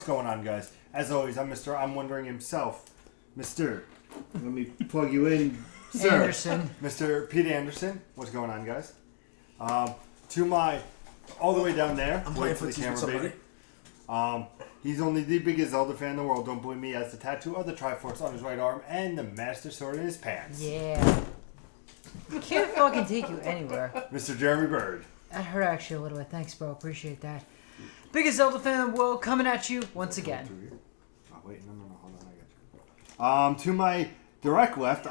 What's going on, guys? As always, I'm wondering himself, Mr. Let me plug you in, sir. Anderson. Mr. Pete Anderson. What's going on, guys? To my, all the way down there, I'm wait playing for the footsies with camera, baby. He's only the biggest Zelda fan in the world. Don't believe me, he has the tattoo of the Triforce on his right arm and the Master Sword in his pants. Yeah. I can't fucking take you anywhere. Mr. Jeremy Bird. That hurt actually a little bit. Thanks, bro. Appreciate that. Biggest Zelda fan in the world coming at you once again. Oh, wait, no, hold on, I got you. To my direct left,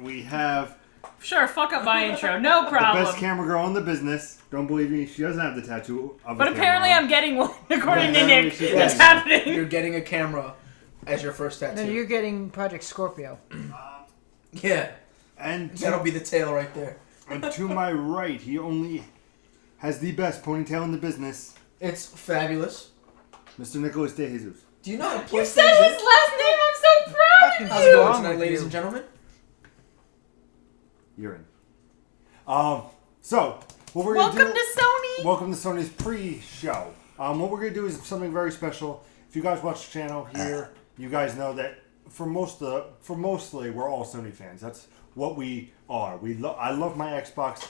we have Sure, fuck up my intro. No problem. the best camera girl in the business. Don't believe me, she doesn't have the tattoo of But a apparently camera. I'm getting one, according to apparently Nick. she That's is. happening. You're getting a camera as your first tattoo. No, you're getting Project Scorpio. Yeah, And that'll be the tail right there. and to my right, he only has the best ponytail in the business, It's fabulous. Mr. Nicholas De Jesus. Do you know how to play You said his things last name. I'm so proud Fucking of How's you. it going wrong tonight, with ladies you? and gentlemen? You're in. So what we're Welcome gonna do? to Sony. Welcome to Sony's pre-show. What we're gonna do is something very special. If you guys watch the channel here, you guys know that for mostly we're all Sony fans. That's what we are. I love my Xbox.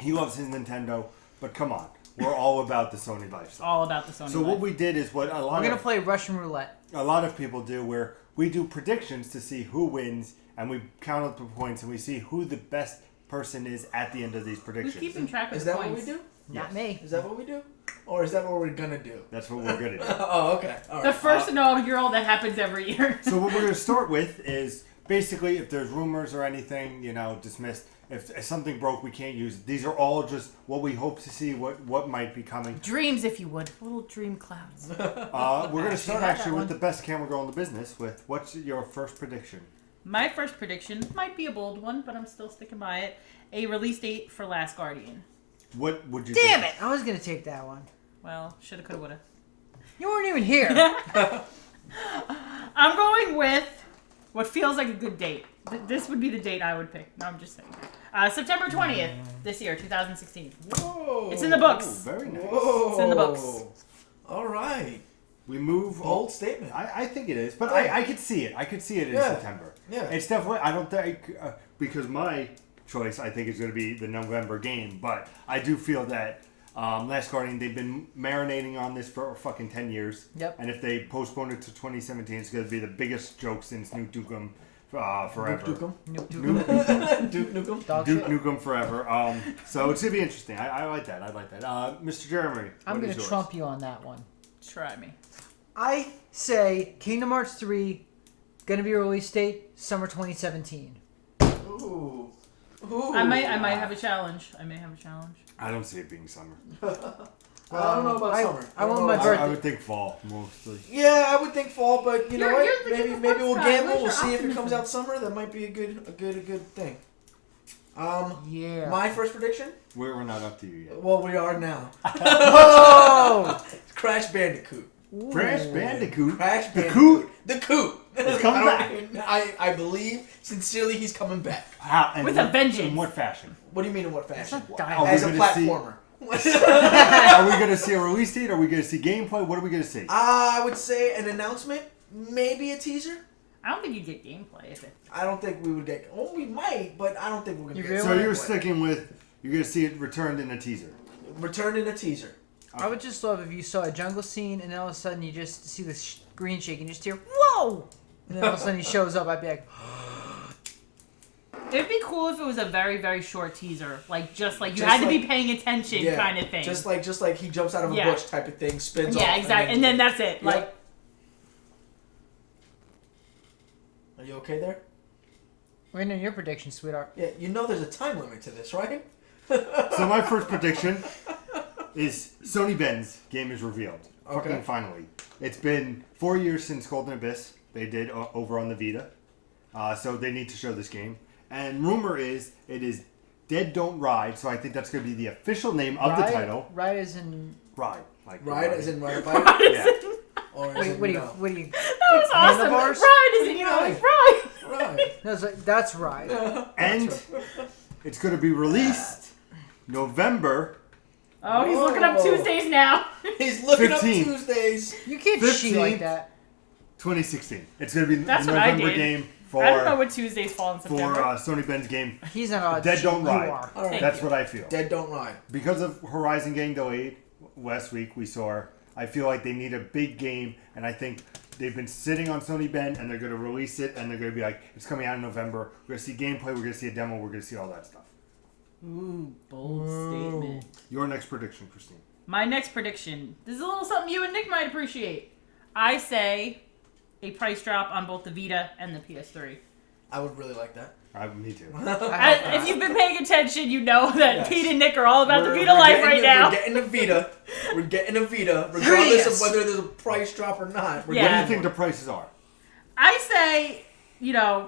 He loves his Nintendo. But come on, we're all about the Sony lifestyle. All about the Sony. So what we did is what We're gonna play Russian roulette. a lot of people do, where we do predictions to see who wins, and we count up the points, and we see who the best person is at the end of these Who's predictions. keeping track of Is the that points? what we do? Not me. Is that what we do? Or is that what we're gonna do? That's what we're gonna do. Oh, okay. All The right. first inaugural that happens every year. So what we're going to start with is basically if there's rumors or anything, dismissed. If something broke, we can't use it. These are all just what we hope to see, what might be coming. Dreams, if you would. Little dream clouds. We're going to start had actually that with one. the best camera girl in the business with what's your first prediction? My first prediction might be a bold one, but I'm still sticking by it. A release date for Last Guardian. What would you Damn think? it! I was gonna take that one. Well, shoulda, coulda, woulda. You weren't even here. I'm going with what feels like a good date. This would be the date I would pick. No, I'm just saying. September 20th this year, 2016. Whoa. It's in the books. Ooh, very nice. Whoa. It's in the books. All right. We move. Bold statement. I think it is, but I could see it. I could see it in Yeah. September. Yeah. It's definitely. I don't think because my choice I think is going to be the November game, but I do feel that Last Guardian they've been marinating on this for fucking 10 years. Yep. And if they postpone it to 2017, it's going to be the biggest joke since Duke Nukem forever. Duke Nukem. Nope, Duke Duke. Nukem. Duke Nukem. Dog Duke shit. Nukem forever. So it's going to be interesting. I like that. I like that. Mr. Jeremy, I'm what gonna is yours? trump you on that one. Try me. I say Kingdom Hearts 3 gonna be a release date summer 2017. Ooh. Ooh. I might have a challenge. I don't see it being summer. I don't know about summer. I want don't my know. birthday. I would think fall mostly. Yeah, I would think fall, but you know You're what? the Maybe gift maybe of we'll Foxconn. gamble. Where's We'll your see if it optimism? comes out summer. That might be a good thing. Yeah. My first prediction. We're not up to you yet. Well, we are now. Oh! Crash Bandicoot. Crash Bandicoot. Crash The Bandicoot. Coot. The Coot. He's coming I back. don't- I believe sincerely he's coming back. How, and With what- a vengeance. In what fashion? What do you mean in what fashion? not dying. Are we As a gonna see- platformer. Are we going to see a release date? Are we going to see gameplay? What are we going to see? I would say an announcement, maybe a teaser. I don't think you'd get gameplay if it. I don't think we would get. Oh, we might, but I don't think we're gonna You get. really? So want you're gameplay. sticking with you're going to see it returned in a teaser. Returned in a teaser. I would just love if you saw a jungle scene and then all of a sudden you just see the screen shake and you just hear whoa, and then all of a sudden he shows up. I'd be like, It'd be cool if it was a very, very short teaser, just like you Just had to be like- paying attention, kind of thing. Just like he jumps out of a Yeah. bush type of thing, spins off. yeah, exactly. And then that's it. Yep. Like, Are you okay there? "Wait, no, your prediction, sweetheart." Yeah, you know there's a time limit to this, right? So my first prediction is Sony Ben's game is revealed. Okay. Fucking finally. It's been 4 years since Golden Abyss. They did over on the Vita. So they need to show this game. And rumor is it is Dead Don't Ride. So I think that's going to be the official name of the title. Ride is in. Ride. Like Ride as in ride a bike? Yeah. Or is Wait, it what do you? no? What do you? that was awesome. Handlebars? Ride is in you know, Right. it's right. Right. No, it's like, that's ride. And it's going to be released November Oh, he's looking up Whoa. Tuesdays now. He's looking 15. up Tuesdays. You can't cheat 15th. like that. 2016. It's going to be That's the what I November did. game I don't know for what Tuesdays fall in September. Sony Ben's game. He's not Dead Don't You Ride. are. All right. That's you. what I feel. Dead don't lie. Because of Horizon getting delayed last week, we saw. I feel like they need a big game, and I think they've been sitting on Sony Ben, and they're going to release it, and they're going to be like, it's coming out in November. We're going to see gameplay. We're going to see a demo. We're going to see all that stuff. Ooh, bold statement. Your next prediction, Christine. My next prediction. This is a little something you and Nick might appreciate. I say a price drop on both the Vita and the PS3. I would really like that. Me too. If you've been paying attention, you know that Yes. Pete and Nick are all about the We're Vita life getting right the- now. We're getting a Vita. We're getting a Vita, regardless Yes. of whether there's a price drop or not. We're Yeah. What do getting you think one. the prices are? I say,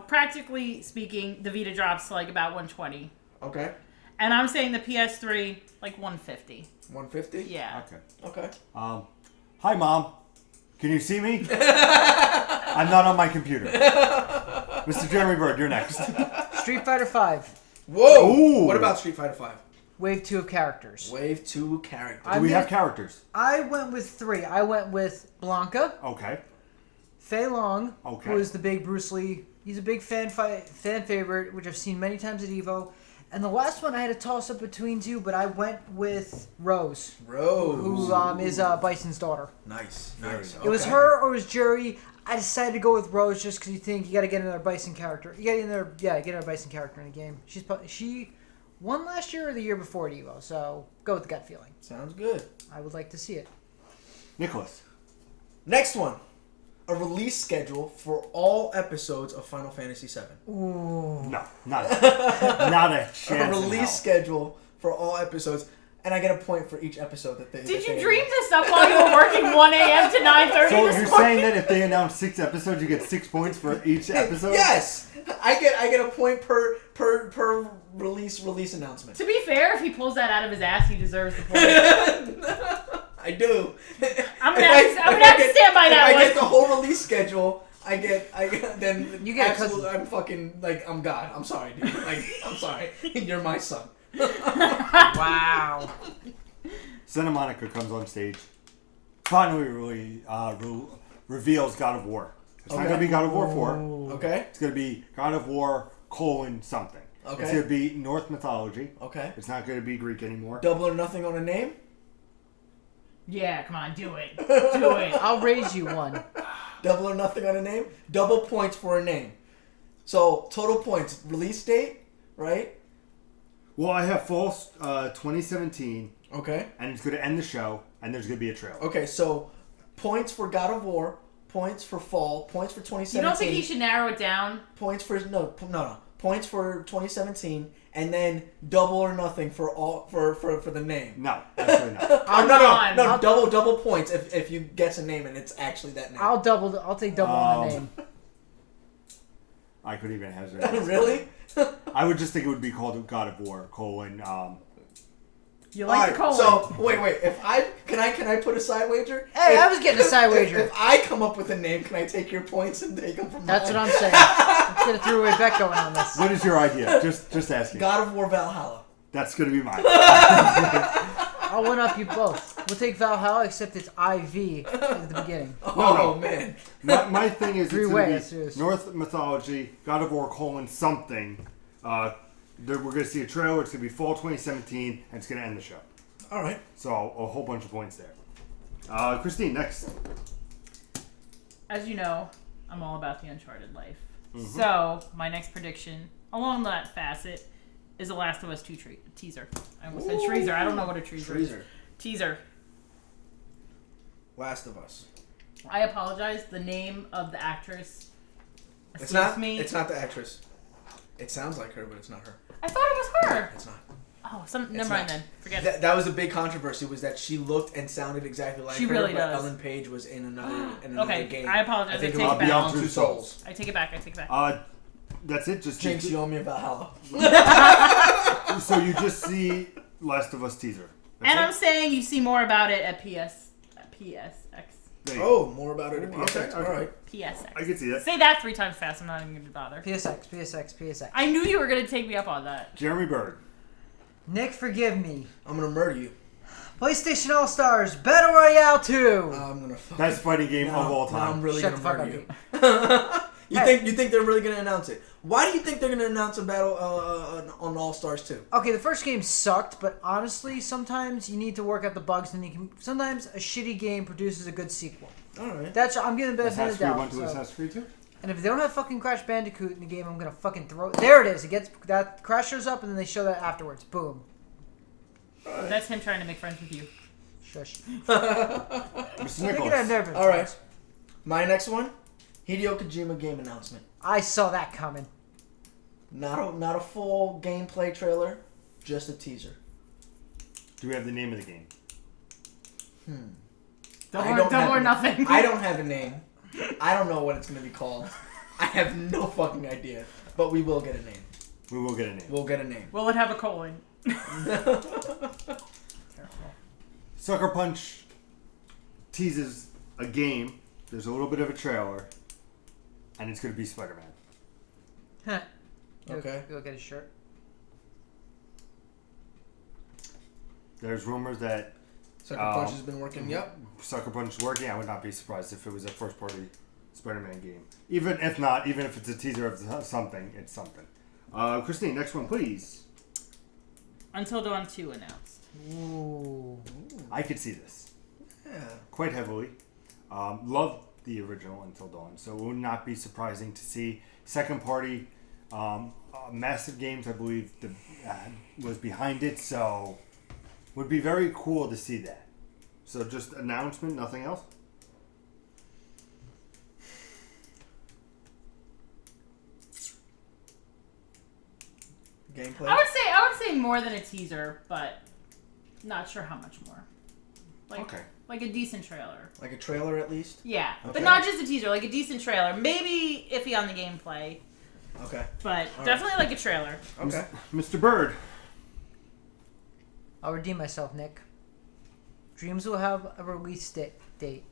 practically speaking, the Vita drops to like about 120. Okay. And I'm saying the PS3, like 150. 150? Yeah. Okay. Okay. Hi, Mom. Can you see me? I'm not on my computer. Mr. Jeremy Bird, you're next. Street Fighter 5. Whoa! Ooh. What about Street Fighter 5? Wave 2 of characters. Wave 2 characters. Do we have characters? I went with 3. I went with Blanca, Okay. Fei Long, Okay. who is the big Bruce Lee. He's a big fan favorite, which I've seen many times at EVO. And the last one I had a toss up between two, but I went with Rose, Rose. who is Bison's daughter. Nice. Very Nice. nice. It was Okay. her or it was Jerry. I decided to go with Rose just because you think you got to get another Bison character. You got get another Bison character in a game. She won last year or the year before at EVO, so go with the gut feeling. Sounds good. I would like to see it. Nicholas. Next one. A release schedule for all episodes of Final Fantasy VII. Ooh. No, not a chance. A in release hell. schedule for all episodes, and I get a point for each episode that they. Did that you they dream this up while you were working 1 a.m. to 9:30 So this you're morning? saying that if they announce 6 episodes, you get 6 points for each episode? Yes, I get a point per release announcement. To be fair, if he pulls that out of his ass, he deserves the point. I do. I'm gonna have to stand by that if one. I get the whole release schedule, I get then You get a absolutely. cousin. I'm fucking like I'm God. I'm sorry, dude. Like I'm sorry. You're my son. Wow. Santa Monica comes on stage, finally reveals God of War. It's not Okay. going to be God of War 4. Okay. It's going to be God of War : something. Okay. It's going to be Norse mythology. Okay. It's not going to be Greek anymore. Double or nothing on a name. Yeah, come on, do it. Do it. I'll raise you one. Double or nothing on a name. Double points for a name. So total points. Release date, right? Well, I have fall 2017, Okay. and it's going to end the show, and there's going to be a trailer. Okay. So points for God of War. Points for fall. Points for 2017. You don't think he should narrow it down? Points for no. Points for 2017, and then double or nothing for all for the name. No, absolutely not. No. Double points if you guess a name and it's actually that name. I'll take double on the name. I could even hesitate. Really? I would just think it would be called God of War : You like the colon. So wait. If can I put a side wager? Hey, I was getting a side wager. If I come up with a name, can I take your points and take them from That's mine? what I'm saying. Let's get a three-way bet going on this. What is your idea? Just asking. God of War Valhalla. That's going to be mine. I'll one up you both. We'll take Valhalla, except it's IV at the beginning. Oh man. My thing is, it's Three-way, going that's to be serious. Norse mythology, God of War : something. We're going to see a trailer. It's going to be fall 2017, and it's going to end the show. All right. So a whole bunch of points there. Christine, next. As you know, I'm all about the Uncharted life. So, my next prediction, along that facet, is a Last of Us 2 teaser. I almost said Treaser. I don't know what a Treaser is. Teaser. Last of Us. I apologize. The name of the actress It's escapes not. me. It's not the actress. It sounds like her, but it's not her. I thought it was her. It's not. Oh, never not. mind then. Forget it. That was the big controversy, was that she looked and sounded exactly like She her, really but does. Ellen Page was in another Okay, game. I apologize. I think I it take was it back. Beyond Two Souls. I take it back. I take it back. That's it. Just Jinx, you owe me a Valhalla. So you just see Last of Us teaser. That's And it? I'm saying you see more about it at PSX. There you go. Oh, more about it at Okay, PSX. okay. All right. PSX. I can see that. Say that 3 times fast. I'm not even going to bother. PSX. I knew you were going to take me up on that. Jeremy Bird. Nick, forgive me. I'm gonna murder you. PlayStation All Stars Battle Royale 2. I'm gonna fucking... Best fighting game of all Now I'm time. really Shut the fuck gonna murder up, you. You think they're really gonna announce it? Why do you think they're gonna announce a battle on All Stars 2? Okay, the first game sucked, but honestly, sometimes you need to work out the bugs, and you can. Sometimes a shitty game produces a good sequel. All right. I'm giving the benefit of Assassin's the Creed doubt. 1 to So. Assassin's Creed 2? And if they don't have fucking Crash Bandicoot in the game, I'm gonna fucking throw. There it is. It gets that Crash shows up, and then they show that afterwards. Boom. That's him trying to make friends with you. Shush. Mr. Look Nicholas. at that All right. My next one, Hideo Kojima game announcement. I saw that coming. Not a full gameplay trailer, just a teaser. Do we have the name of the game? Double or nothing. I don't have a name. I don't know what it's gonna be called. I have no fucking idea. But we will get a name. We will get a name. We'll get a name. Will it have a colon? Sucker Punch teases a game. There's a little bit of a trailer. And it's going to be Spider-Man. Huh. Okay. Go get his shirt. There's rumors that Sucker Punch has been working. Yep. Sucker Punch is working. I would not be surprised if it was a first-party Spider-Man game. Even if it's a teaser of something, it's something. Christine, next one, please. Until Dawn 2 announced. Ooh. I could see this Yeah. quite heavily. Love the original Until Dawn, so it would not be surprising to see second-party Massive Games, I believe, was behind it, so would be very cool to see that. So just announcement, nothing else? Gameplay. I would say more than a teaser, but not sure how much more. Okay. Like a decent trailer. Like a trailer at least. Yeah, Okay. but not just a teaser. Like a decent trailer. Maybe iffy on the gameplay, Okay. but All definitely like a trailer. Okay. Mr. Bird. I'll redeem myself, Nick. Dreams will have a release date.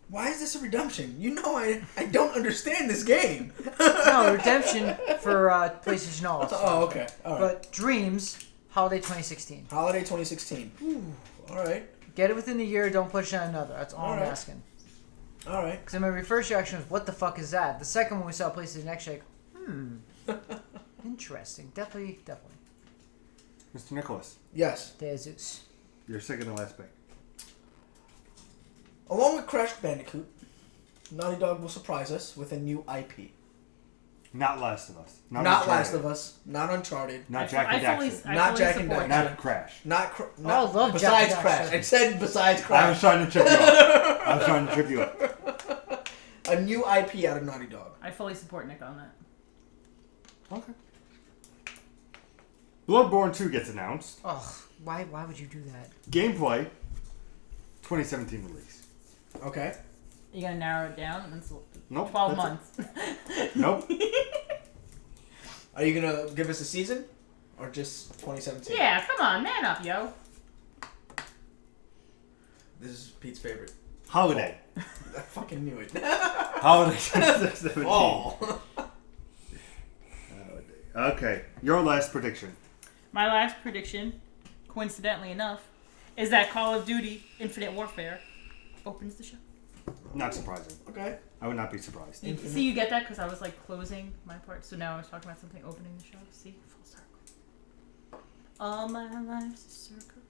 Why is this a redemption? You know I don't understand this game. No, redemption for PlayStation All. Oh, okay. All right. But Dreams, holiday 2016. Holiday 2016. Ooh, all right. Get it within the year. Don't push it on another. That's all I'm Alright. asking. All right. Because my first reaction was, "What the fuck is that?" The second one we saw PlayStation Next, like, interesting. Definitely. Mr. Nicholas, Yes. Jesus. your second and last pick. Along with Crash Bandicoot, Naughty Dog will surprise us with a new IP. Not Last of Us. Not Uncharted. Last of Us. Not Uncharted. Not Jack and Daxter. Not Jack and support Daxter. that. Not Crash. Not love besides Jack and Crash. Daxter. It said besides I Crash. was trying to trip you up. A new IP out of Naughty Dog. I fully support Nick on that. Okay. Bloodborne 2 gets announced. Oh, why would you do that? Gameplay, 2017 release. Okay. You gonna narrow it down? And it's Nope. 12 that's months. it. Nope. Are you gonna give us a season, or just 2017? Yeah, come on, man up, yo. This is Pete's favorite. Holiday. I fucking knew it. Holiday 2017. Oh. Okay, your last prediction. My last prediction, coincidentally enough, is that Call of Duty Infinite Warfare opens the show. Not surprising. Okay. I would not be surprised. See, you get that? Because I was like closing my part. So now I was talking about something opening the show. See? Full circle. All my life's a circle.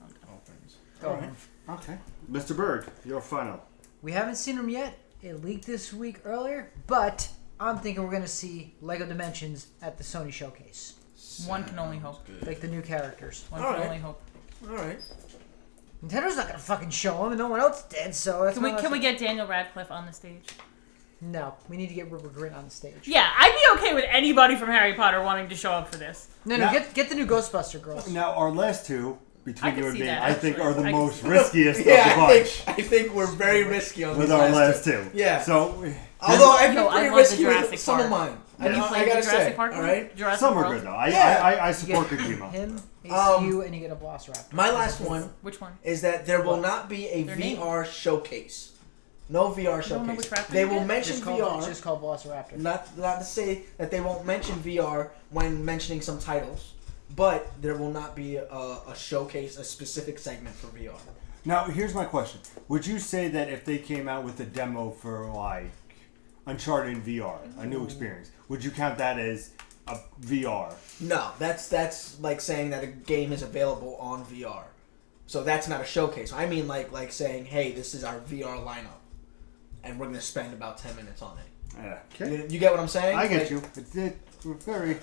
Oh, no. All things. Go Alright. on. Okay. Mr. Bird, your final. We haven't seen them yet. It leaked this week earlier, but I'm thinking we're gonna see Lego Dimensions at the Sony showcase, One can only hope. like the new characters. One All can right. only hope. All right. Nintendo's not gonna fucking show them, and no one else did. So that's Can we get Daniel Radcliffe on the stage? No, we need to get Rupert Grint on the stage. Yeah, I'd be okay with anybody from Harry Potter wanting to show up for this. No, Now- get the new Ghostbuster girls. Now, our last two, I between can you and see me, that, I think actually. are the I can most see riskiest Yeah, of the bunch. I think we're very risky on With these our last last two. Yeah. So, Although I've Yo, been I pretty love the risky Jurassic with some of Park. mine. Have you played the gotta Jurassic say, Park all one? right. Jurassic some are World? good, though. Yeah. I You support get Kojima. him, ACU, and you get a Velociraptor. My last one Which one? is that there will not be a Their name. VR showcase. No VR don't know showcase. which raptor They you will get? mention It's VR. just called Velociraptor. Not to say that they won't mention VR when mentioning some titles, but there will not be a showcase, a specific segment for VR. Now, here's my question. Would you say that if they came out with a demo for, like, Uncharted in VR, a new experience, would you count that as a VR? No, that's like saying that a game is available on VR. So that's not a showcase. I mean like saying, hey, this is our VR lineup, and we're going to spend about 10 minutes on it. Yeah. Okay. You get what I'm saying? I get you. It's very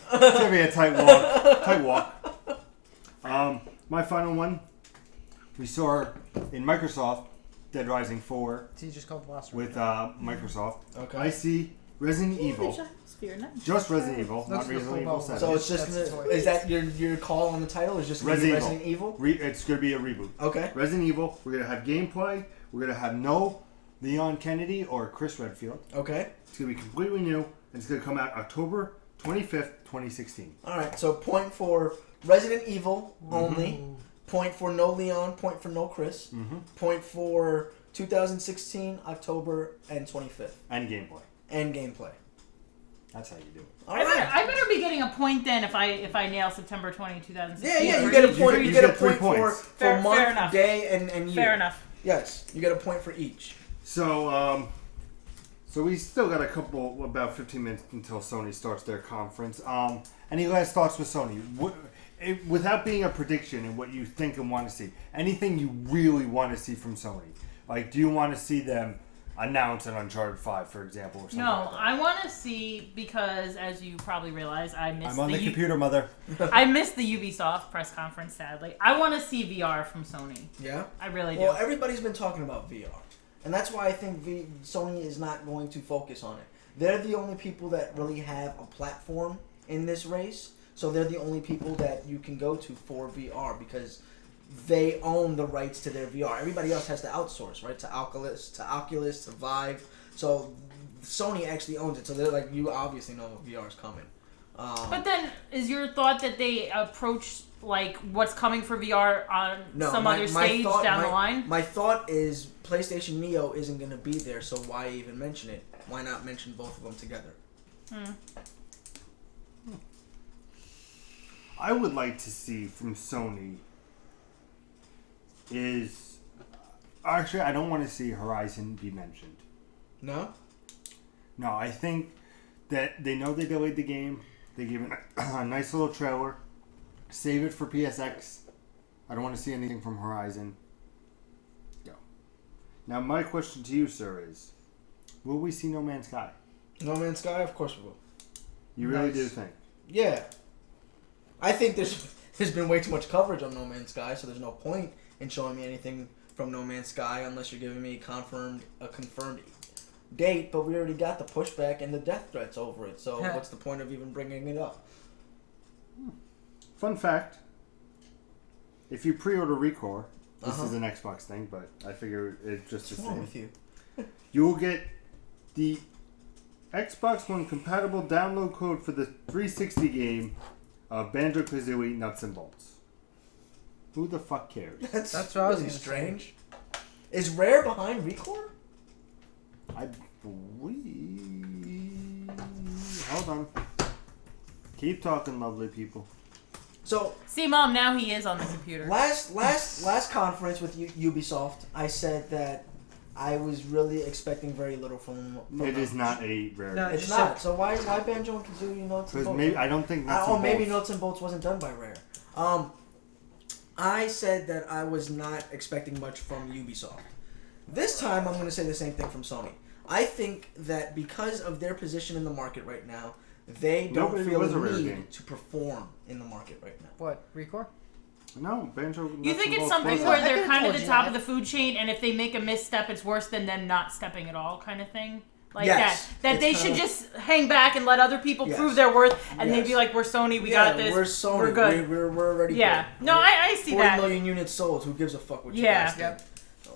a tight walk. Tight walk. My final one, we saw in Microsoft, Dead Rising 4 He just called the last one. with Microsoft. Okay. I see Resident Evil. Just Resident Evil, not Looks like a Resident full Evil bubble. 7. So it's just That's gonna, the toy. is that your call on the title? Is just gonna be Resident Evil? It's going to be a reboot. Okay. Resident Evil, we're going to have gameplay. We're going to have no Leon Kennedy or Chris Redfield. Okay. It's going to be completely new, and it's going to come out October 25th, 2016. All right. So point for Resident Evil only. Point for no Leon. Point for no Chris. Point for 2016 October and 25th. And gameplay. And gameplay. That's how you do it. All I better be getting a point then if I nail September 20, 2016. Yeah, you For get a each- point. for You each- get a get 3 point for points. Fair month, enough. day, and year. Fair enough. Yes, you get a point for each. So, so we still got about 15 minutes until Sony starts their conference. Any last thoughts with Sony? Without being a prediction and what you think and want to see, anything you really want to see from Sony? Like, do you want to see them announce an Uncharted 5, for example, or something No, like that? I want to see, because as you probably realize, I'm on the computer, mother. I missed the Ubisoft press conference, sadly. I want to see VR from Sony. Yeah. I really do. Well, everybody's been talking about VR, and that's why I think Sony is not going to focus on it. They're the only people that really have a platform in this race, so they're the only people that you can go to for VR because they own the rights to their VR. Everybody else has to outsource, right? To Oculus, to Vive. So Sony actually owns it. So they're like, you obviously know what VR is coming. But then, is your thought that they approach like what's coming for VR on some other stage down the line? My thought is PlayStation Neo isn't going to be there, so why even mention it? Why not mention both of them together? I would like to see from Sony is... Actually, I don't want to see Horizon be mentioned. No? No, I think that they know they delayed the game. They gave it a nice little trailer. Save it for PSX. I don't want to see anything from Horizon. Go. Now, my question to you, sir, is... Will we see No Man's Sky? No Man's Sky? Of course we will. You really Nice. do think? Yeah. I think there's been way too much coverage on No Man's Sky, so there's no point in showing me anything from No Man's Sky unless you're giving me a confirmed date, but we already got the pushback and the death threats over it, so what's the point of even bringing it up? Fun fact. If you pre-order Recore, this is an Xbox thing, but I figure it's just the What's wrong same. with you? You will get the Xbox One compatible download code for the 360 game of Banjo-Kazooie Nuts and Bolts. Who the fuck cares? That's what I was really gonna strange. Is Rare behind Recore? I believe... Hold on. Keep talking, lovely people. So See, Mom, now he is on the computer. last conference with Ubisoft, I said that I was really expecting very little from It them. is not a Rare No, game. It's not. So why Banjo and Kazooie Nuts and Because Bolts? maybe I don't think Nuts and maybe Bolts... Nuts and Bolts wasn't done by Rare. I said that I was not expecting much from Ubisoft. This time, I'm going to say the same thing from Sony. I think that because of their position in the market right now, they don't Nobody feel was a a Rare need game. to perform in the market right now. What, Recore? No, Banjo... You Nuts think and it's Bolts something wasn't. where I they're could've kind of told the you top that. of the food chain, and if they make a misstep, it's worse than them not stepping at all, kind of thing? Like Yes, that it's they kind should of- just hang back and let other people Yes. prove their worth, and they'd Yes. be like, "We're Sony, we got this, We're Sony. we're good." We're already Yeah. good. No, We're I see 40 that. million units sold. Who gives a fuck what you Yeah. guys think?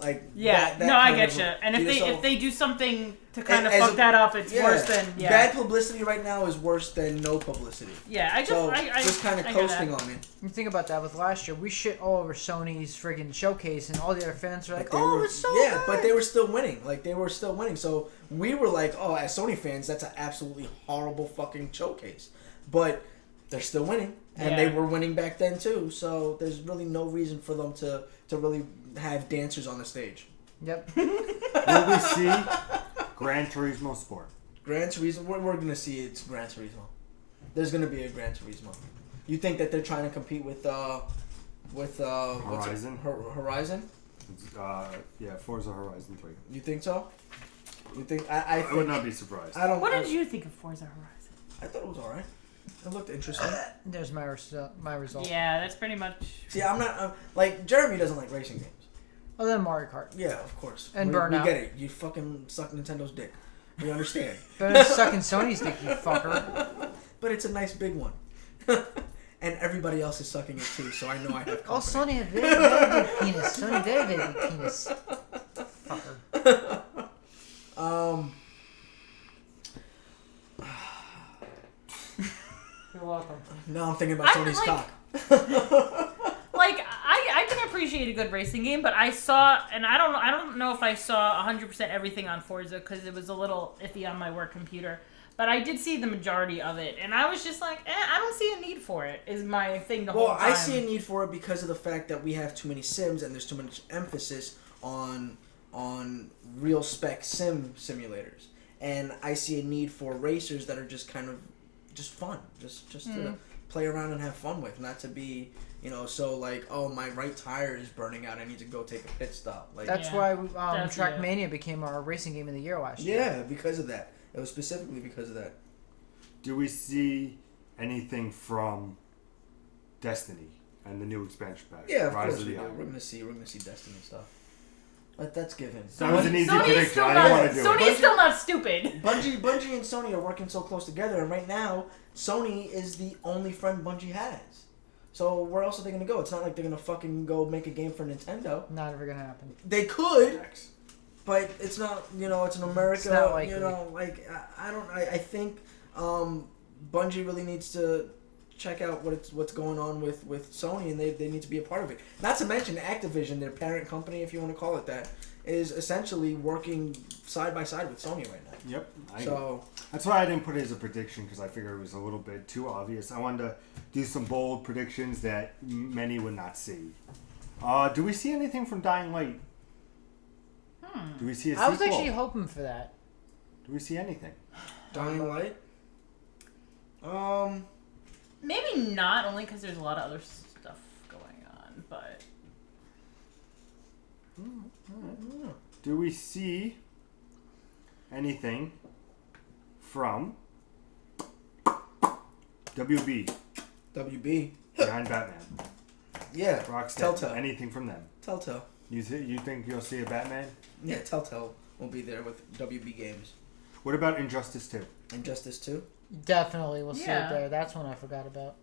Like Yeah, that no, I kind get of you. And you know, if they do something to kind of as fuck a- that up, it's worse than bad publicity right now is worse than no publicity. Yeah, I just So I just kind of I hear that. coasting on it. You think about that with last year, we shit all over Sony's friggin' showcase, and all the other fans were like, They "Oh, were- it's so yeah, good." but they were still winning. Like they were still winning. So we were like, oh, as Sony fans, that's an absolutely horrible fucking showcase. But they're still winning, and they Yeah. were winning back then too. So there's really no reason for them to really have dancers on the stage. Yep. Will we see Gran Turismo Sport? Gran Turismo, we're gonna see it's Gran Turismo. There's gonna be a Gran Turismo. You think that they're trying to compete with Horizon? Horizon? Yeah, Forza Horizon 3. You think so? You think I would not be surprised. I don't. What did you think of Forza Horizon? I thought it was alright. It looked interesting. There's my result. Yeah, that's pretty much. See, I'm not like Jeremy doesn't like racing games. Other than Mario Kart. Yeah, of course. And we Burnout. We get it. You fucking suck Nintendo's dick. We understand. Better than sucking Sony's dick, you fucker. But it's a nice big one. And everybody else is sucking it too, so I know I have company. Oh, Sony had very, very big penis. Sony very, very big penis. Fucker. You're welcome. Now I'm thinking about Sony's cock. Like I can appreciate a good racing game, but I saw, and I don't know if I saw 100% everything on Forza because it was a little iffy on my work computer. But I did see the majority of it, and I was just like, I don't see a need for it. Is my thing the whole time. Well, I see a need for it because of the fact that we have too many sims and there's too much emphasis on real spec simulators, and I see a need for racers that are just kind of just fun, just to play around and have fun with, not to be. So like, oh, my right tire is burning out. I need to go take a pit stop. Like That's why Trackmania became our racing game of the year last year. Yeah, because of that. It was specifically because of that. Do we see anything from Destiny and the new expansion pack? Yeah, of Rise course of we the do. Iron? We're gonna see Destiny stuff. But that's given. That was an easy Sony's prediction. still I didn't want to do Sony's it. still not stupid. Bungie and Sony are working so close together, and right now Sony is the only friend Bungie has. So where else are they gonna go? It's not like they're gonna fucking go make a game for Nintendo. Not ever gonna happen. They could, but it's not. It's in America. It's not likely. I think Bungie really needs to check out what's going on with Sony, and they need to be a part of it. Not to mention Activision, their parent company, if you want to call it that, is essentially working side by side with Sony right now. Yep. So that's why I didn't put it as a prediction because I figured it was a little bit too obvious. I wanted to do some bold predictions that many would not see. Do we see anything from Dying Light? Do we see a sequel? I was actually hoping for that. Do we see anything? Dying Light. Maybe not, only because there's a lot of other stuff going on. But Do we see anything from WB WB. behind Batman? Yeah. Rockstar. Telltale. Anything from them? Telltale. You think you'll see a Batman? Yeah, Telltale will be there with WB Games. What about Injustice 2? Injustice 2? Definitely, we'll see Yeah. it there. That's one I forgot about.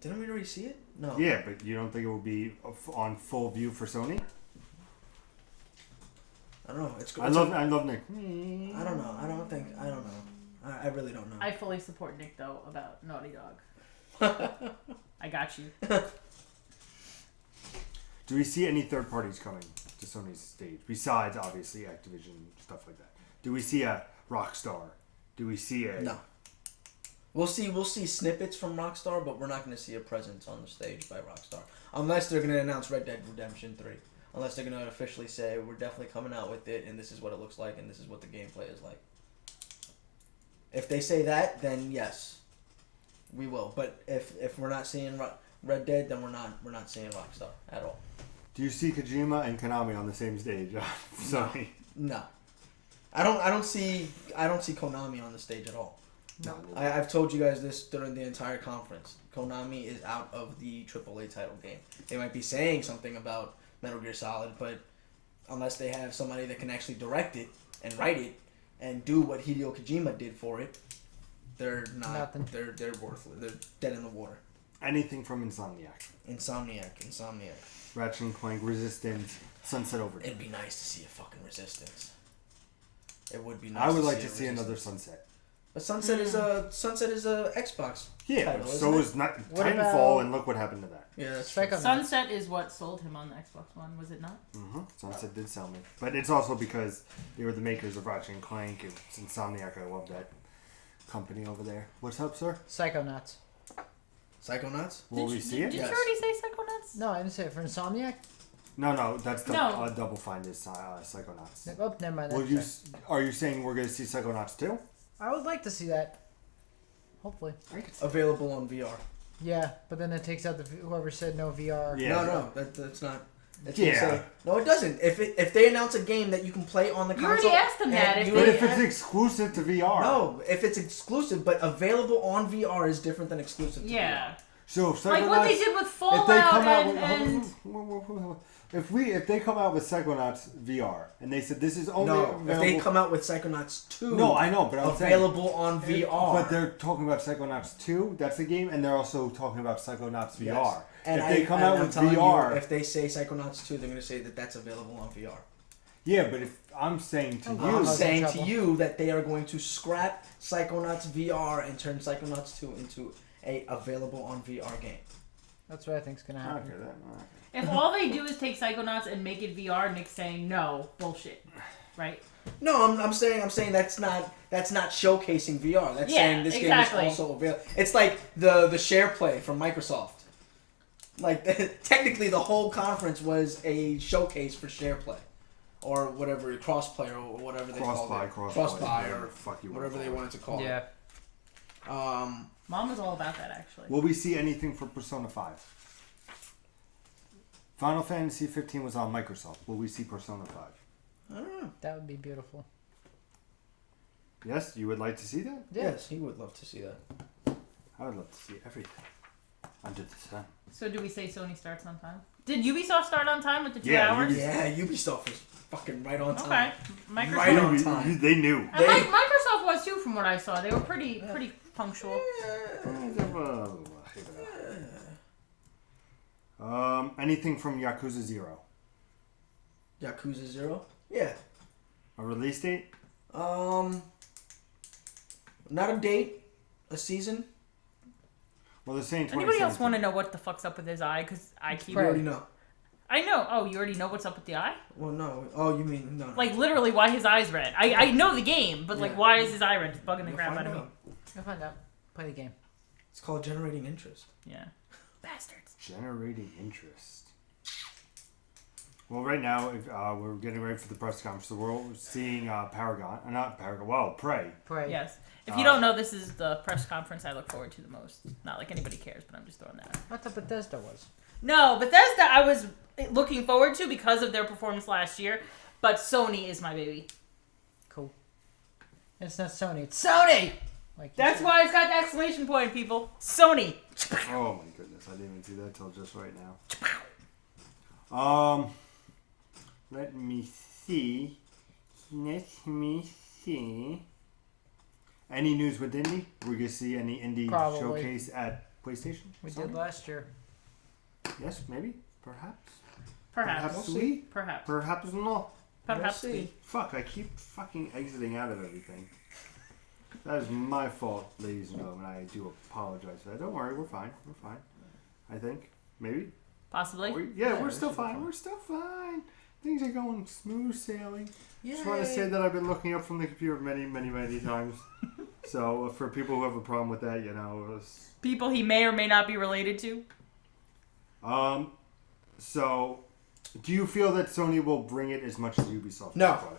Didn't we already see it? No. Yeah, but you don't think it will be on full view for Sony? I don't know. It's good. I love Nick. I don't know. I don't know. I really don't know. I fully support Nick though about Naughty Dog. I got you. Do we see any third parties coming to Sony's stage besides obviously Activision stuff like that? Do we see a Rockstar? Do we see a No. We'll see snippets from Rockstar, but we're not going to see a presence on the stage by Rockstar unless they're going to announce Red Dead Redemption 3. Unless they're going to officially say we're definitely coming out with it and this is what it looks like and this is what the gameplay is like. If they say that, then yes, we will. But if we're not seeing Red Dead, then we're not seeing Rockstar at all. Do you see Kojima and Konami on the same stage? Sony. No. I don't see Konami on the stage at all. No. I've told you guys this during the entire conference. Konami is out of the AAA title game. They might be saying something about Metal Gear Solid, but unless they have somebody that can actually direct it and write it and do what Hideo Kojima did for it, they're not. Nothing. They're worthless. They're dead in the water. Anything from Insomniac? Insomniac. Ratchet and Clank, Resistance, Sunset Overdrive. It'd be nice to see a fucking Resistance. It would be nice. I would like to a see Resistance. another Sunset. But Sunset is a Xbox. Yeah, title, so isn't is not What Titanfall, about- and look what happened to that. Yeah, that's Strike true. on Sunset is what sold him on the Xbox One, was it not? Sunset did sell me, but it's also because they were the makers of Ratchet and Clank and it's Insomniac. I love that company over there. What's up, sir? Psychonauts. Psychonauts? Will we see it? Did Yes. you already say Psychonauts? No, I didn't say it. For Insomniac? No, that's No. Double Fine is Psychonauts. Oh, never mind. Will you? Are you saying we're going to see Psychonauts 2? I would like to see that. Hopefully. Available on VR. Yeah, but then it takes out whoever said no VR. Yeah. No, that's not. That's Yeah. No, it doesn't. If they announce a game that you can play on the You console, already asked them that. and If you But they- if it's exclusive to VR. no, if it's exclusive but available on VR is different than exclusive to Yeah. So if Like what they Psychonauts- did with if Fallout they come out and with if they come out with Psychonauts VR and they said this is only No, available, if they come out with Psychonauts 2, no, I know, but I'm saying available on VR. But they're talking about Psychonauts 2, that's the game, and they're also talking about Psychonauts VR. Yes. And if they come out I'm with telling VR, you, if they say Psychonauts 2, they're going to say that that's available on VR. yeah, but if I'm saying to Oh, you, wow. I'm How's saying that to trouble? you that they are going to scrap Psychonauts VR and turn Psychonauts 2 into a available on VR game. That's what I think's gonna happen. okay, then, if all they do is take Psychonauts and make it VR, Nick's saying no, bullshit, right? No, I'm saying that's not showcasing VR. That's Yeah, saying this exactly. game is also available. It's like the share play from Microsoft. Like technically, the whole conference was a showcase for share play, or whatever crossplay or whatever they called it. Crossbuy or fuck you, whatever they wanted to call Yeah. it. Mom was all about that actually. Will we see anything for Persona 5? Final Fantasy 15 was on Microsoft. Will we see Persona 5? I don't know. That would be beautiful. Yes, you would like to see that? Yeah. Yes, he would love to see that. I would love to see everything under the sun. So do we say Sony starts on time? Did Ubisoft start on time with the 2 Yeah, hours? Yeah, Ubisoft was fucking right on time. Okay. Microsoft. Right on time. They knew. And Microsoft was too, from what I saw. They were pretty punctual. Anything from Yakuza 0? Yakuza 0? Yeah. A release date? Not a date, a season. Well, they're saying 2017. Anybody else want to know what the fuck's up with his eye? Because I keep... You already know. I know. Oh, you already know what's up with the eye? Well, no. Oh, you mean no? Like, literally, why his eye's red. I know the game, but, like, Yeah. why is his eye red? It's bugging the You'll crap find out of me. out. You'll find out. Play the game. It's called generating interest. Yeah. Bastards. Generating interest. Well, right now, we're getting ready for the press conference. So we're seeing Prey. Pray. Yes. If you don't know, this is the press conference I look forward to the most. Not like anybody cares, but I'm just throwing that out. I thought Bethesda was. No, Bethesda I was looking forward to because of their performance last year, but Sony is my baby. Cool. It's not Sony. It's Sony! Like That's why it's got the exclamation point, people. Sony. Oh my goodness, I didn't even see that till just right now. Let me see. Any news with indie? We're gonna see any indie Probably. showcase at PlayStation? we Sony? did last year. Yes, maybe, perhaps. Perhaps. we. Perhaps. Perhaps not. Perhaps. We'll see. Fuck! I keep fucking exiting out of everything. That is my fault, ladies and gentlemen. I do apologize for that. Don't worry, we're fine. We're fine. I think maybe. Possibly. We're still fine. We're still fine. Things are going smooth sailing. Just want to Yay. say that I've been looking up from the computer many, many, many times. So for people who have a problem with that, People he may or may not be related to. So, do you feel that Sony will bring it as much as Ubisoft? No. has brought it?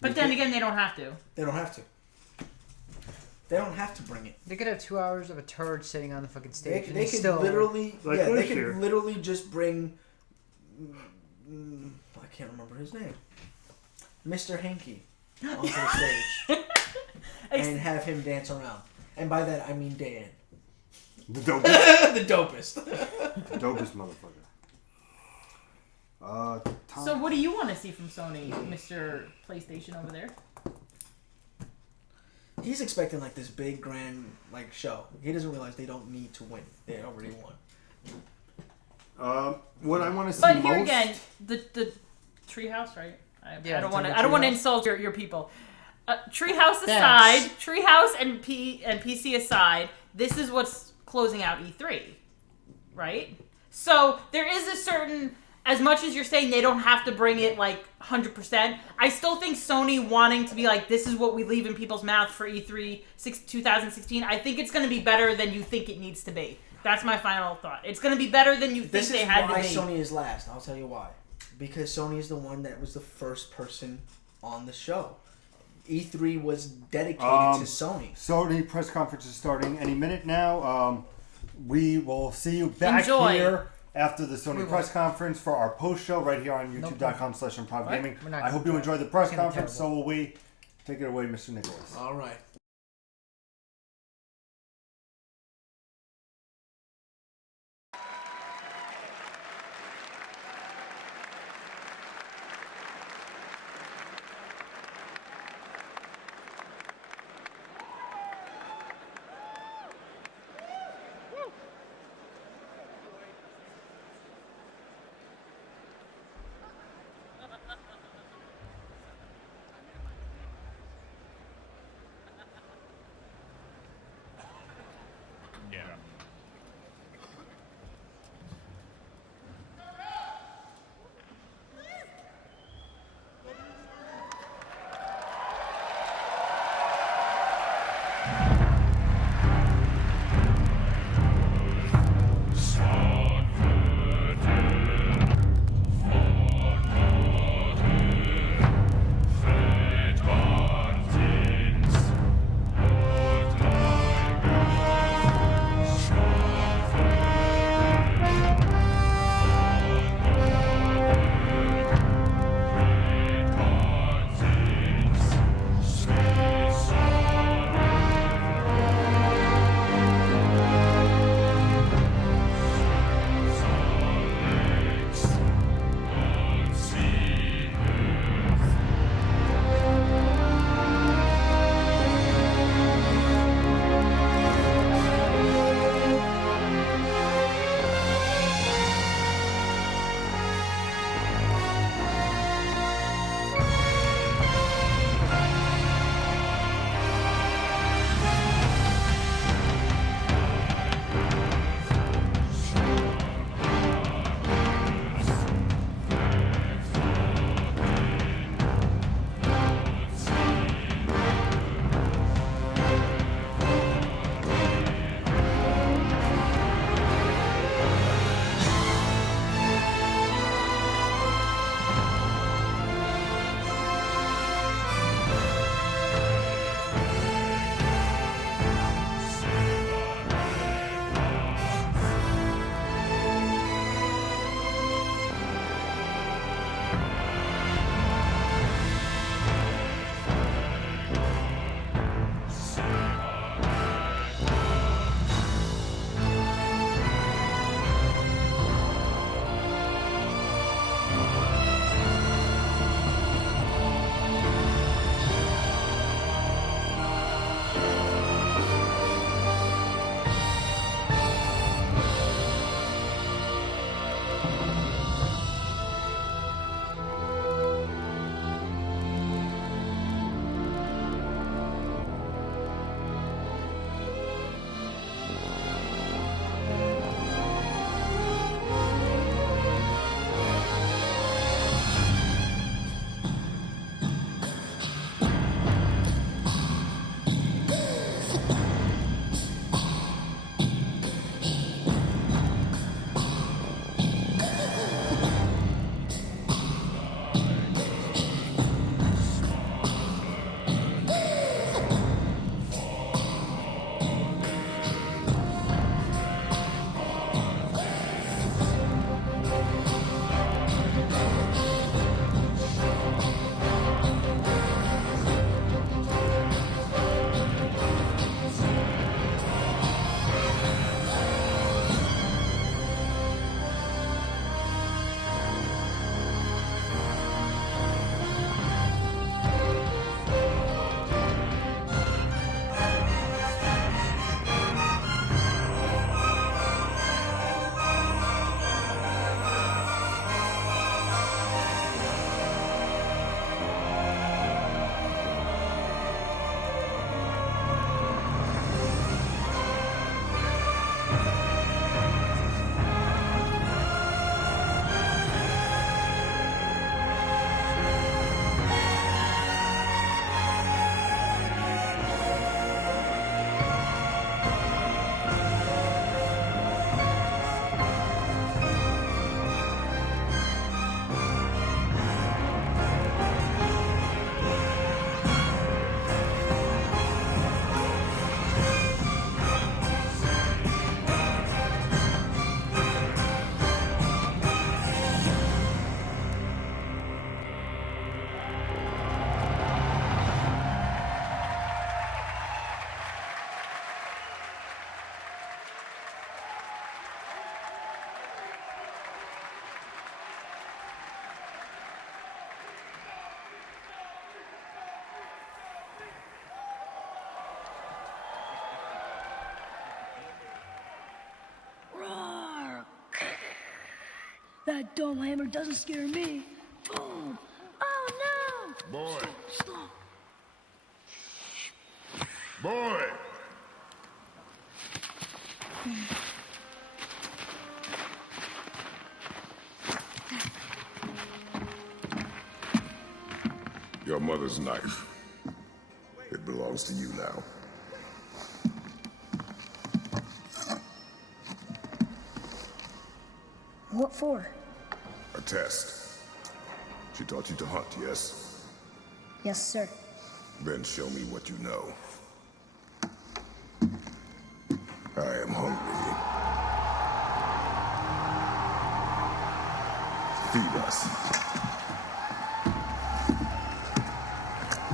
But then again, they don't have to. They don't have to. They don't have to bring it. They could have 2 hours of a turd sitting on the fucking They, stage. and they could still literally, Like yeah, they last could year. literally just bring. I can't remember his name. Mr. Hanky onto the stage and have him dance around. And by that I mean Dan. The dopest, The dopest. the dopest motherfucker. Tom, So what do you want to see from Sony, Mr. PlayStation over there? He's expecting like this big grand like show. He doesn't realize they don't need to win. They already won. what I want to see But most. here again, the treehouse, right? Yeah, I don't it's want in to. the I don't want to treehouse. insult your people. Treehouse Thanks. aside, treehouse and PC aside, this is what's closing out E3, right? So there is a certain. As much as you're saying they don't have to bring it like 100%, I still think Sony wanting to be like, this is what we leave in people's mouth for E3 2016, I think it's going to be better than you think it needs to be. That's my final thought. It's going to be better than you think This they is had why to be. Sony is last. I'll tell you why. Because Sony is the one that was the first person on the show. E3 was dedicated to Sony. Sony press conference is starting any minute now. We will see you back Enjoy. here after the Sony press conference for our post show right here on youtube.com/ImprovGaming. I hope you enjoyed the press conference. So will we. Take it away, Mr. Nicholas. All right. That dome hammer doesn't scare me. Boom! Oh no! Boy. Stop. Boy! Your mother's knife. It belongs to you now. What for? A test. She taught you to hunt, yes? Yes, sir. Then show me what you know. I am hungry. Feed us.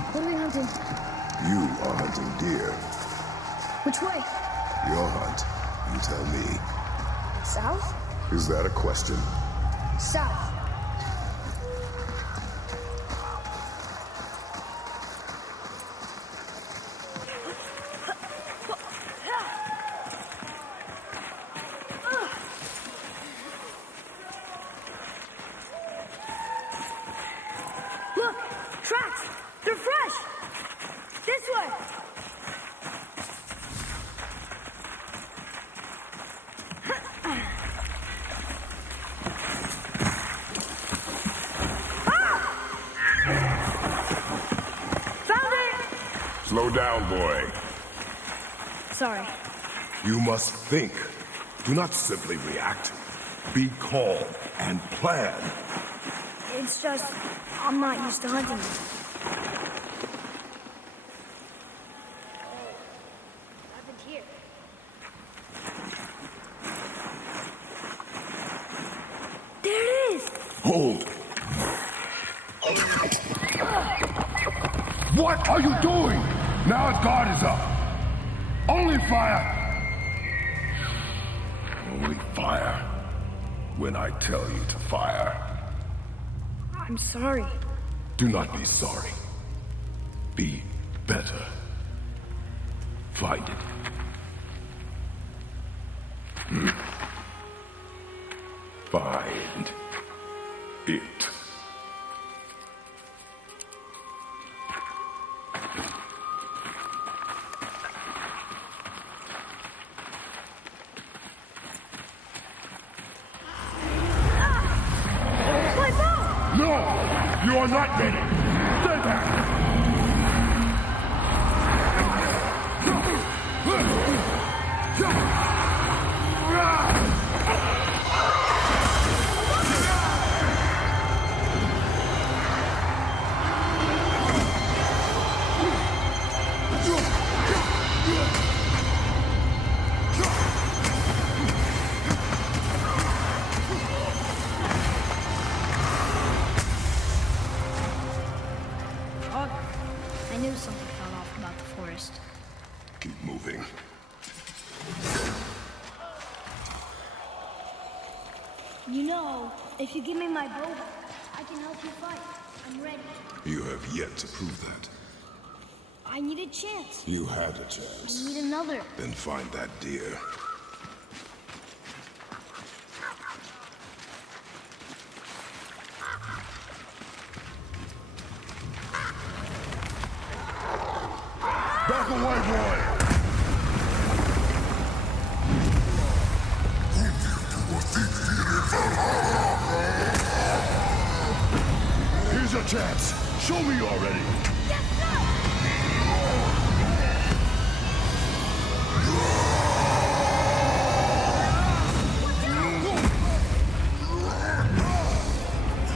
What are we hunting? You are hunting deer. Which way? Your hunt. You tell me. South? Is that a question? South. Look! Tracks! They're fresh! This way! Found it! Slow down, boy. Sorry. You must think. Do not simply react. Be calm and plan. It's just, I'm not used to hunting. I've been here. There it is! Hold. What are you doing? Now his guard is up. Only fire. Only fire. When I tell you to fire. I'm sorry. Do not be sorry. Be better. Find it. Find it. My bow! No! You are not ready! Stay back! I knew something fell off about the forest. Keep moving. You know, if you give me my bow, I can help you fight. I'm ready. You have yet to prove that. I need a chance. You had a I chance. need another. Then find that deer. Back away, boy! Here's your chance. Show me you're ready. Yes, sir!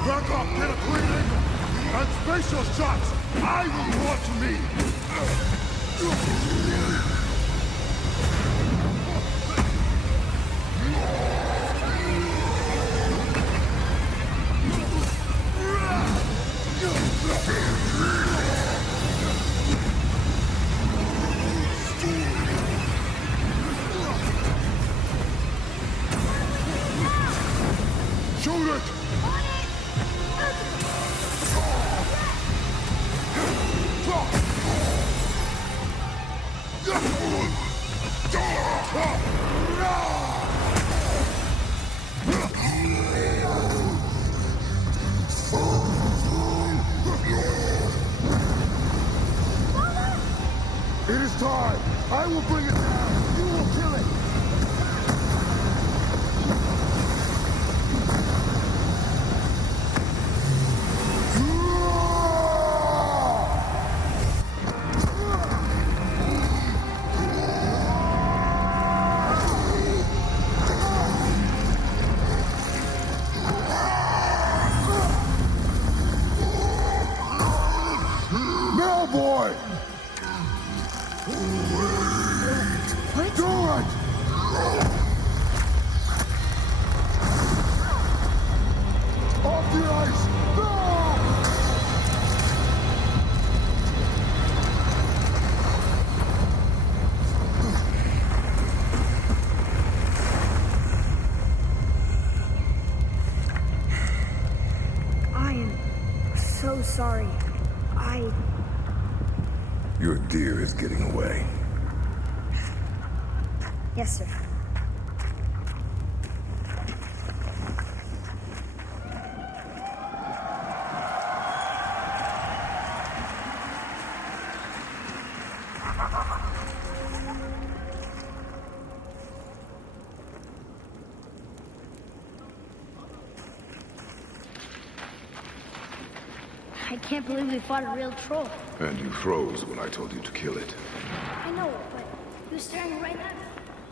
Back up, get a clean angle, and space your shots. I will want to me. It is time. I will bring it down. You will kill it. Boy! What? Do it! Off the ice! No! I am so sorry. Your deer is getting away. Yes, sir. I can't believe we fought a real troll. And you froze when I told you to kill it. I know, but he was staring right at me.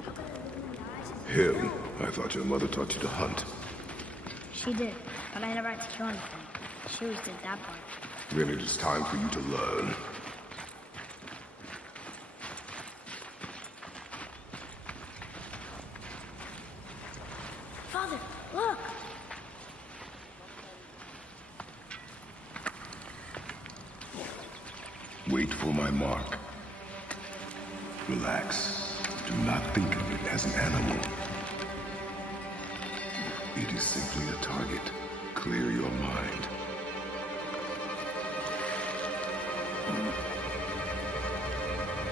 How could I look him in the eyes? Him? I thought your mother taught you to hunt. She did, but I never had to kill anything. She always did that part. Then it is time for you to learn. Father, look! Wait for my mark. Relax. Do not think of it as an animal. It is simply a target. Clear your mind.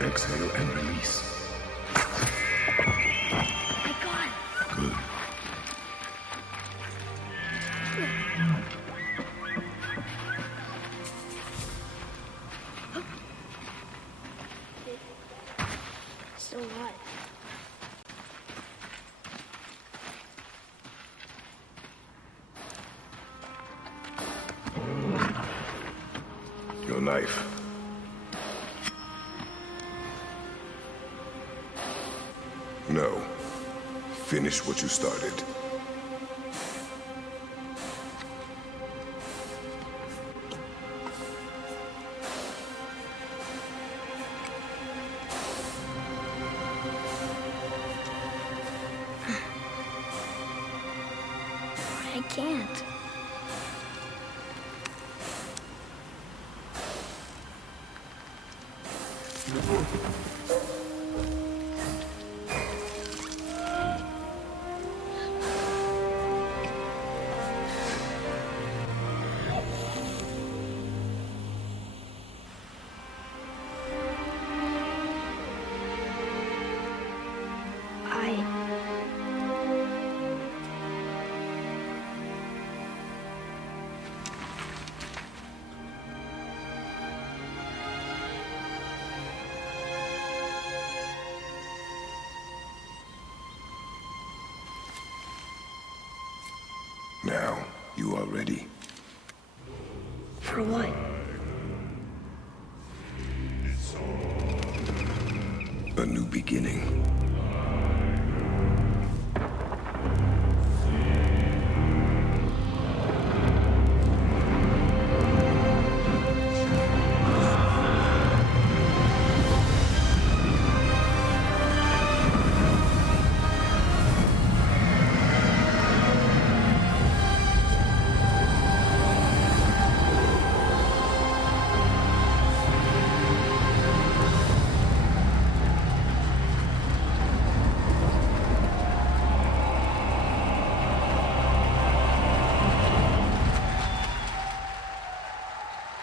Exhale and release. I got it! Good. So what? Your knife. No. Finish what you started. I can't. Now, you are ready. For what? A new beginning.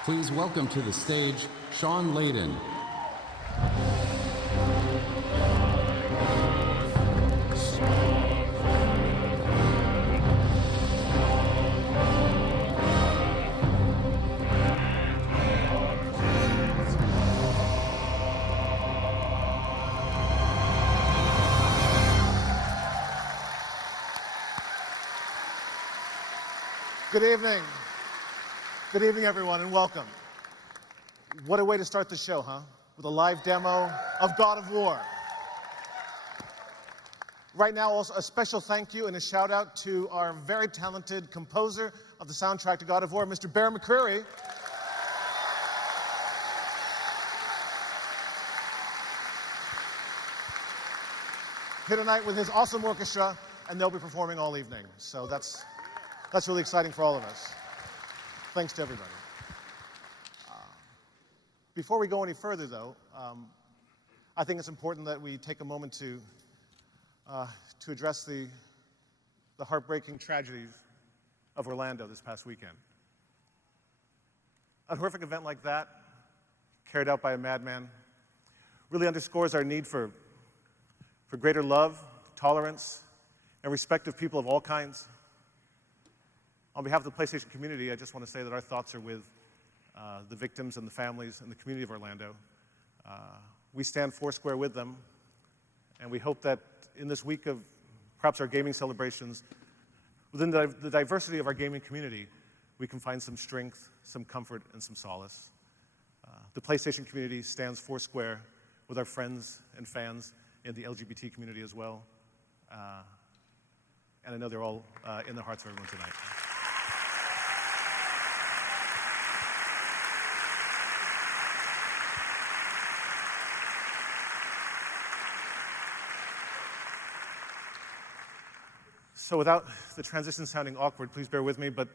Please welcome to the stage, Sean Layden. Good evening. Good evening, everyone, and welcome. What a way to start the show, huh? With a live demo of God of War. Right now, also a special thank you and a shout out to our very talented composer of the soundtrack to God of War, Mr. Bear McCreary. Here tonight with his awesome orchestra, and they'll be performing all evening. So that's really exciting for all of us. Thanks to everybody. Before we go any further, though, I think it's important that we take a moment to address the heartbreaking tragedies of Orlando this past weekend. A horrific event like that, carried out by a madman, really underscores our need for greater love, tolerance, and respect of people of all kinds. On behalf of the PlayStation community, I just want to say that our thoughts are with the victims and the families and the community of Orlando. We stand foursquare with them, and we hope that in this week of perhaps our gaming celebrations, within the diversity of our gaming community, we can find some strength, some comfort, and some solace. The PlayStation community stands foursquare with our friends and fans in the LGBT community as well. And I know they're all in the hearts of everyone tonight. So without the transition sounding awkward, please bear with me, but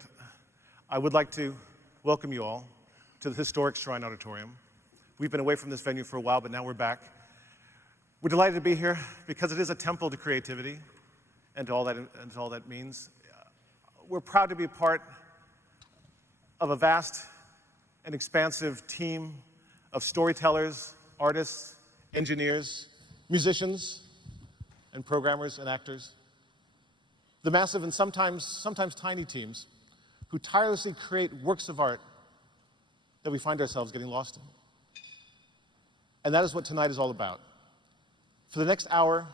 I would like to welcome you all to the historic Shrine Auditorium. We've been away from this venue for a while, but now we're back. We're delighted to be here because it is a temple to creativity and to all that means. We're proud to be part of a vast and expansive team of storytellers, artists, engineers, musicians, and programmers and actors. The massive and sometimes tiny teams who tirelessly create works of art that we find ourselves getting lost in. And that is what tonight is all about. For the next hour,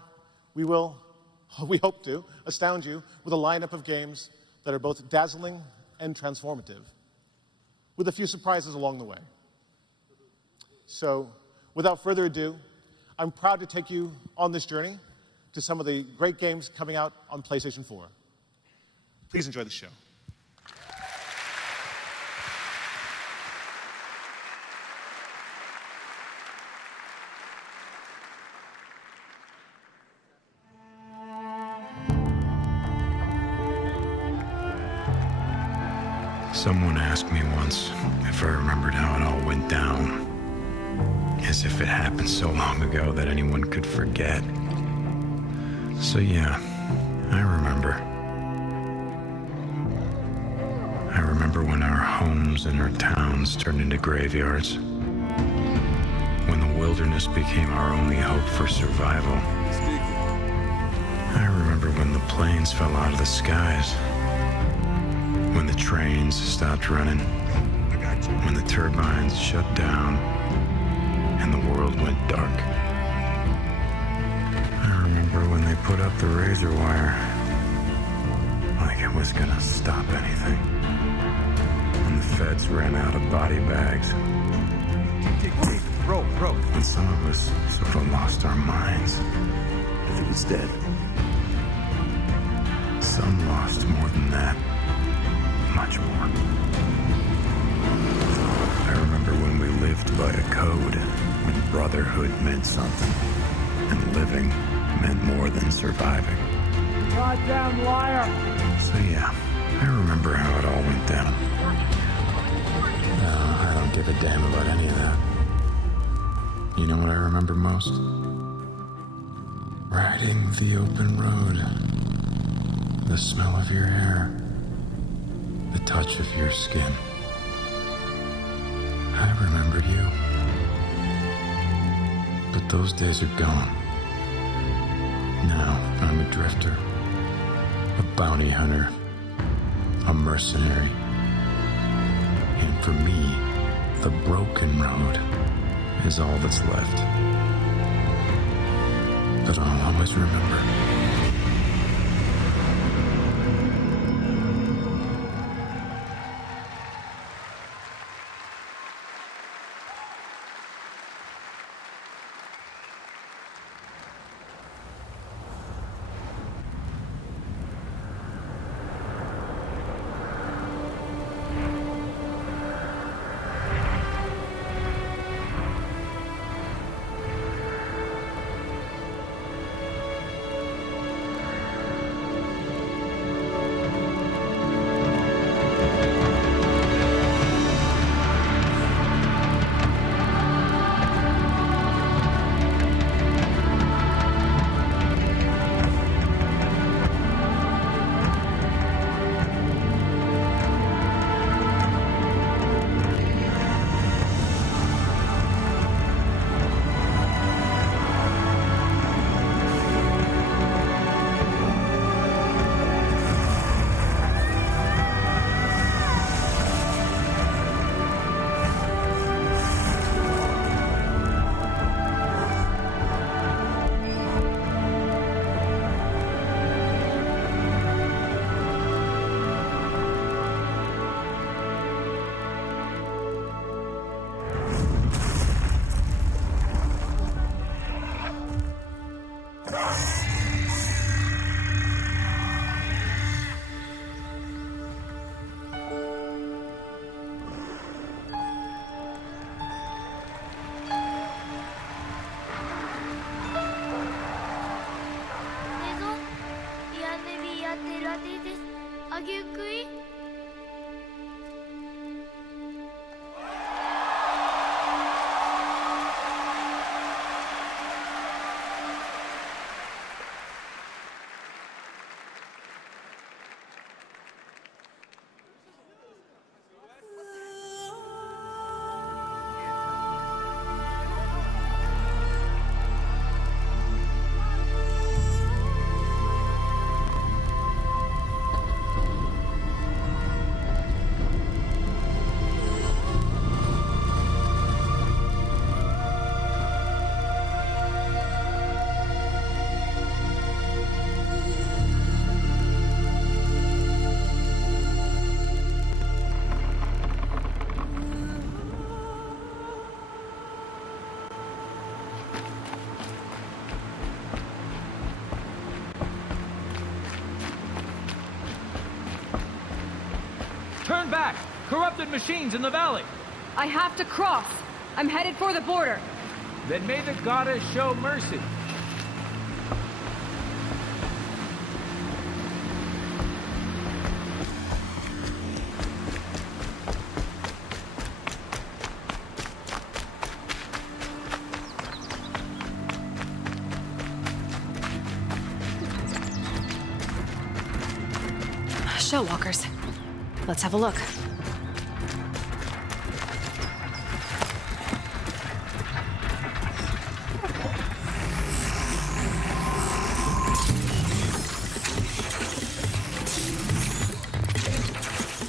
we hope to astound you with a lineup of games that are both dazzling and transformative, with a few surprises along the way. So, without further ado, I'm proud to take you on this journey to some of the great games coming out on PlayStation 4. Please enjoy the show. Someone asked me once if I remembered how it all went down, as if it happened so long ago that anyone could forget. So yeah, I remember. I remember when our homes and our towns turned into graveyards, when the wilderness became our only hope for survival. I remember when the planes fell out of the skies, when the trains stopped running, when the turbines shut down, and the world went dark. I remember when they put up the razor wire, like it was gonna stop anything. When the feds ran out of body bags. Bro. And some of us sort of lost our minds. If he was dead. Some lost more than that. Much more. I remember when we lived by a code, when brotherhood meant something, and living meant more than surviving. Goddamn liar! So yeah, I remember how it all went down. No, I don't give a damn about any of that. You know what I remember most? Riding the open road. The smell of your hair. The touch of your skin. I remember you. But those days are gone. Now I'm a drifter, a bounty hunter, a mercenary. And for me, the broken road is all that's left. But I'll always remember. Turn back! Corrupted machines in the valley! I have to cross. I'm headed for the border. Then may the goddess show mercy. Show walkers. Let's have a look.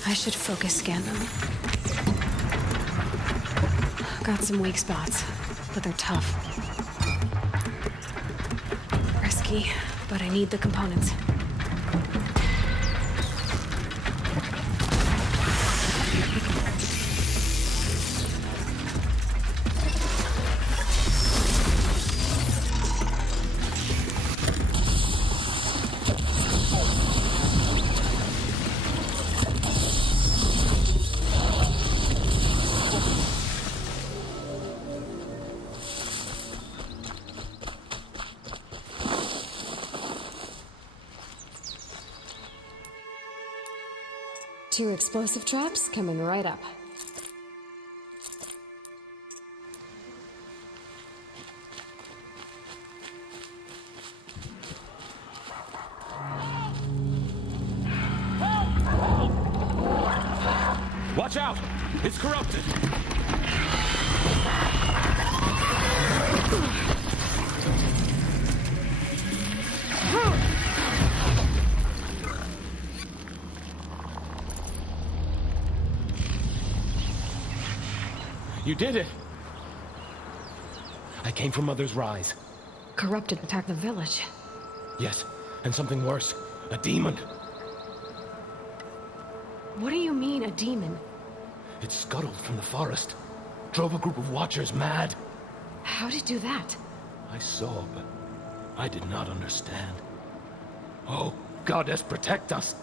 I should focus scan them. Got some weak spots, but they're tough. Risky, but I need the components. Two explosive traps coming right up. Watch out! It's corrupted! You did it! I came from Mother's Rise. Corrupted attacked the village. Yes, and something worse. A demon. What do you mean, a demon? It scuttled from the forest. Drove a group of watchers mad. How'd it do that? I saw, but I did not understand. Oh, Goddess, protect us!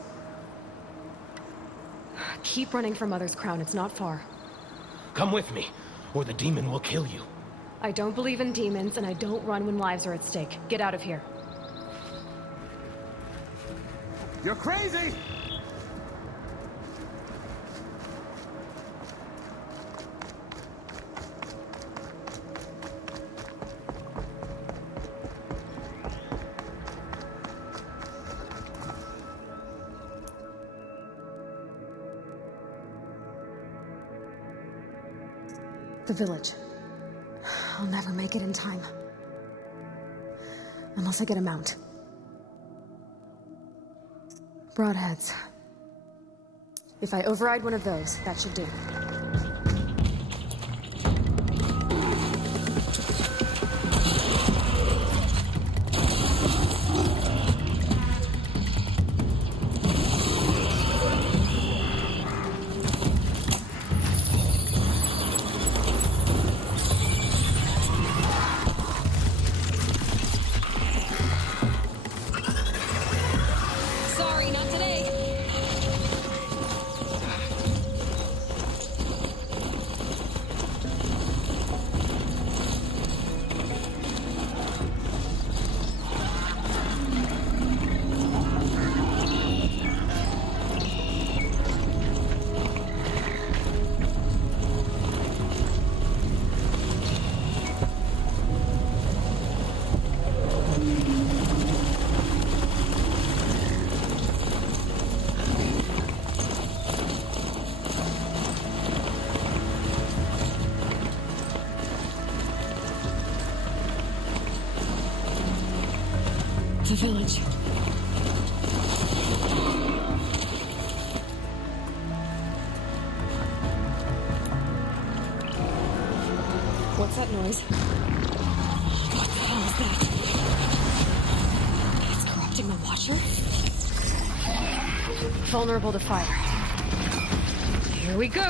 Keep running for Mother's Crown, it's not far. Come with me, or the demon will kill you. I don't believe in demons, and I don't run when lives are at stake. Get out of here. You're crazy! The village. I'll never make it in time. Unless I get a mount. Broadheads. If I override one of those, that should do. Sorry, not today. The village. What's that noise? What the hell is that? It's corrupting the Watcher? Vulnerable to fire. Here we go!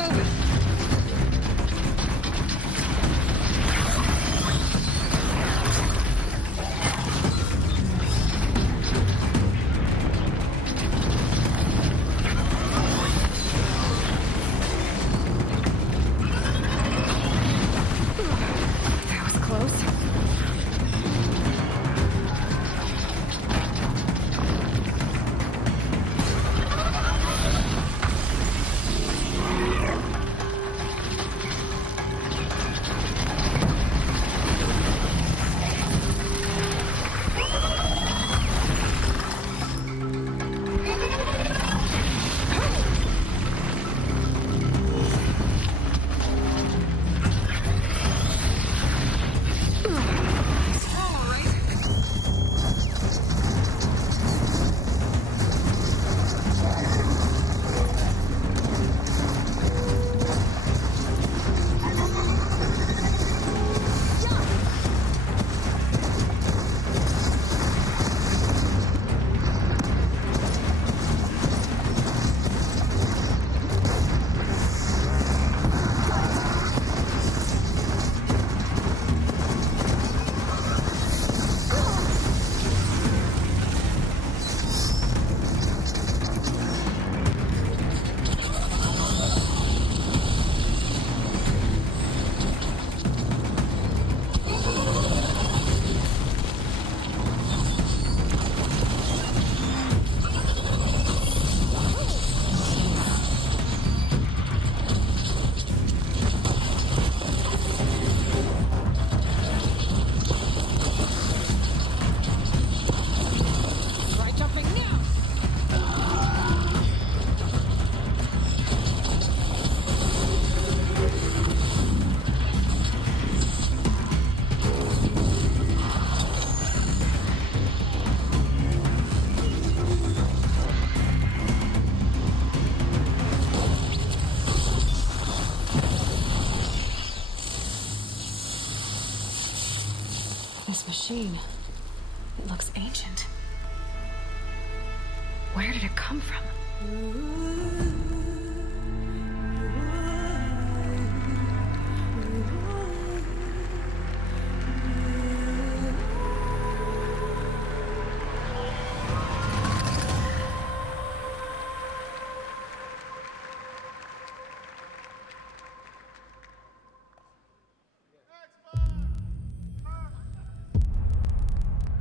this machine. It looks ancient. Where did it come from?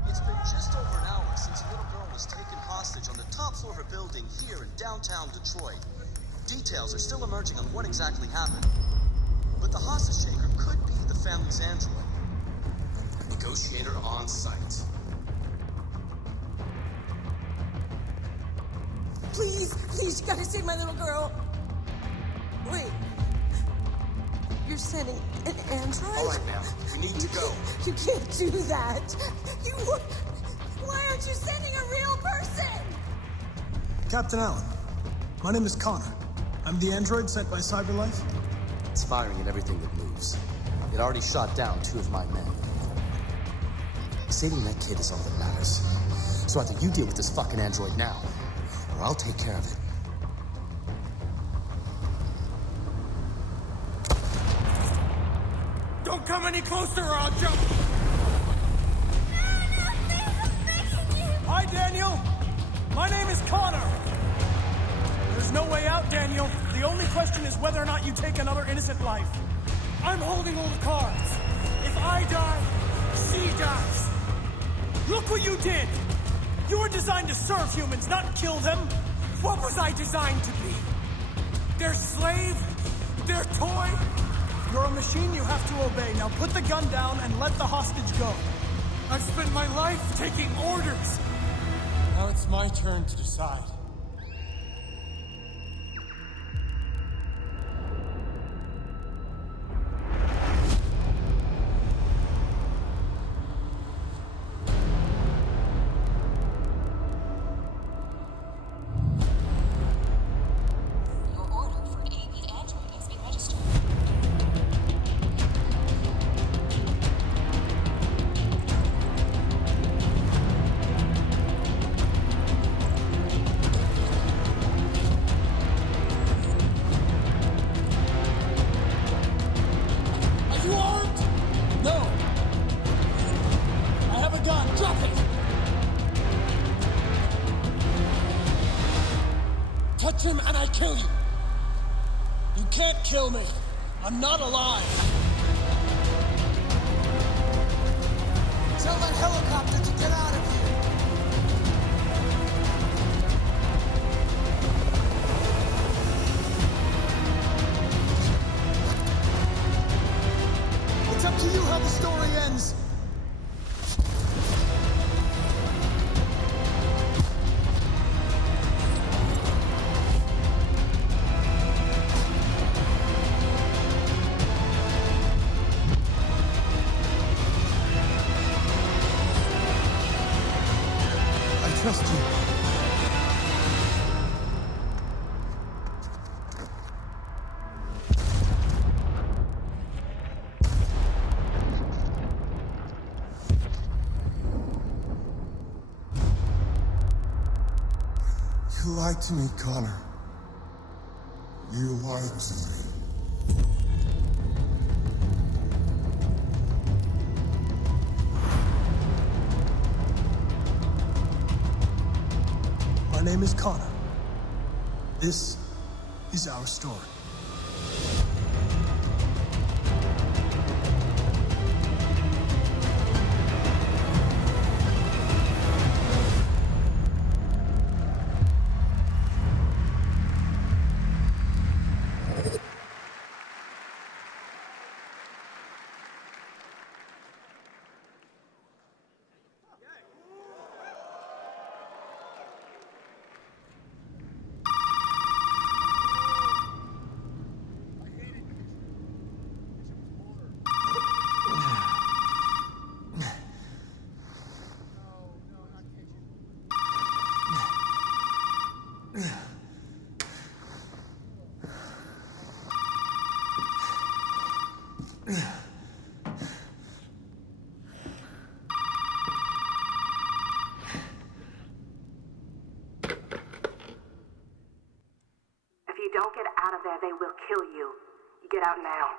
It's been just over an hour since a little girl was taken hostage on the top floor of a building here in downtown Detroit. Details are still emerging on what exactly happened. But the hostage taker could be the family's android. Negotiator on site. Please, you gotta save my little girl. Wait. You're sending an android? All right, now, we need to go. You can't do that. Why aren't you sending a real person? Captain Allen, my name is Connor. I'm the android sent by CyberLife. It's firing at everything that moves. It already shot down 2 of my men. Saving that kid is all that matters. So either you deal with this fucking android now, or I'll take care of it. Don't come any closer or I'll jump! Hi, Daniel! My name is Connor! There's no way out, Daniel. The only question is whether or not you take another innocent life. I'm holding all the cards. If I die, she dies. Look what you did! You were designed to serve humans, not kill them. What was I designed to be? Their slave? Their toy? You're a machine you have to obey. Now put the gun down and let the hostage go. I've spent my life taking orders. Now it's my turn to decide. Touch him and I kill you. You can't kill me. I'm not alive. Tell that helicopter to get out of here. It's up to you how the story ends. Trust you. You lied to me, Connor. You lied to me. My name is Connor. This is our story. out now.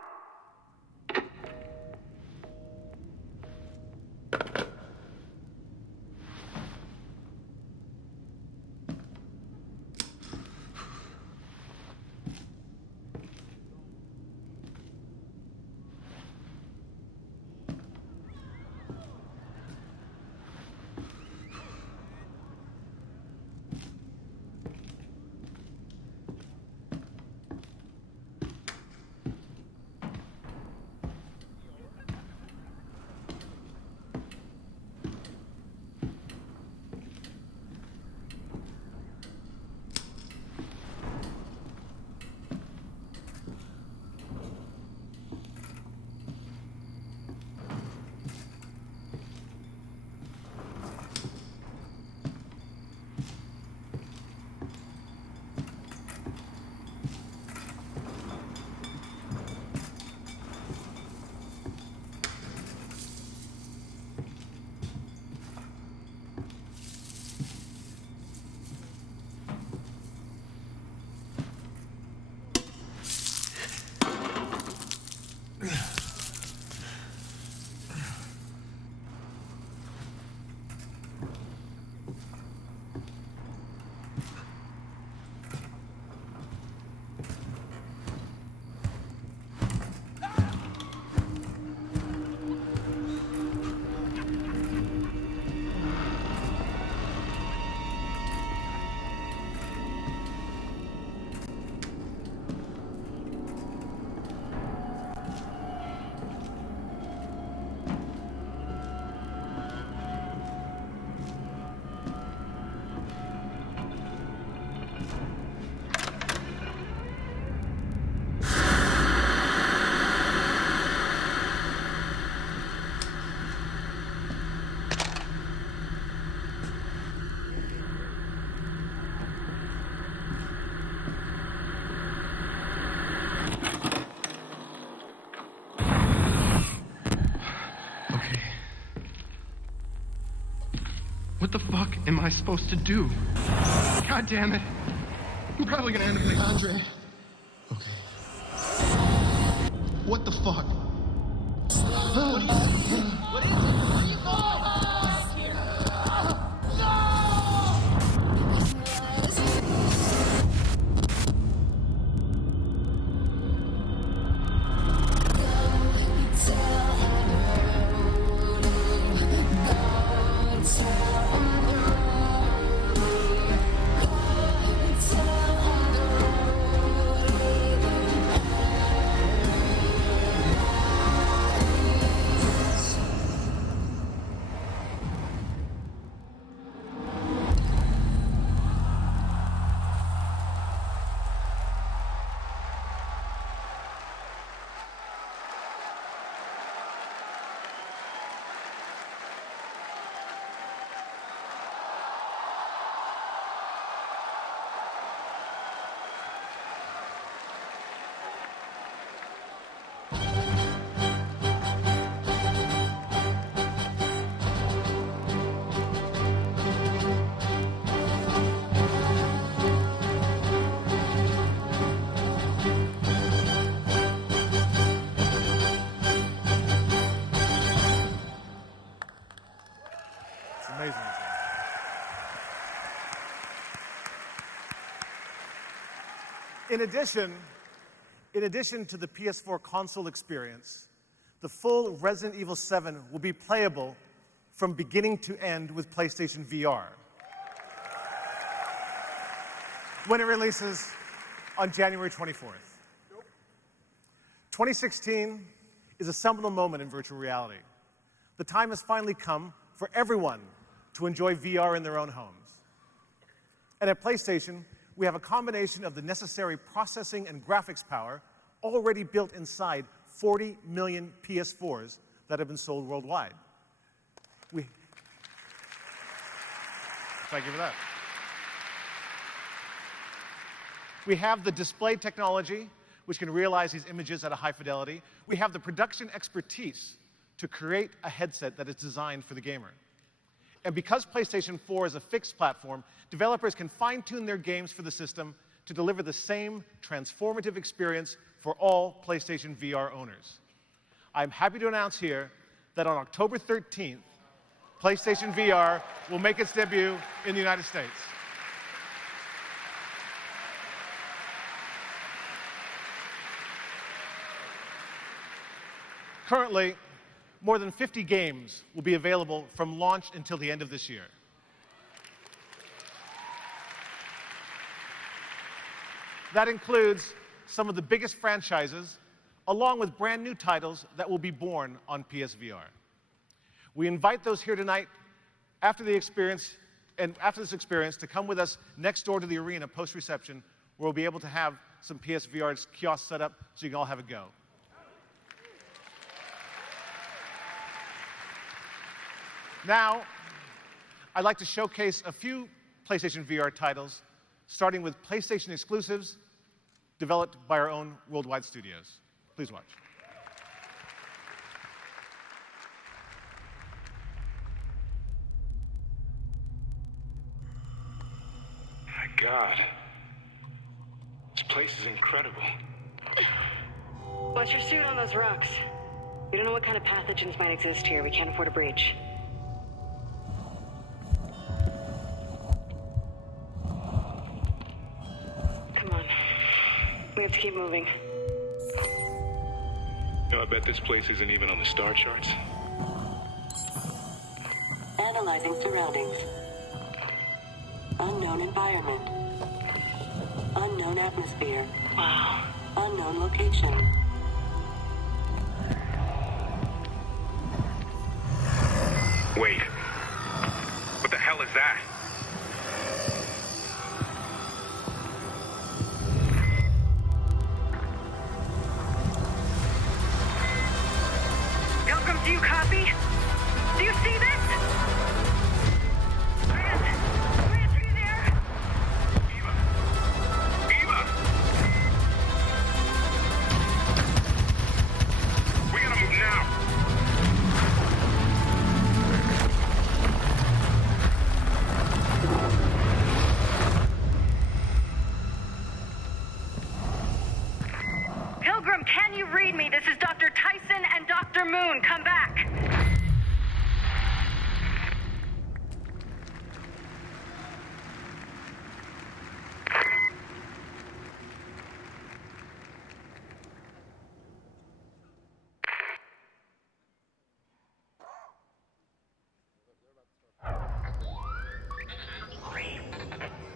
What the fuck am I supposed to do? God damn it. I'm probably gonna end up like Andre. Okay. What the fuck? What is it? What is it? Where are you going? Here. Amazing. In addition to the PS4 console experience, the full Resident Evil 7 will be playable from beginning to end with PlayStation VR when it releases on January 24th. 2016 is a seminal moment in virtual reality. The time has finally come for everyone to enjoy VR in their own homes. And at PlayStation, we have a combination of the necessary processing and graphics power already built inside 40 million PS4s that have been sold worldwide. Thank you for that. We have the display technology, which can realize these images at a high fidelity. We have the production expertise to create a headset that is designed for the gamer. And because PlayStation 4 is a fixed platform, developers can fine-tune their games for the system to deliver the same transformative experience for all PlayStation VR owners. I'm happy to announce here that on October 13th, PlayStation VR will make its debut in the United States. Currently, more than 50 games will be available from launch until the end of this year. That includes some of the biggest franchises, along with brand new titles that will be born on PSVR. We invite those here tonight after this experience to come with us next door to the arena post-reception, where we'll be able to have some PSVR kiosks set up so you can all have a go. Now, I'd like to showcase a few PlayStation VR titles, starting with PlayStation exclusives developed by our own worldwide studios. Please watch. My God. This place is incredible. Watch your suit on those rocks. We don't know what kind of pathogens might exist here. We can't afford a breach. Come on. We have to keep moving. I bet this place isn't even on the star charts. Analyzing surroundings. Unknown environment. Unknown atmosphere. Wow. Unknown location. Wait. What the hell is that? Pilgrim, do you copy? Do you see this? Grant, are you there? Eva! We gotta move now! Pilgrim, can you read me? This is Dr. Tyson and Dr. Moon. Come back.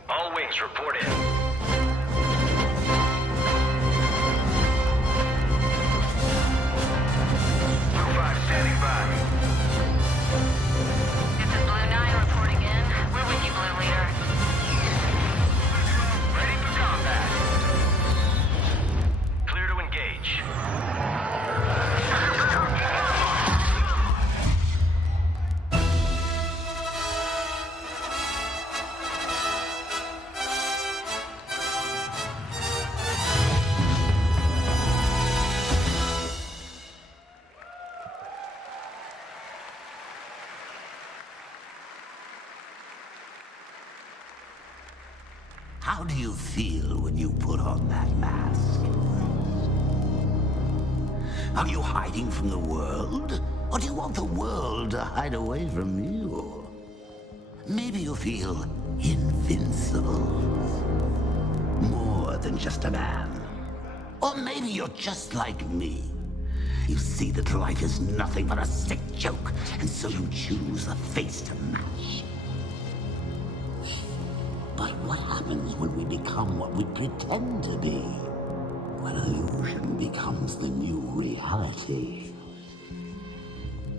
All wings report in. 2-5 standing by. This is Blue 9 reporting in. We're with you, Blue Leader. Ready for combat. Clear to engage. How do you feel when you put on that mask? Are you hiding from the world? Or do you want the world to hide away from you? Maybe you feel invincible. More than just a man. Or maybe you're just like me. You see that life is nothing but a sick joke, and so you choose a face to match. But what happens when we become what we pretend to be? When illusion becomes the new reality?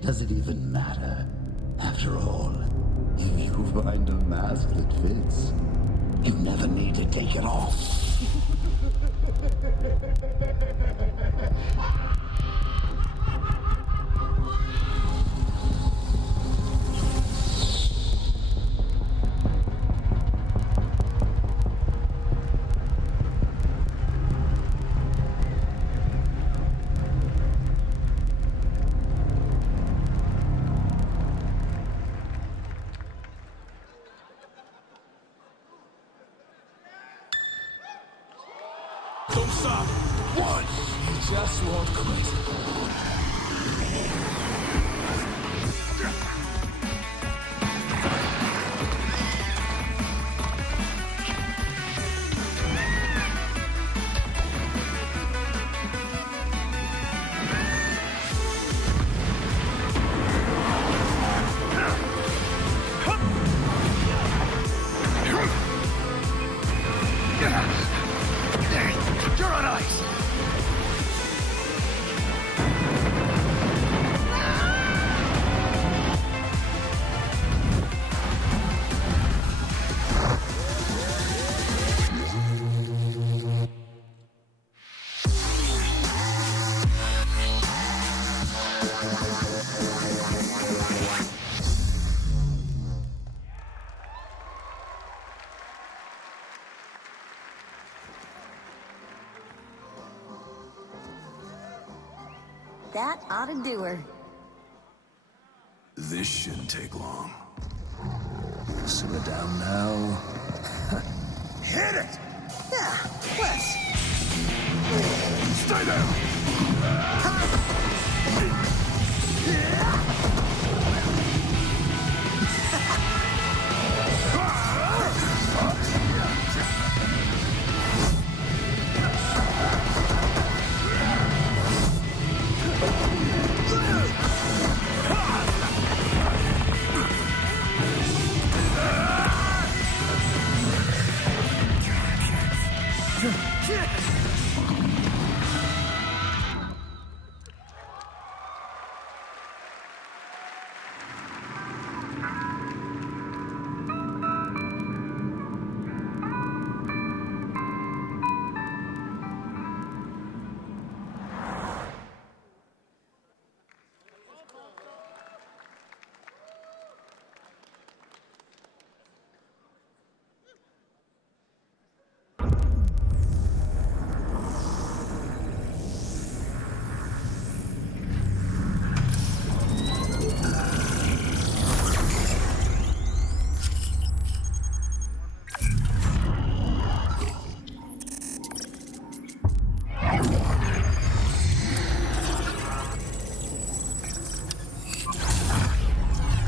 Does it even matter? After all, if you find a mask that fits, you never need to take it off. Don't stop. 1. just won't quit. You're on ice! That ought to do her. This shouldn't take long. Simmer down now. Hit it! Yeah, let's. Stay down!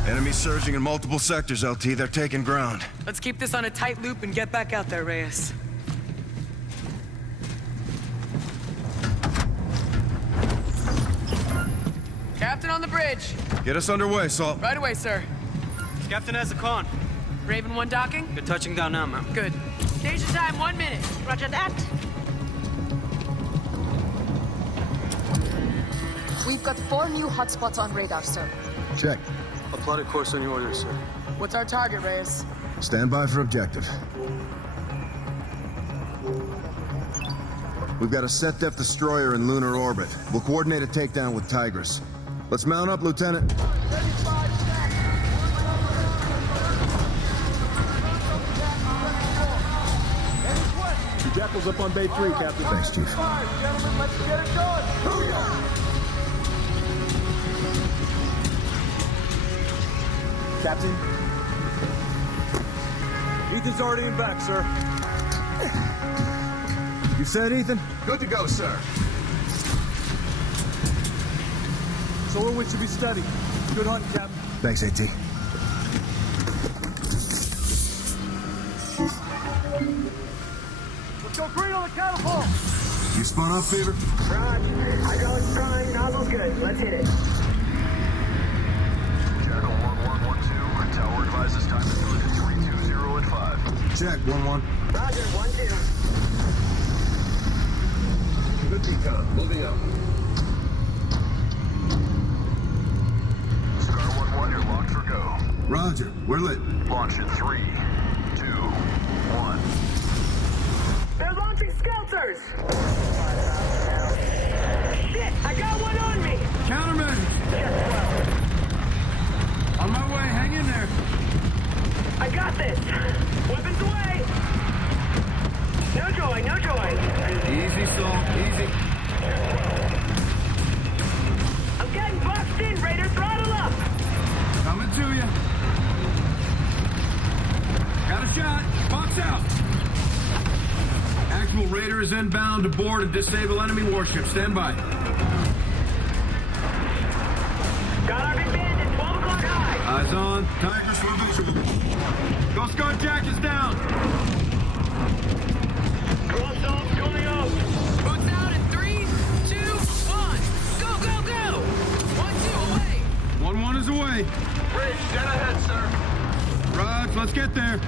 Enemy surging in multiple sectors, LT. They're taking ground. Let's keep this on a tight loop and get back out there, Reyes. Captain on the bridge. Get us underway, Salt. Right away, sir. Captain has a con. Raven 1 docking? You're touching down now, ma'am. Good. Station time, 1 minute. Roger that. We've got 4 new hotspots on radar, sir. Check. A plotted course on your orders, sir. What's our target, Reyes? Stand by for objective. We've got a set-depth destroyer in lunar orbit. We'll coordinate a takedown with Tigress. Let's mount up, Lieutenant. The Jackal's up on Bay 3, Captain. Thanks, Chief. Gentlemen, let's get it going. Captain? Ethan's already in back, sir. You said, Ethan? Good to go, sir. Solar wind should be steady. Good hunting, Captain. Thanks, AT. Let's go green on the catapult. You spun off, Fever? Roger. Hydraulic prime, nozzle good. Let's hit it. Jackal 1112. Tower advises time to deliver 320 at 5. Check, 1-1. Roger, 1-2. Good decon. Moving up. Scar 1-1, you're locked for go. Roger, we're lit. Launch in 3, 2, 1. They're launching skelters! Shit, I got one on me! Countermeasures! On my way, hang in there. I got this! Weapons away! No joy, no joy! Easy, Saul, easy. I'm getting boxed in, Raider, throttle up! Coming to you. Got a shot. Box out. Actual Raider is inbound to board and disable enemy warship. Stand by. Got our big bandit, 12 o'clock high. Eyes on. Tigers for visual. Ghost Guard Jack is down. Cross zone's coming up. Boots out in 3, 2, 1. Go, go, go! 1, 2, away. 1-1 is away. Bridge, dead ahead, sir. Raj, let's get there.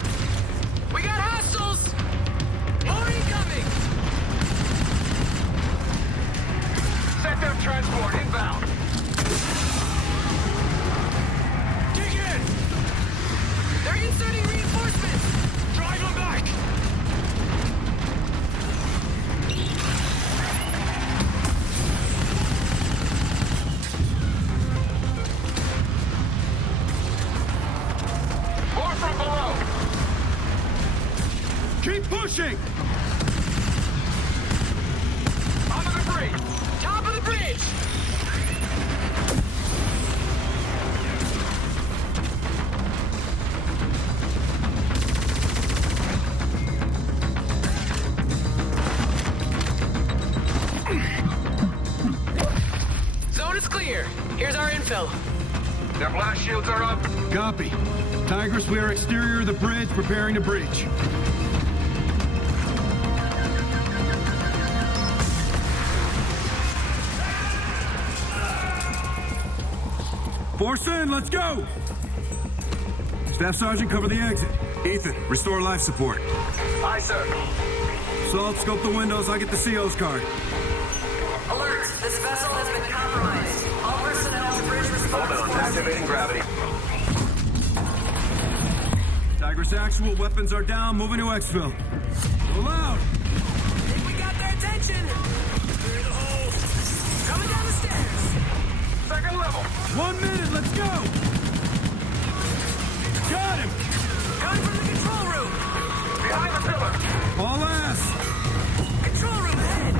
We got hostiles! More incoming! Sector transport inbound. Dig in! They're inserting reinforcements! Drive them back! More from below! Keep pushing! Onto the bridge! Top of the bridge! Zone is clear. Here's our infill. Their blast shields are up. Copy. Tigers, we are exterior of the bridge, preparing to breach. Force in, let's go! Staff Sergeant, cover the exit. Ethan, restore life support. Aye, sir. Salt, scope the windows, I get the CO's card. Alert! This vessel has been compromised. All personnel to bridge response. Hold on, activating gravity. Tigris actual, weapons are down, moving to exfil. Go loud! Think we got their attention! Clear the hole! Coming down the stairs! Second level. 1 minute, let's go! Got him! Coming from the control room! Behind the pillar. All ass! Control room ahead!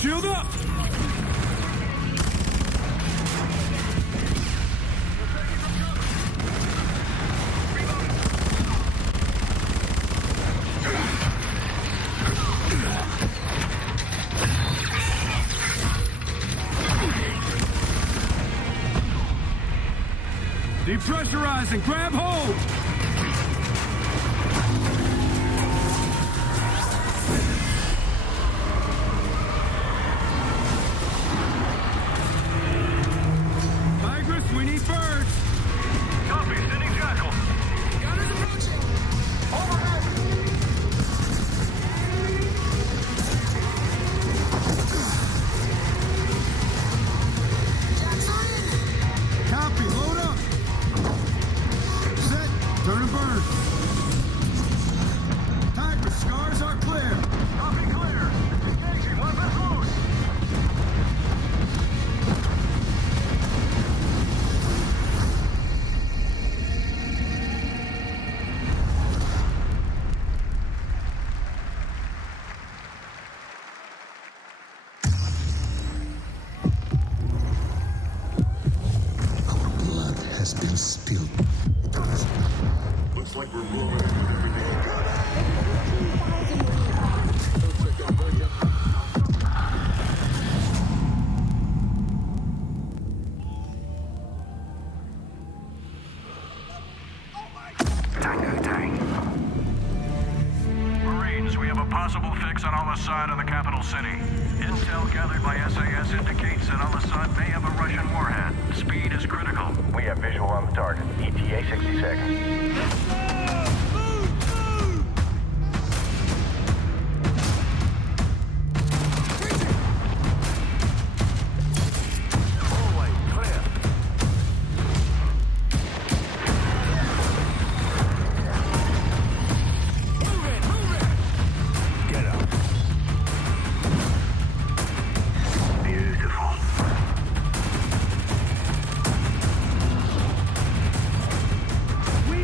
Shield up! Depressurizing, grab hold! Tigris, we need birds! Copy, sending jackal. Gunners approaching! Overhead. Copy, load up! Set, turn and burn. Tigris, scars are clear. Copy clear. Engaging, weapons loose. Our blood has been spilled. Looks like we're moving every day. Marines, we have a possible fix on Al-Assad in the capital city. Intel gathered by SAS indicates that Al-Assad may have a Russian warhead. Speed is critical. We have visual on the target. ETA 60 seconds. Hallway, clear. Move it, move it! Get up. Beautiful. We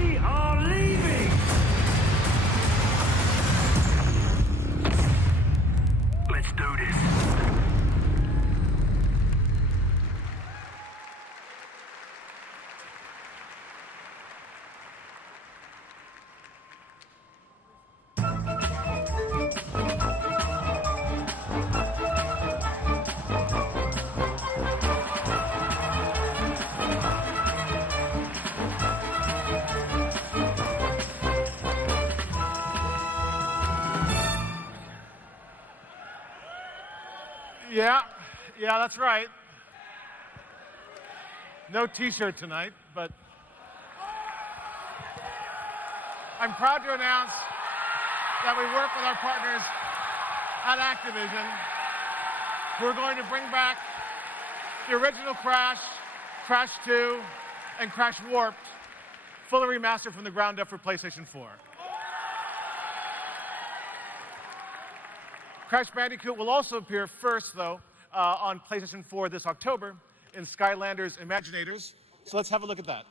Yeah, that's right. No t-shirt tonight, but I'm proud to announce that we work with our partners at Activision, who are going to bring back the original Crash, Crash 2, and Crash Warped, fully remastered from the ground up for PlayStation 4. Crash Bandicoot will also appear first, though, on PlayStation 4 this October in Skylanders Imaginators. So let's have a look at that.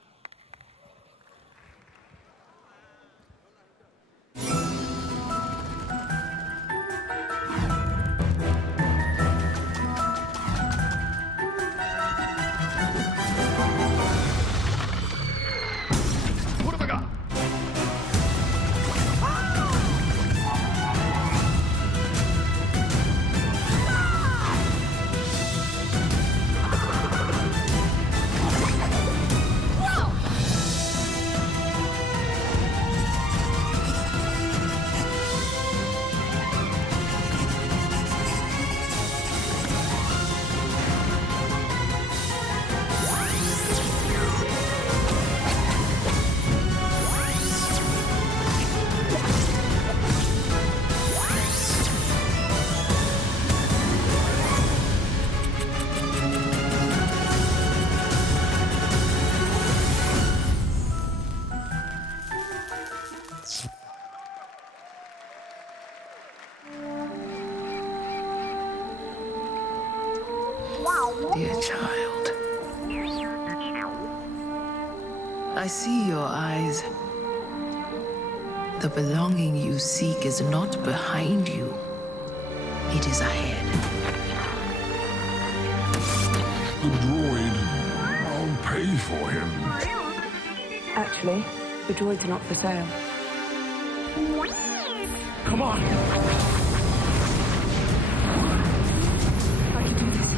What have I got? Dear child, I see your eyes. The belonging you seek is not behind you, it is ahead. The droid. I'll pay for him. Actually, the droids are not for sale. Come on. I can do this.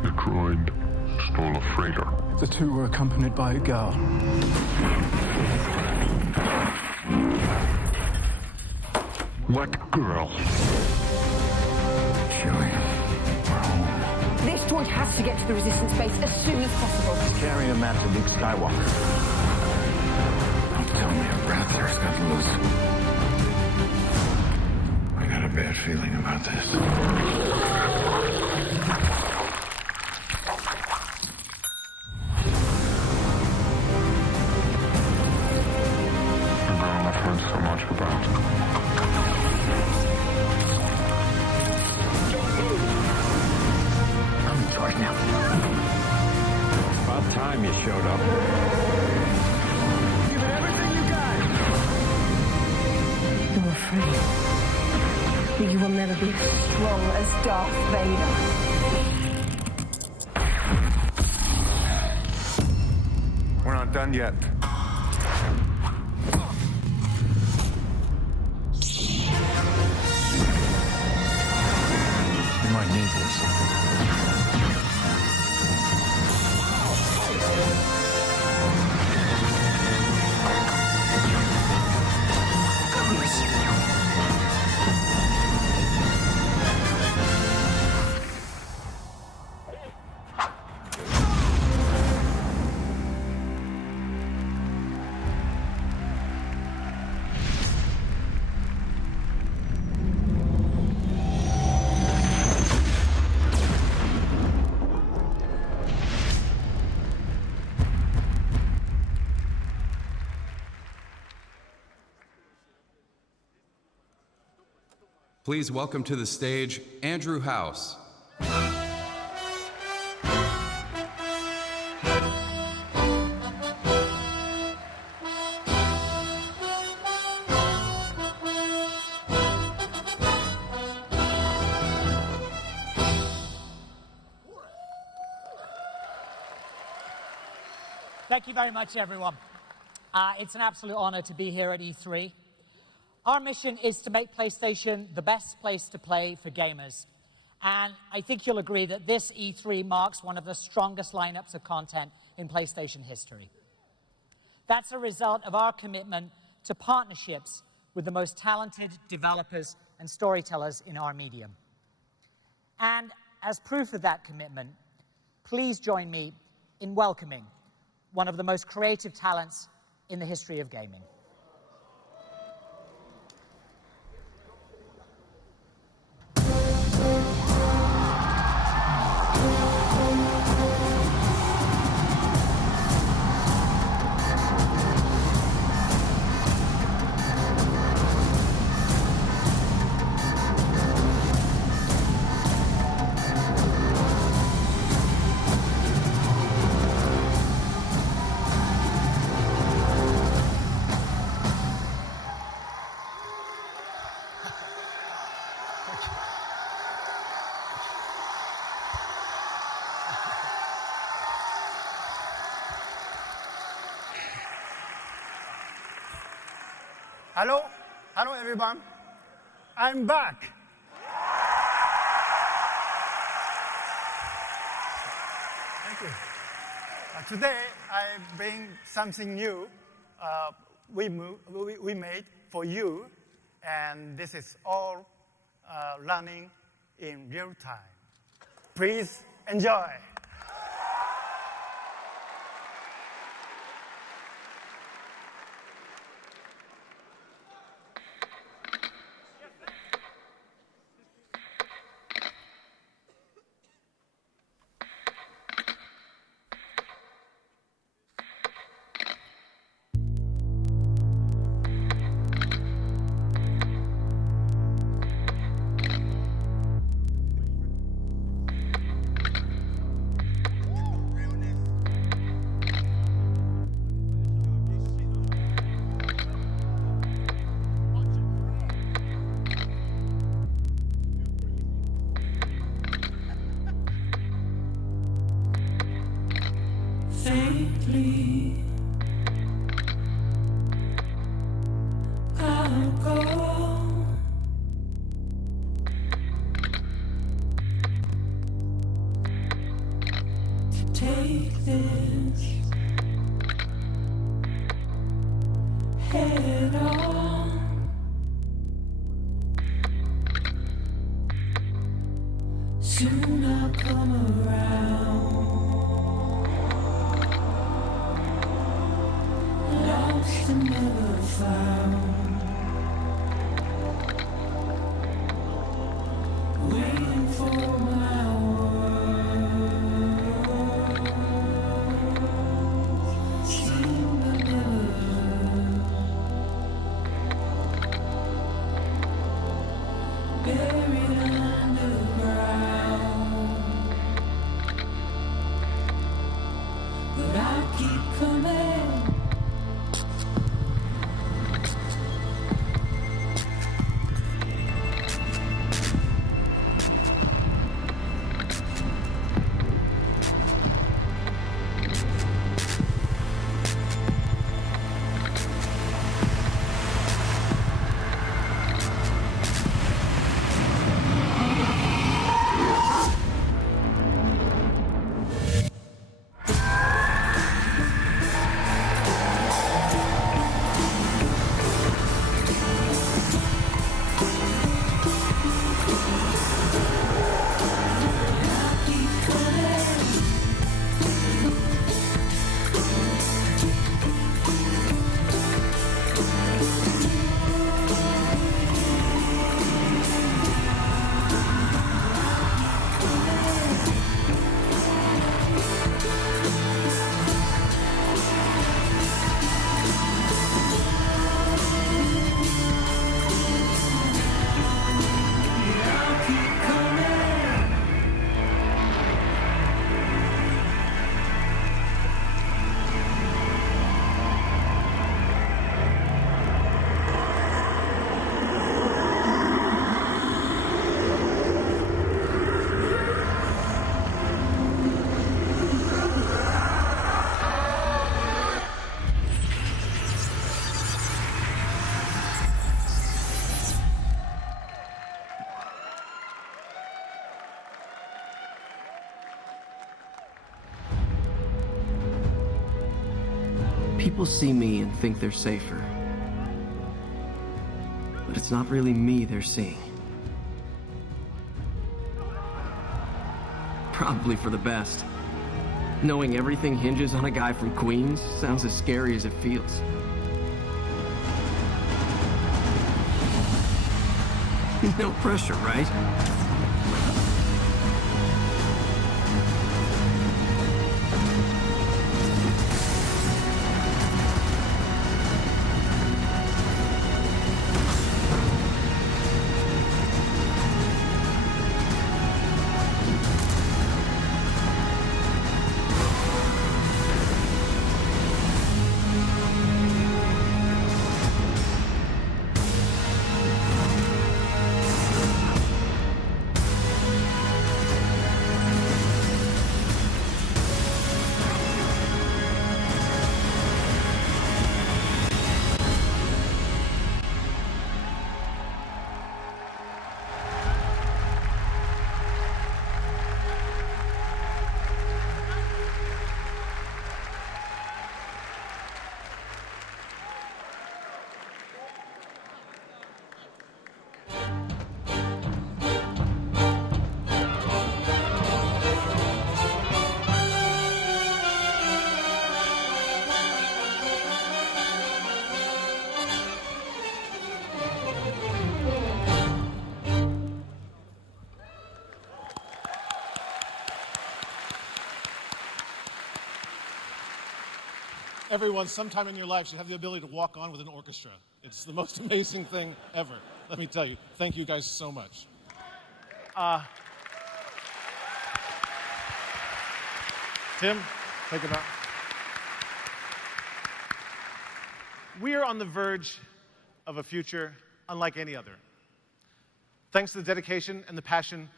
The droid stole a freighter. The two were accompanied by a girl. What girl? Chewie, we're home. This droid has to get to the Resistance base as soon as possible. Carry a map to Luke Skywalker. Don't tell me a Raptor's got loose. I got a bad feeling about this. The girl I've heard so much about. I'm in charge now. About time you showed up. Give it everything you got. You're afraid. But you will never be as strong as Darth Vader. We're not done yet. You might need this. Please welcome to the stage Andrew House. Thank you very much, everyone. It's an absolute honor to be here at E3. Our mission is to make PlayStation the best place to play for gamers. And I think you'll agree that this E3 marks one of the strongest lineups of content in PlayStation history. That's a result of our commitment to partnerships with the most talented developers and storytellers in our medium. And as proof of that commitment, please join me in welcoming one of the most creative talents in the history of gaming. Hello everyone. I'm back. Thank you. Today I bring something new we made for you, and this is all running in real time. Please enjoy. Faintly, I'll go to take this head on. Soon I'll come around. Lost and never found, waiting for my words, seem to never, buried underground, but I keep coming. People see me and think they're safer. But it's not really me they're seeing. Probably for the best. Knowing everything hinges on a guy from Queens sounds as scary as it feels. No pressure, right? Everyone, sometime in your life, should have the ability to walk on with an orchestra. It's the most amazing thing ever. Let me tell you. Thank you guys so much. Tim, take him out. We are on the verge of a future unlike any other, thanks to the dedication and the passion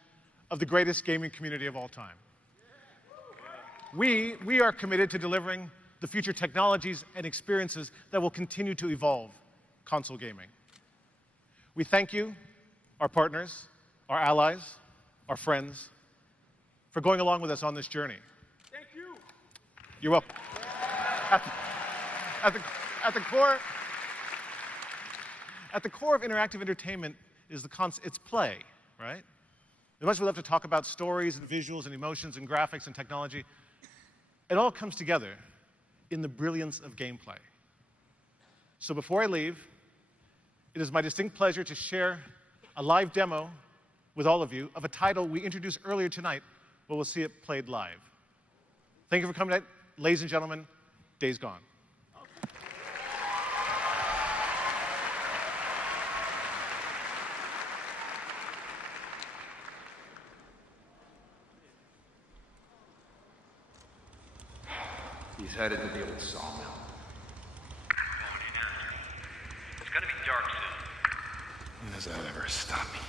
of the greatest gaming community of all time. We are committed to delivering the future technologies and experiences that will continue to evolve console gaming. We thank you, our partners, our allies, our friends, for going along with us on this journey. Thank you. You're welcome. At the core of interactive entertainment is it's play, right? As much as we love to talk about stories and visuals and emotions and graphics and technology, it all comes together in the brilliance of gameplay. So before I leave, it is my distinct pleasure to share a live demo with all of you of a title we introduced earlier tonight, but we'll see it played live. Thank you for coming tonight. Ladies and gentlemen, Days Gone. He's headed to the old sawmill. It's gonna be dark soon. When does that ever stop me?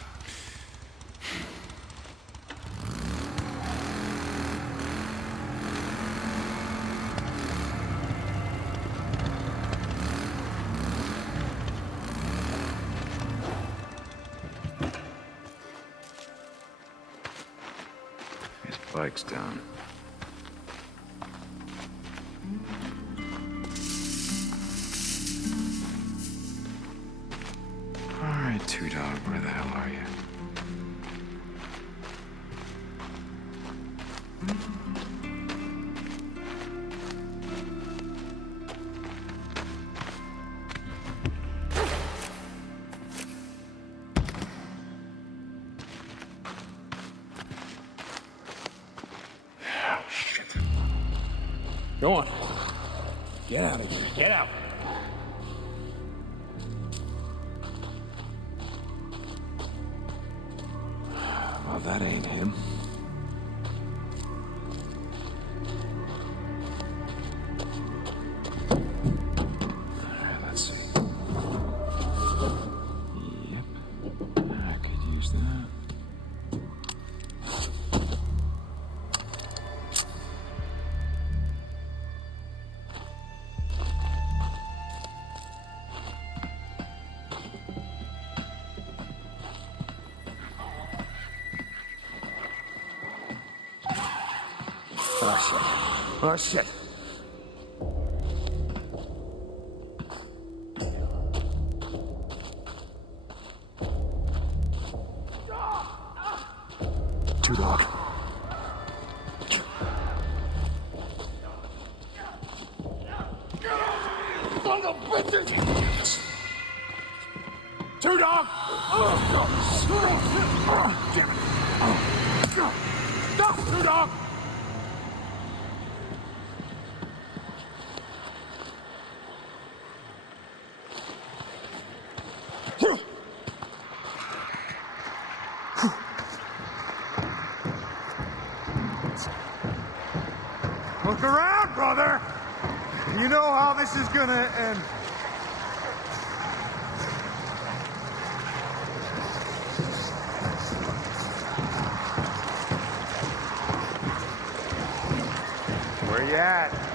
His bike's down. Two Dog, where the hell are you? Oh, shit. Go on. Get out of here. Get out. Well, that ain't him. Let's see. Yep. I could use that. Oh, shit. son of bitches! Two dog! Damn it! Stop, two dog! Look around, brother! You know how this is gonna end. Where you at?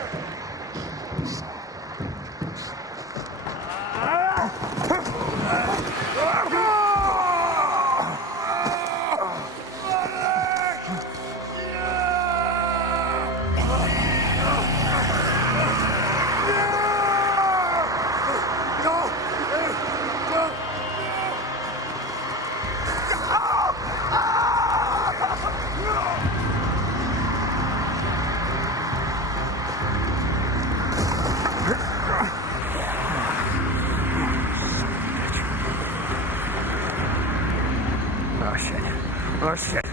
Oh shit.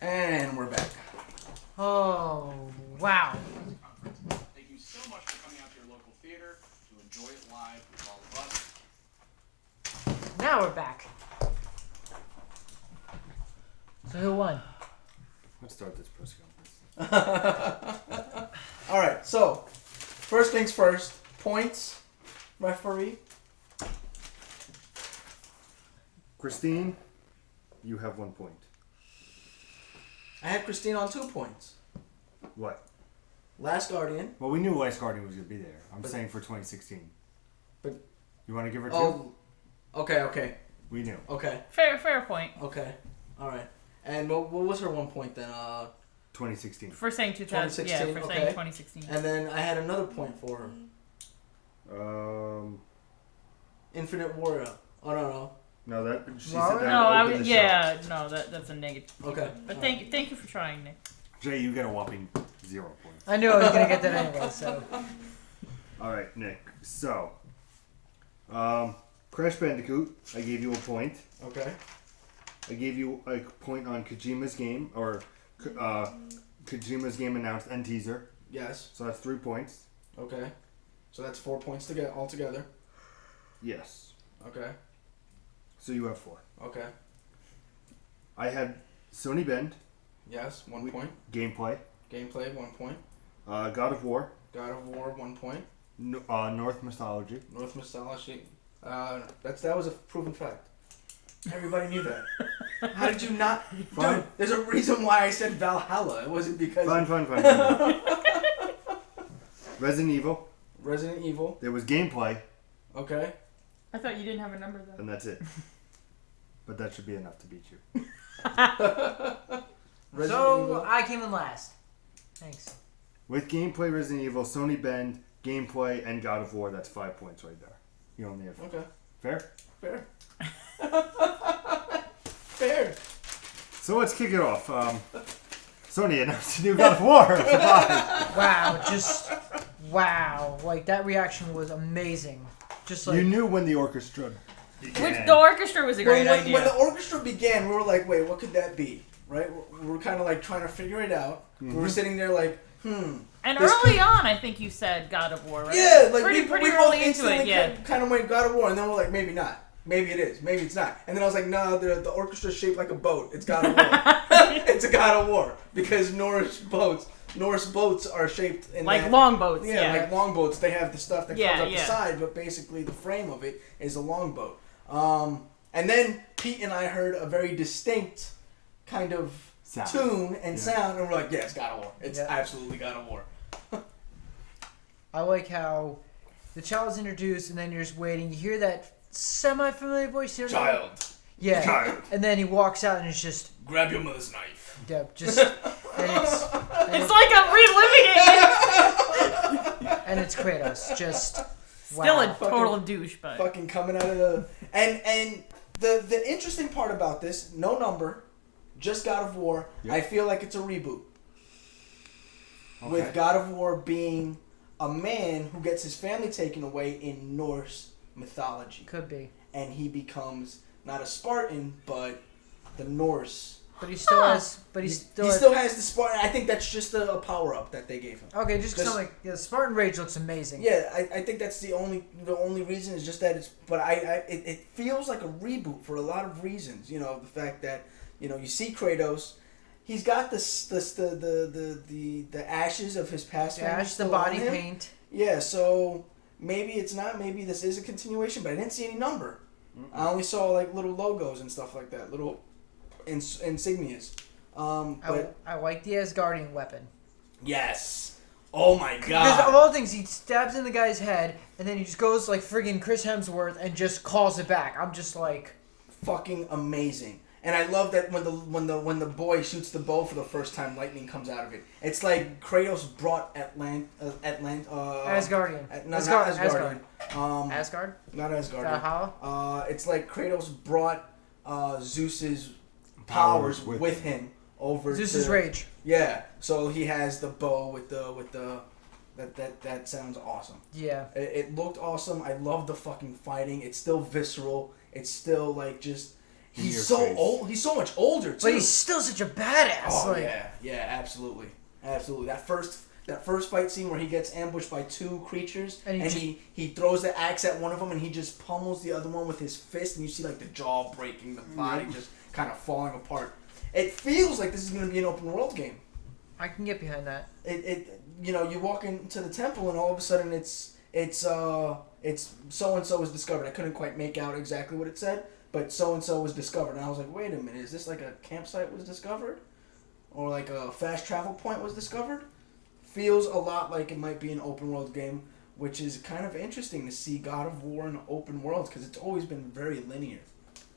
And we're back. Oh, wow. Thank you so much for coming out to your local theater to enjoy it live with all of us. Now we're back. So who won? Let's start this press conference. All right, so first things first. Points, referee. Christine, you have 1 point. I had Christine on 2 points. What? Last Guardian. Well, we knew Last Guardian was going to be there. I'm saying for 2016. But you want to give her 2? Oh, okay. We knew. Okay. Fair point. Okay. All right. And what was her 1 point then? 2016. For saying 2016. Yeah, for saying 2016. And then I had another point for her. Infinite Warrior. Oh no. No, that she said that. No, that's a negative. Okay. But thank you for trying, Nick. Jay, you get a whopping 0 points. I knew I was gonna get that anyway. So. All right, Nick. So, Crash Bandicoot, I gave you a point. Okay. I gave you a point on Kojima's game, or Kojima's game announced and teaser. Yes. So that's 3 points. Okay. So that's 4 points to get altogether. Yes. Okay. So you have 4. Okay. I had Sony Bend. Yes, 1 point. Gameplay. 1 point. God of War. God of War, 1 point. North Mythology. North Mythology. That was a proven fact. Everybody knew that. How did you not? Fine. Dude, there's a reason why I said Valhalla. It wasn't because. Fine. Resident Evil. Resident Evil. There was gameplay. Okay. I thought you didn't have a number though. And that's it. But that should be enough to beat you. So I came in last. Thanks. With gameplay, Resident Evil, Sony Bend, gameplay, and God of War, that's 5 points right there. You only have. Okay. Fair? Fair. So let's kick it off. Sony announced a new God of War. Wow. Like, that reaction was amazing. Just like... You knew when the orchestra began. The orchestra was a great idea. When the orchestra began, we were like, wait, what could that be? Right? We were kind of like trying to figure it out. Mm-hmm. We were sitting there like, And early on, I think you said God of War, right? Yeah, like pretty we early both into it, yeah. kind of went God of War, and then we're like, maybe not. Maybe it is. Maybe it's not. And then I was like, no, the orchestra's shaped like a boat. It's God of War. It's a God of War. Because Norse boats are shaped in like that, longboats. Yeah, like longboats. They have the stuff that comes up yeah. the side, but basically the frame of it is a longboat. And then Pete and I heard a very distinct kind of tune and sound, and we're like, yeah, it's God of War. It's absolutely God of War. I like how the child's introduced, and then you're just waiting. You hear that semi-familiar voice. Child. Yeah. Child. And then he walks out, and it's just... Grab your mother's knife. Yeah, just... and it's like I'm reliving it! And it's Kratos. Just... Still wow. a total douche, but... Fucking coming out of the... And the interesting part about this, no number, just God of War, I feel like it's a reboot. Okay. With God of War being a man who gets his family taken away in Norse mythology. Could be. And he becomes not a Spartan, but the Norse. But he still has. But he still has the Spartan. I think that's just a power up that they gave him. Okay, just because I'm like, yeah, Spartan Rage looks amazing. Yeah, I think that's the only reason is just that it's. But it feels like a reboot for a lot of reasons. You know, the fact that you see Kratos, he's got the ashes of his past. The body paint. Yeah, so maybe it's not. Maybe this is a continuation, but I didn't see any number. Mm-hmm. I only saw like little logos and stuff like that, little insignias. But I like the Asgardian weapon. Yes. Oh my god. Because of all things, he stabs in the guy's head, and then he just goes like friggin' Chris Hemsworth and just calls it back. I'm just like, fucking amazing. And I love that when the boy shoots the bow for the first time, lightning comes out of it. It's like Kratos brought Asgardian. Not Asgardian. Asgard? Not Asgardian. Valhalla? It's like Kratos brought Zeus's powers with him over Zeus's rage. Yeah. So he has the bow with the that sounds awesome. Yeah. It looked awesome. I love the fucking fighting. It's still visceral. It's still like just He's so old. He's so much older too. But he's still such a badass. Oh yeah, absolutely. That first fight scene where he gets ambushed by two creatures and he throws the axe at one of them and he just pummels the other one with his fist and you see like the jaw breaking, the body just kind of falling apart. It feels like this is going to be an open world game. I can get behind that. You walk into the temple and all of a sudden it's so and so was discovered. I couldn't quite make out exactly what it said, but so and so was discovered. And I was like, wait a minute, is this like a campsite was discovered, or like a fast travel point was discovered? Feels a lot like it might be an open world game, which is kind of interesting to see God of War in open world because it's always been very linear.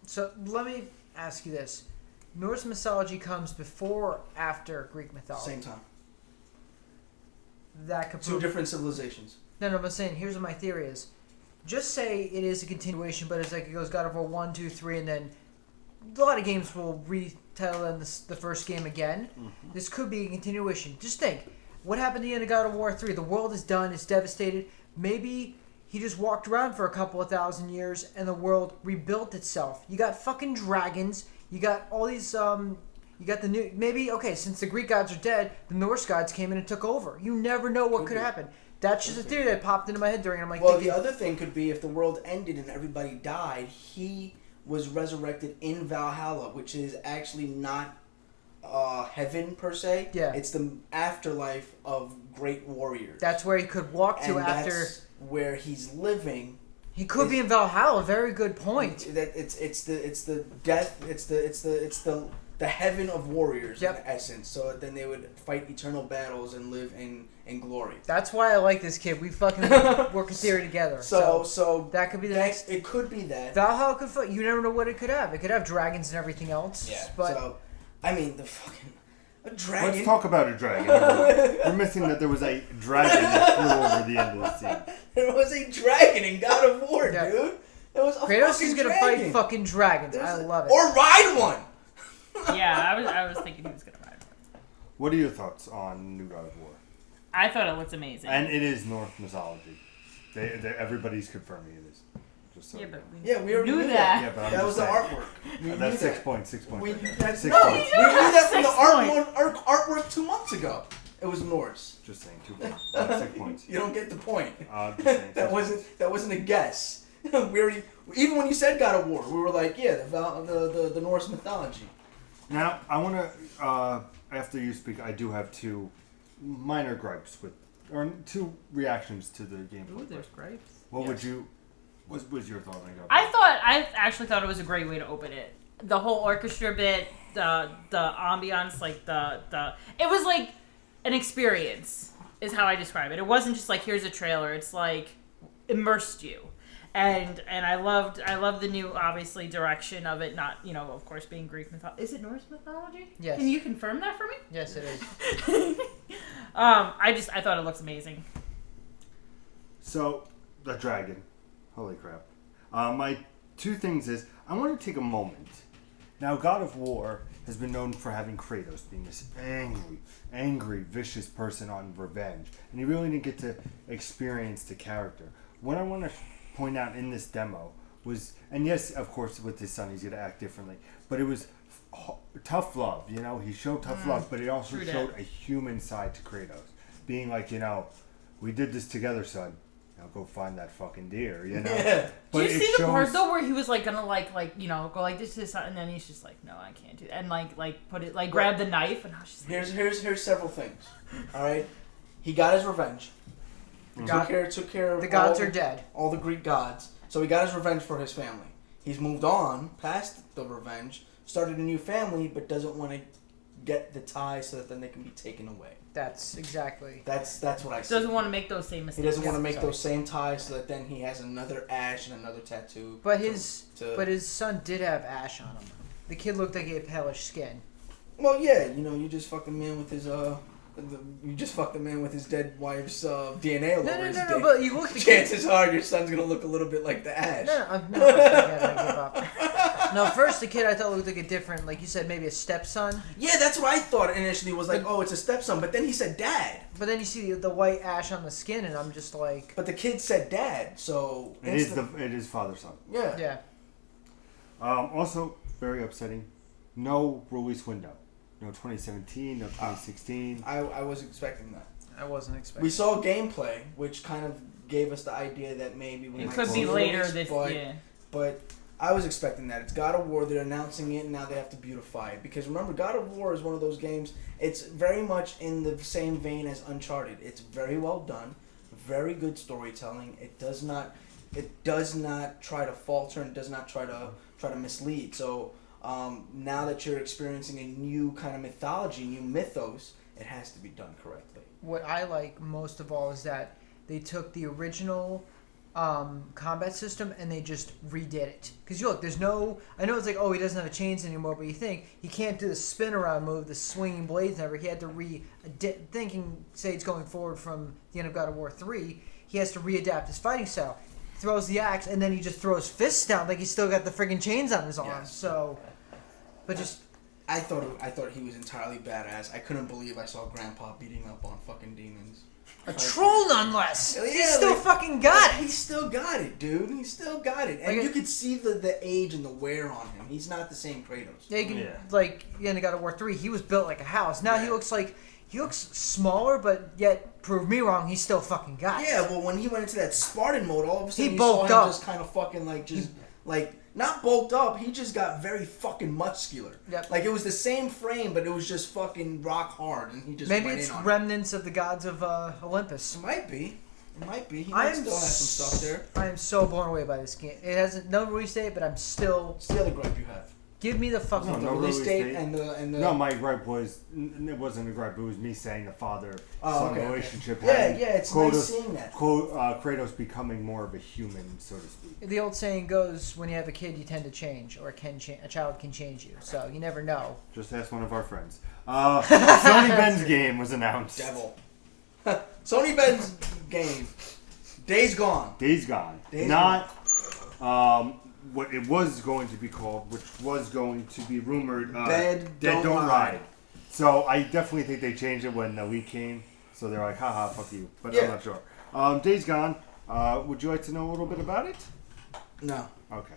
So let me ask you this: Norse mythology comes before or after Greek mythology? Same time. That could two different civilizations. No, I'm saying here's what my theory is. Just say it is a continuation, but it's like it goes God of War 1, 2, 3, and then a lot of games will retell the first game again. Mm-hmm. This could be a continuation. Just think. What happened at the end of God of War 3? The world is done. It's devastated. Maybe he just walked around for a couple of thousand years and the world rebuilt itself. You got fucking dragons. You got all these, you got the new... Maybe, okay, since the Greek gods are dead, the Norse gods came in and took over. You never know what could happen. That's just a theory that popped into my head during. I'm like, well, the other thing could be if the world ended and everybody died, he was resurrected in Valhalla, which is actually not... heaven per se. Yeah. It's the afterlife of great warriors. That's where he could walk to and after that's where he's living. He could be in Valhalla. Very good point. That it's the death. It's the heaven of warriors in essence. So then they would fight eternal battles and live in glory. That's why I like this kid. We fucking work a theory together. So that could be the next. It could be that Valhalla could. You never know what it could have. It could have dragons and everything else. Yeah. But so, I mean, a dragon. Let's talk about a dragon. We're missing that there was a dragon that flew over the end of the scene. There was a dragon in God of War, dude. There was a Kratos fucking is gonna dragon. fight fucking dragons. I love it. Or ride one. Yeah, I was thinking he was gonna ride one. What are your thoughts on New God of War? I thought it looked amazing. And it is Norse mythology. Everybody's confirming it is. Just so We already knew that. Yeah, but that was the artwork. That's 6 points. 6 points. We right knew there. that. 6 No, points. we knew that from the artwork 2 months ago. It was Norse. Just saying, 2 points. 6 points. You don't get the point. Just saying, that wasn't a guess. We already, even when you said God of War, we were like, yeah, the Norse mythology. Now, I want to, after you speak, I do have 2 minor gripes or 2 reactions to the gameplay. Ooh, there's gripes. What would you? What was your thought on God? I actually thought it was a great way to open it. The whole orchestra bit, the ambiance, like it was like an experience, is how I describe it. It wasn't just like here's a trailer. It's like immersed you, and I loved the new obviously direction of it. Not of course being Greek mythology. Is it Norse mythology? Yes. Can you confirm that for me? Yes, it is. I thought it looks amazing. So the dragon. Holy crap. My 2 things is, I want to take a moment. Now, God of War has been known for having Kratos being this angry, vicious person on revenge. And you really didn't get to experience the character. What I want to point out in this demo was, and yes, of course, with his son, he's going to act differently, but it was tough love, He showed tough love, but it also showed a human side to Kratos. Being like, we did this together, son. Now go find that fucking deer, Yeah. But did you see the part though where he was like gonna go like this is and then he's just like, no, I can't do that, and put it grab the knife, and I was just like, here's several things. All right, he got his revenge. Took care of the gods are dead. All the Greek gods. So he got his revenge for his family. He's moved on past the revenge, started a new family, but doesn't want to get the ties so that then they can be taken away. That's exactly. That's what I see. Doesn't want to make those same mistakes. He doesn't want to make those same ties so that then he has another ash and another tattoo. But his son did have ash on him. The kid looked like he had palish skin. Well, yeah, you just fucked a man with his dead wife's DNA all over his dick. But you look. Chances are your son's gonna look a little bit like the ash. I give up. No, first the kid I thought looked like a different, like you said, maybe a stepson. Yeah, that's what I thought initially. Was like, oh, it's a stepson, but then he said dad. But then you see the white ash on the skin, and I'm just like. But the kid said dad, so it is father son. Yeah. Yeah. Also, very upsetting. No release window. No 2017, no 2016. I was expecting that. I wasn't expecting. We saw gameplay, which kind of gave us the idea that maybe we It might could see be a later release, this year. But I was expecting that. It's God of War. They're announcing it, and now they have to beautify it. Because remember, God of War is one of those games. It's very much in the same vein as Uncharted. It's very well done, very good storytelling. It does not try to falter and does not try to mislead. So now that you're experiencing a new kind of mythology, new mythos, it has to be done correctly. What I like most of all is that they took the original combat system and they just redid it. Because you look, there's no... I know it's like, oh, he doesn't have a chains anymore, but you think he can't do the spin around move, the swinging blades and everything. He had to thinking, say it's going forward from the end of God of War 3, he has to readapt his fighting style. He throws the axe and then he just throws fists down like he's still got the friggin' chains on his arms. Yes. So, but just... I thought he was entirely badass. I couldn't believe I saw Grandpa beating up on fucking demons. A troll, nonetheless. He still fucking got it. He still got it, dude. He still got it. And you could see the age and the wear on him. He's not the same Kratos. Yeah, you can, like, in God of War 3, he was built like a house. Now he looks smaller, but yet, prove me wrong, he still fucking got it. Yeah, well, when he went into that Spartan mode, all of a sudden He you saw bulked him up. just kind of fucking, not bulked up, he just got very fucking muscular. Yep. Like, it was the same frame, but it was just fucking rock hard, and he just Maybe went it's in on remnants of the gods of Olympus. It might be. It might be. He might still have some stuff there. I am so blown away by this game. It has no release date, but I'm still... What's the other gripe you have? Give me the fucking release date and the... No, my gripe was... It wasn't a gripe. It was me saying the father-son relationship. Yeah, it's nice seeing that. Kratos becoming more of a human, so to speak. The old saying goes, when you have a kid, you tend to change, or a child can change you. So you never know. Just ask one of our friends. Sony Ben's game was announced. Devil. Sony Ben's game. Days Gone. Days Gone. What it was going to be called, which was going to be rumored, Dead Don't Ride. So I definitely think they changed it when the leak came. So they're like, haha, fuck you. But I'm not sure. Days Gone. Would you like to know a little bit about it? No. Okay.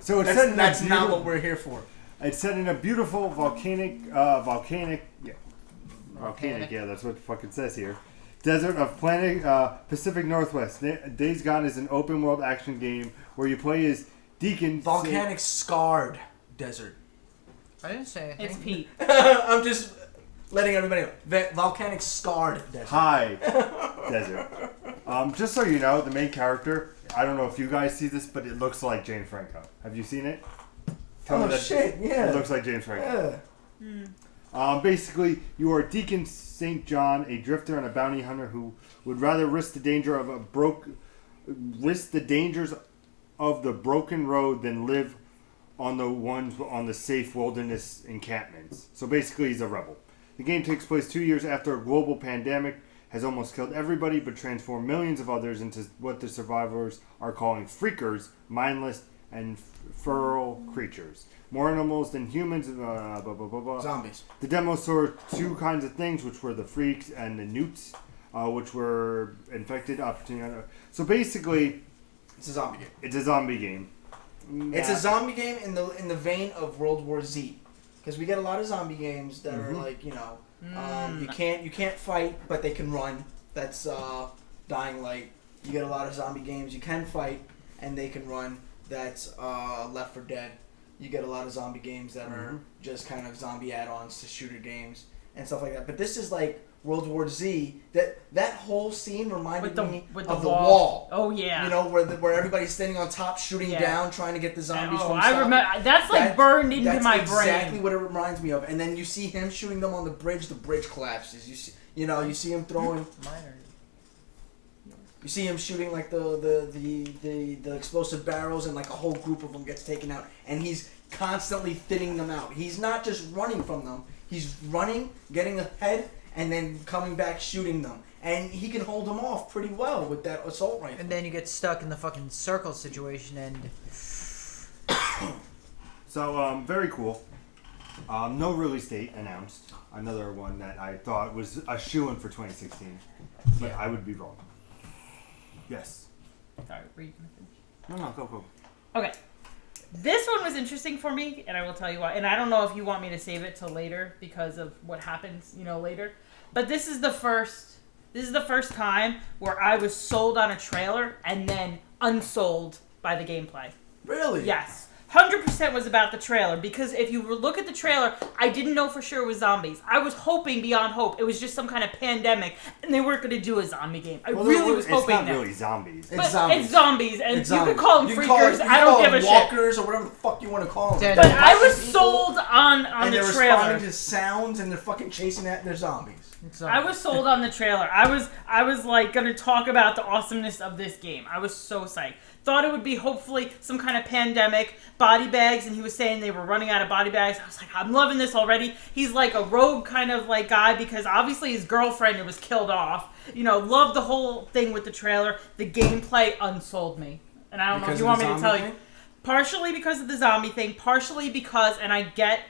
So it's that's not what we're here for. It's set in a beautiful volcanic. Yeah, that's what it fucking says here. Desert of planet Pacific Northwest. Days Gone is an open world action game where you play as Deacon. Volcanic scarred desert. I didn't say anything. It's Pete. I'm just letting everybody know. Volcanic scarred desert. High desert. Just so you know, the main character, I don't know if you guys see this, but it looks like James Franco. Have you seen it? Tell me that shit, yeah. It looks like James Franco. Yeah. Basically, you are Deacon St. John, a drifter and a bounty hunter who would rather risk the dangers of the broken road than live on the ones on the safe wilderness encampments. So basically, he's a rebel. The game takes place 2 years after a global pandemic has almost killed everybody, but transformed millions of others into what the survivors are calling freakers, mindless and feral creatures. More animals than humans. Zombies. The demo saw two kinds of things, which were the freaks and the newts, which were infected. So basically, it's a zombie game. It's a zombie game. It's a zombie game in the vein of World War Z, because we get a lot of zombie games that are like, you know, you can't fight, but they can run. That's Dying Light. You get a lot of zombie games you can fight and they can run. That's Left 4 Dead. You get a lot of zombie games that are just kind of zombie add-ons to shooter games and stuff like that. But this is like World War Z. That whole scene reminded me of the wall. Oh yeah. You know, where everybody's standing on top, shooting down, trying to get the zombies from. I remember. That's like burned into my brain. That's exactly what it reminds me of. And then you see him shooting them on the bridge. The bridge collapses. You see him throwing. You see him shooting like the explosive barrels, and like a whole group of them gets taken out, and he's constantly thinning them out. He's not just running from them; he's running, getting ahead, and then coming back shooting them. And he can hold them off pretty well with that assault rifle. And then you get stuck in the fucking circle situation, and so very cool. No release date announced. Another one that I thought was a shoo-in for 2016, but I would be wrong. Yes. Sorry, read. No, go. Okay. This one was interesting for me, and I will tell you why. And I don't know if you want me to save it till later because of what happens, later. But this is the first time where I was sold on a trailer and then unsold by the gameplay. Really? Yes. 100% was about the trailer, because if you look at the trailer, I didn't know for sure it was zombies. I was hoping beyond hope it was just some kind of pandemic, and they weren't going to do a zombie game. I really was hoping that. It's not really zombies. But it's zombies, and you can call them freakers. I don't give a shit. Walkers or whatever the fuck you want to call them. But I was sold on the trailer. And they're responding to sounds, and they're fucking chasing at their zombies. I was sold on the trailer. I was like going to talk about the awesomeness of this game. I was so psyched. Thought it would be hopefully some kind of pandemic, body bags, and he was saying they were running out of body bags. I was like, I'm loving this already. He's like a rogue kind of like guy, because obviously his girlfriend was killed off. Loved the whole thing with the trailer. The gameplay unsold me. And I don't know if you want me to tell you. Partially because of the zombie thing, partially because, and I get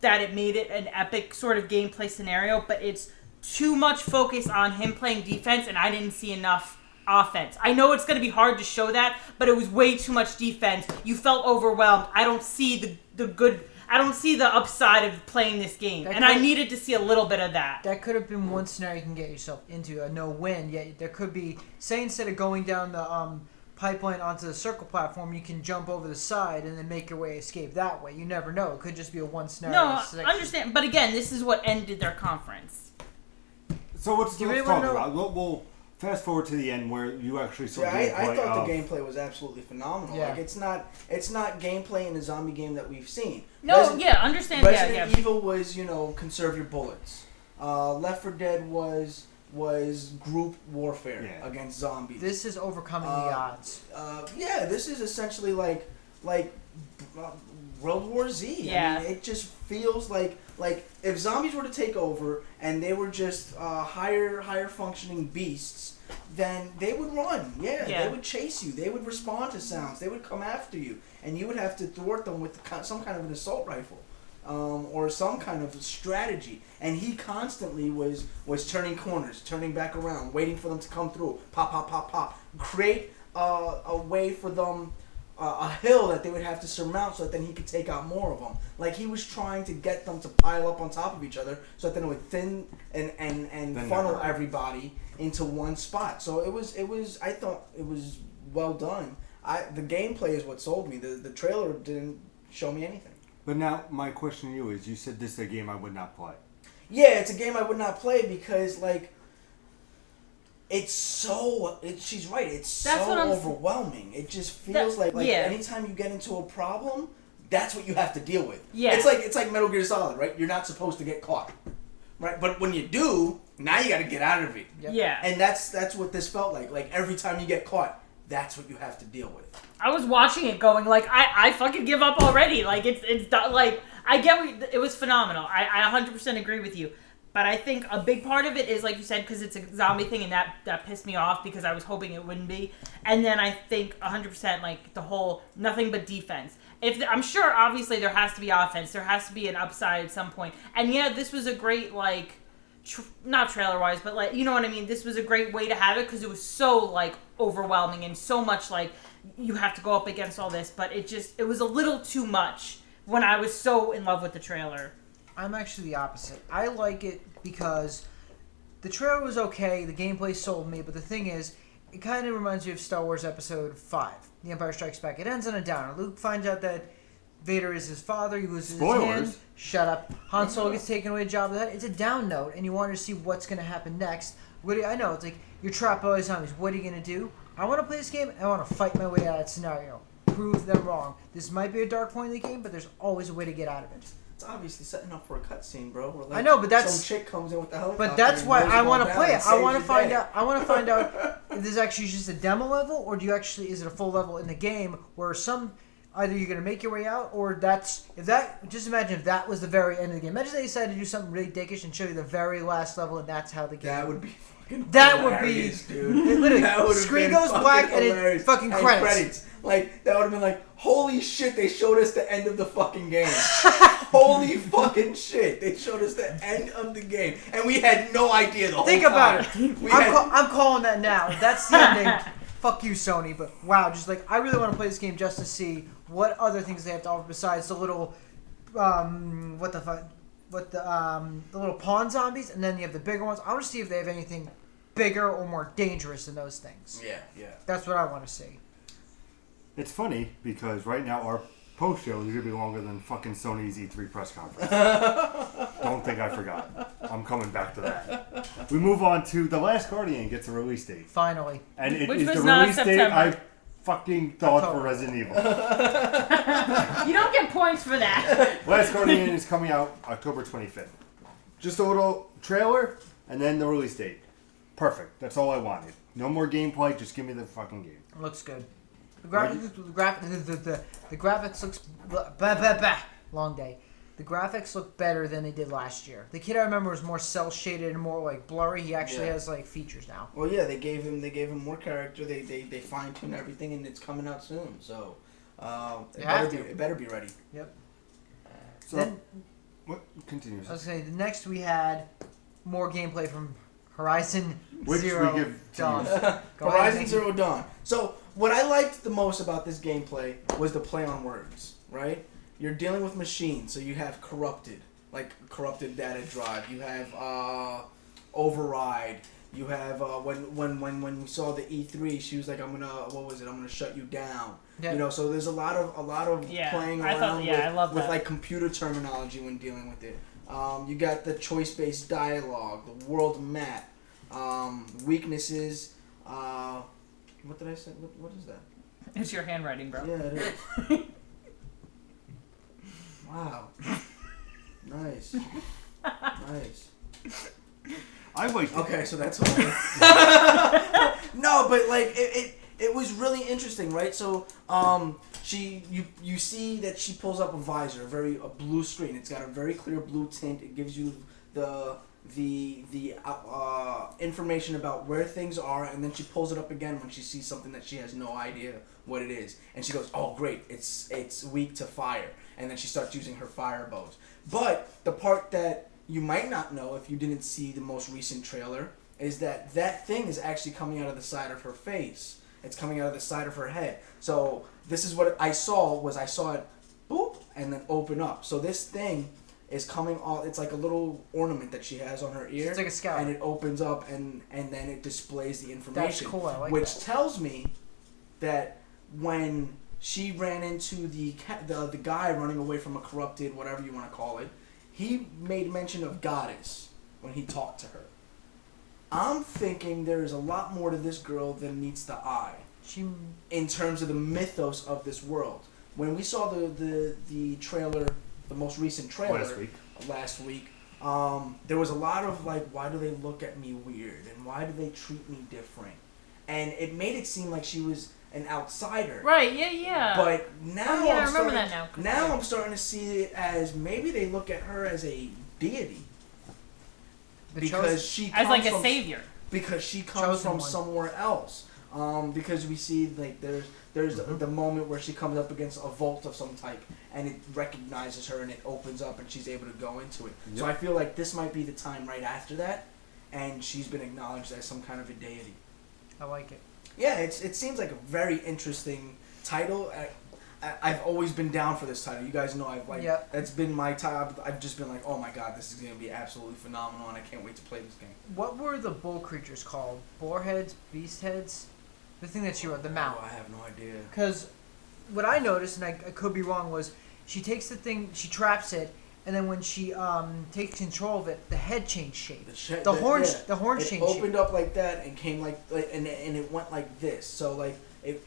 that it made it an epic sort of gameplay scenario, but it's too much focus on him playing defense, and I didn't see enough offense. I know it's going to be hard to show that, but it was way too much defense. You felt overwhelmed. I don't see I don't see the upside of playing this game, and I needed to see a little bit of that. That could have been one scenario you can get yourself into, a no-win. Yet there could be, say instead of going down the pipeline onto the circle platform, you can jump over the side and then make your way escape that way. You never know. It could just be a one scenario. No, I understand. But again, this is what ended their conference. So let's talk about. We'll fast forward to the end where you actually saw gameplay. I thought the gameplay was absolutely phenomenal. Yeah. Like it's not gameplay in a zombie game that we've seen. Understand. Resident Evil was conserve your bullets. Left 4 Dead was group warfare against zombies. This is overcoming the odds. This is essentially like World War Z. Yeah. I mean, it just feels like if zombies were to take over and they were just higher functioning beasts, then they would run. They would chase you. They would respond to sounds. They would come after you, and you would have to thwart them with some kind of an assault rifle. Or some kind of strategy, and he constantly was turning corners, turning back around, waiting for them to come through, pop, pop, pop, pop, create a way for them, a hill that they would have to surmount, so that then he could take out more of them. Like he was trying to get them to pile up on top of each other, so that then it would thin and funnel everybody into one spot. So it was. I thought it was well done. The gameplay is what sold me. The trailer didn't show me anything. But now, my question to you is, you said this is a game I would not play. Yeah, it's a game I would not play because, she's right, it's so overwhelming. It just feels like anytime you get into a problem, that's what you have to deal with. Yeah. It's like Metal Gear Solid, right? You're not supposed to get caught. Right? But when you do, now you got to get out of it. Yep. Yeah. And that's what this felt like. Like, every time you get caught, that's what you have to deal with. I was watching it going, I fucking give up already. It's like, I get it was phenomenal. I 100% agree with you. But I think a big part of it is, like you said, because it's a zombie thing, and that pissed me off because I was hoping it wouldn't be. And then I think 100%, the whole nothing but defense. I'm sure, obviously, there has to be offense. There has to be an upside at some point. And yeah, this was a great, not trailer-wise, but, you know what I mean? This was a great way to have it because it was so, overwhelming and so much, you have to go up against all this, but it was a little too much when I was so in love with the trailer. I'm actually the opposite. I like it because the trailer was okay, the gameplay sold me, but the thing is, it kind of reminds me of Star Wars Episode 5, The Empire Strikes Back. It ends on a downer. Luke finds out that Vader is his father, he loses his hand. Shut up. Han Solo gets taken away, job of that. It's a down note, and you want to see what's going to happen next. I know, it's like, you're trapped by all these zombies. What are you going to do? I want to play this game, and I want to fight my way out of that scenario. Prove them wrong. This might be a dark point in the game, but there's always a way to get out of it. It's obviously setting up for a cutscene, bro. Where I know, but that's some chick comes in with the helicopter. But that's why I want to play it. I want to find out. I want to find out if this actually just a demo level, or is it a full level in the game where either you're gonna make your way out, or just imagine if that was the very end of the game. Imagine they decided to do something really dickish and show you the very last level, and that's how the game. That would be. That would be, dude. Literally, screen goes black and it fucking credits. That would have been like, holy shit, they showed us the end of the fucking game. Holy fucking shit, they showed us the end of the game. And we had no idea the whole time. Think about it. I'm calling that now. That's the ending. Fuck you, Sony. But wow, I really want to play this game just to see what other things they have to offer besides the little, the little pawn zombies, and then you have the bigger ones. I want to see if they have anything bigger or more dangerous than those things. Yeah. That's what I want to see. It's funny because right now our post show is going to be longer than fucking Sony's E3 press conference. Don't think I forgot. I'm coming back to that. We move on to The Last Guardian gets a release date. Finally. And it Which is was the not release date September. I fucking thought for Resident Evil. You don't get points for that. Last Guardian is coming out October 25th. Just a little trailer and then the release date. Perfect. That's all I wanted. No more gameplay. Just give me the fucking game. It looks good. The graphics looks long day. The graphics look better than they did last year. The kid I remember was more cel shaded and more like blurry. He actually has like features now. Well, yeah, they gave him more character. They fine tuned everything, and it's coming out soon. So it better be ready. Yep. So then what continues? I was gonna say the next we had more gameplay from Horizon Which Zero we give to Dawn. you. Horizon Zero Dawn. So what I liked the most about this gameplay was the play on words, right? You're dealing with machines, so you have corrupted data drive. You have override. You have when we saw the E3, she was like, I'm gonna shut you down. Yeah. You know, so there's a lot of playing around with like computer terminology when dealing with it. You got the choice-based dialogue, the world map, weaknesses. What did I say? What is that? It's your handwriting, bro. Yeah, it is. Wow. Nice. I like it. Okay, so that's all. No, but like it was really interesting, right? So you see that she pulls up a visor, a blue screen. It's got a very clear blue tint. It gives you the information about where things are, and then she pulls it up again when she sees something that she has no idea what it is, and she goes, "Oh, great! It's weak to fire." And then she starts using her fire bows. But the part that you might not know if you didn't see the most recent trailer is that thing is actually coming out of the side of her face. It's coming out of the side of her head. So this is what I saw it boop and then open up. So this thing is coming all. It's like a little ornament that she has on her ear. It's like a scout. And it opens up and then it displays the information. That's cool. I like which that. tells me that when she ran into the guy running away from a corrupted, whatever you want to call it, he made mention of goddess when he talked to her. I'm thinking there's a lot more to this girl than meets the eye. In terms of the mythos of this world. When we saw the trailer, the most recent trailer last week, there was a lot of like, why do they look at me weird and why do they treat me different? And it made it seem like she was an outsider. Right, yeah. But now I remember that now. Now I'm starting to see it as maybe they look at her as a deity. Because she comes as like a from, savior. Because she comes from somewhere else. Because we see like there's the moment where she comes up against a vault of some type and it recognizes her and it opens up and she's able to go into it. Yep. So I feel like this might be the time right after that, and she's been acknowledged as some kind of a deity. I like it. Yeah, it seems like a very interesting title. I've always been down for this title. You guys know that's been my title. I've just been like, oh my god, this is gonna be absolutely phenomenal, and I can't wait to play this game. What were the bull creatures called? Boar heads, beast heads? The thing that she wrote, the mount. Oh, I have no idea. Because what I noticed, and I could be wrong, was she takes the thing, she traps it, and then when she takes control of it, the head changed shape. The horns changed shape. It opened up like that and came like and it went like this. So like it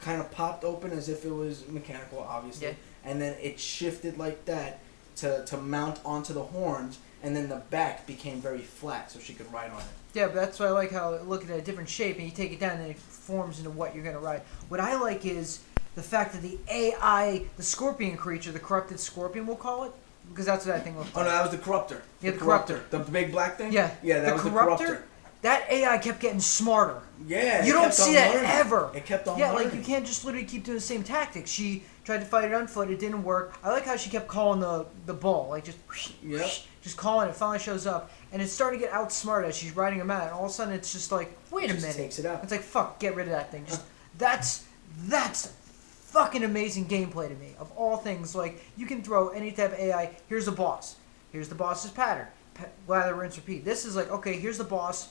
kind of popped open as if it was mechanical, obviously, and then it shifted like that to mount onto the horns, and then the back became very flat, so she could ride on it. Yeah, but that's why I like how it looked at a different shape, and you take it down, and it forms into what you're gonna ride. What I like is the fact that the AI, the scorpion creature, the corrupted scorpion, we'll call it, because that's what that thing looked like. Oh no, that was the corruptor. Yeah, the corruptor. The big black thing. Yeah, that was the corruptor. That AI kept getting smarter. Yeah, you don't see that ever. It kept on. Yeah, learning. like you can't just literally keep doing the same tactics. She tried to fight it on foot, it didn't work. I like how she kept calling the bull, like just calling it. Finally shows up, and it's starting to get outsmarted as she's riding him out. And all of a sudden, it's just like, wait a minute. Takes it out. It's like, fuck, get rid of that thing. Just that's fucking amazing gameplay to me. Of all things, like, you can throw any type of AI. Here's the boss. Here's the boss's pattern. Lather, rinse, repeat. This is like, okay, here's the boss.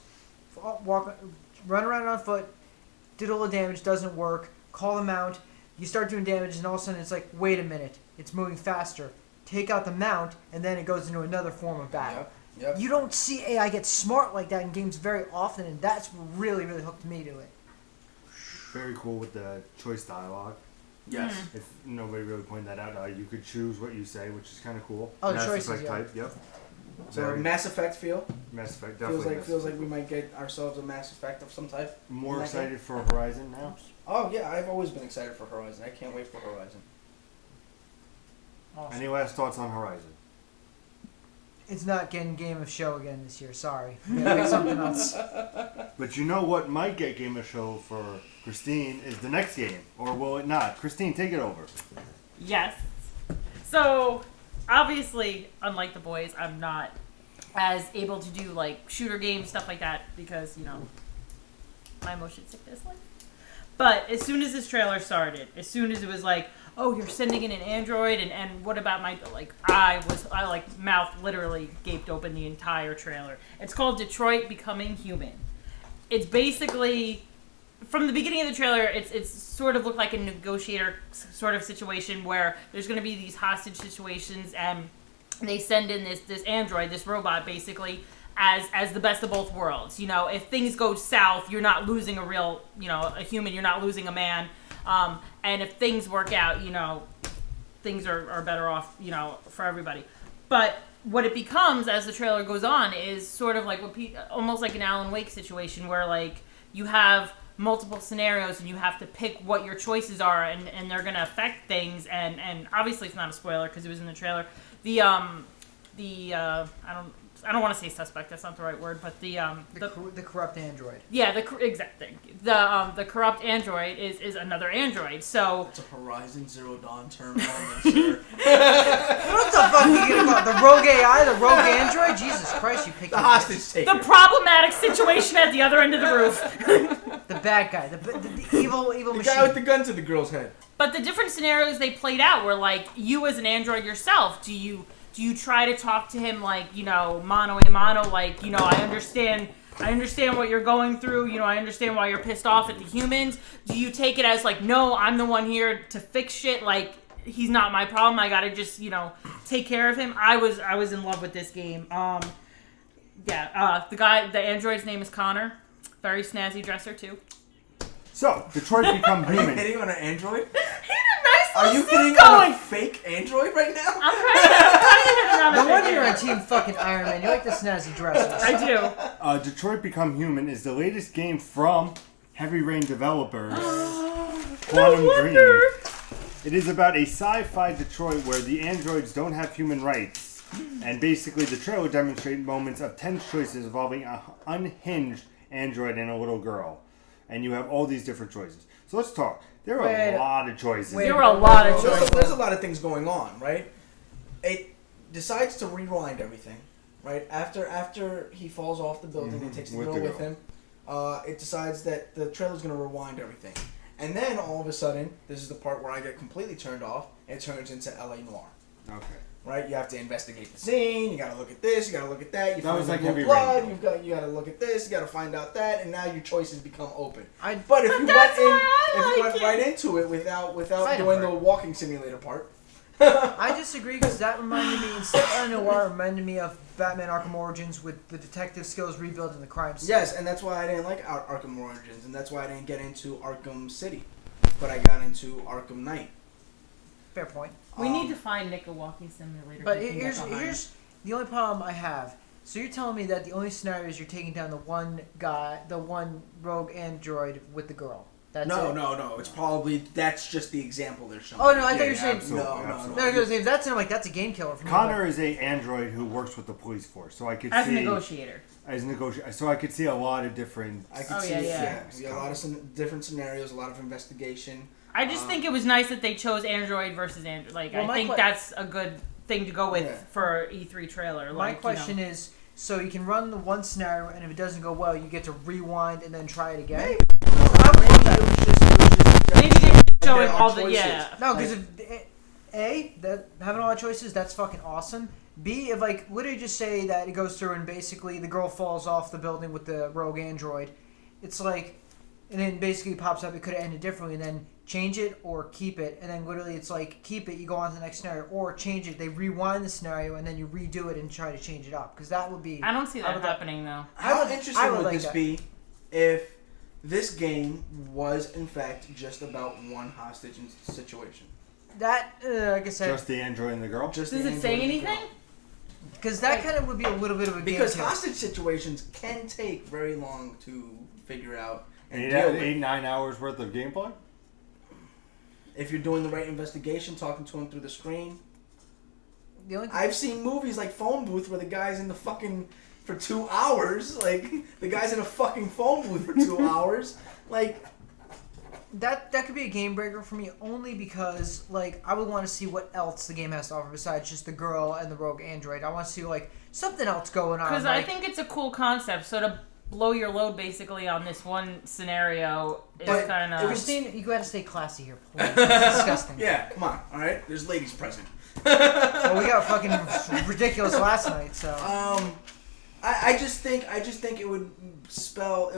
Run around on foot. Did all the damage. Doesn't work. Call the mount. You start doing damage, and all of a sudden it's like, wait a minute. It's moving faster. Take out the mount, and then it goes into another form of battle. Yep. You don't see AI get smart like that in games very often, and that's really, really hooked me to it. Very cool with the choice dialogue. Yes. If nobody really pointed that out, you could choose what you say, which is kind of cool. Oh, the Mass choices, Effect yeah. type, yep. So Mass Effect feel? Mass Effect, definitely. Feels like we might get ourselves a Mass Effect of some type. More excited for Horizon now? Oh, yeah, I've always been excited for Horizon. I can't wait for Horizon. Awesome. Any last thoughts on Horizon? It's not getting Game of Show again this year. Sorry. We gotta make something else. But you know what might get Game of Show for Christine is the next game, or will it not? Christine, take it over. Yes. So, obviously, unlike the boys, I'm not as able to do, like, shooter games, stuff like that, because, you know, my motion sickness. But as soon as this trailer started, as soon as it was like, oh, you're sending in an android, and what about my, like, mouth literally gaped open the entire trailer. It's called Detroit Becoming Human. It's basically, from the beginning of the trailer, it's sort of looked like a negotiator sort of situation where there's going to be these hostage situations, and they send in this android, this robot, basically, as the best of both worlds. You know, if things go south, you're not losing a real, you know, a human, you're not losing a man. And if things work out, you know, things are better off, you know, for everybody. But what it becomes as the trailer goes on is sort of like almost like an Alan Wake situation where, like, you have multiple scenarios and you have to pick what your choices are, and they're going to affect things. And obviously it's not a spoiler because it was in the trailer. I don't want to say suspect. That's not the right word, but the corrupt android. Yeah, exact thing. The corrupt android is another android. So it's a Horizon Zero Dawn term, sir. What the fuck are you gonna call it? The rogue AI, the rogue android? Jesus Christ, you picked the hostage taker. The problematic situation at the other end of the roof. The bad guy, the evil the machine. guy with the gun to the girl's head. But the different scenarios they played out were like, you as an android yourself, do you try to talk to him like, you know, mano a mano, like, you know, I understand what you're going through, you know, I understand why you're pissed off at the humans. Do you take it as like, no, I'm the one here to fix shit, like, he's not my problem, I gotta just, you know, take care of him? I was in love with this game. The android's name is Connor. Very snazzy dresser too. So, Detroit Become Human. Are you hitting on an android? Are you hitting on a fake android right now? I'm trying to No wonder you're on Team fucking Iron Man. You like the snazzy dresses. I do. Detroit Become Human is the latest game from Heavy Rain developers, Quantum Dream. It is about a sci-fi Detroit where the androids don't have human rights. And basically the trailer demonstrates moments of tense choices involving an unhinged android and a little girl. And you have all these different choices. So let's talk. There are a lot of choices. There were a lot of choices. There's a lot of things going on, right? It decides to rewind everything, right? After he falls off the building and takes the girl with him, it decides that the trailer's going to rewind everything. And then all of a sudden, this is the part where I get completely turned off, and it turns into LA Noire. Okay. Right? You have to investigate the scene, you gotta look at this, you gotta look at that, you That was find like the Heavy blood, Rain. you gotta look at this, you gotta find out that, and now your choices become open. But if But you that's went why I if you like went right into it without Fight doing part. the walking simulator part. I disagree because that reminded me, instead of Noir, reminded me of Batman Arkham Origins with the detective skills rebuilding the crime scene. Yes, and that's why I didn't like Arkham Origins, and that's why I didn't get into Arkham City, but I got into Arkham Knight. Fair point. We need to find Nick a walking simulator. But we can get behind. here's the only problem I have. So you're telling me that the only scenario is you're taking down the one rogue android with the girl. That's No. It's probably that's just the example they're showing. Oh no, I thought you were saying absolutely. No, that's like that's a game killer for me. Connor is a android who works with the police force, so I could As see a negotiator. So I could see a lot of different. I could see a lot of different scenarios, a lot of investigation. I just think it was nice that they chose Android versus Android. Like, Well, I think that's a good thing to go with for E3 trailer. My question is, so you can run the one scenario, and if it doesn't go well, you get to rewind and then try it again. Maybe they showing there are all the choices. No, because that having all the choices, that's fucking awesome. B, if like, what did you just say that it goes through and basically the girl falls off the building with the rogue android? It's like, and then basically pops up. It could have ended differently, and then change it or keep it, and then literally it's like keep it. You go on to the next scenario, or change it. They rewind the scenario and then you redo it and try to change it up because that would be. I don't see that happening though. How interesting would like this that. be if this game was in fact just about one hostage situation? That, like I said, Just the android and the girl? Just Does the it say android and the anything? girl. Because that kind of would be a little bit of a game Because too. hostage situations can take very long to figure out and 8-9 hours worth of gameplay? If you're doing the right investigation, talking to him through the screen. The only I've seen movies like Phone Booth where the guy's in the fucking for 2 hours. Like the guy's in a fucking phone booth for 2 hours. Like that could be a game breaker for me only because like I would want to see what else the game has to offer besides just the girl and the rogue android. I want to see like something else going on. Because like, I think it's a cool concept. So to blow your load basically on this one scenario is kind of. You gotta stay classy here, please. It's disgusting. Yeah, come on. All right, there's ladies present. Well, we got fucking ridiculous last night, so. I just think it would spell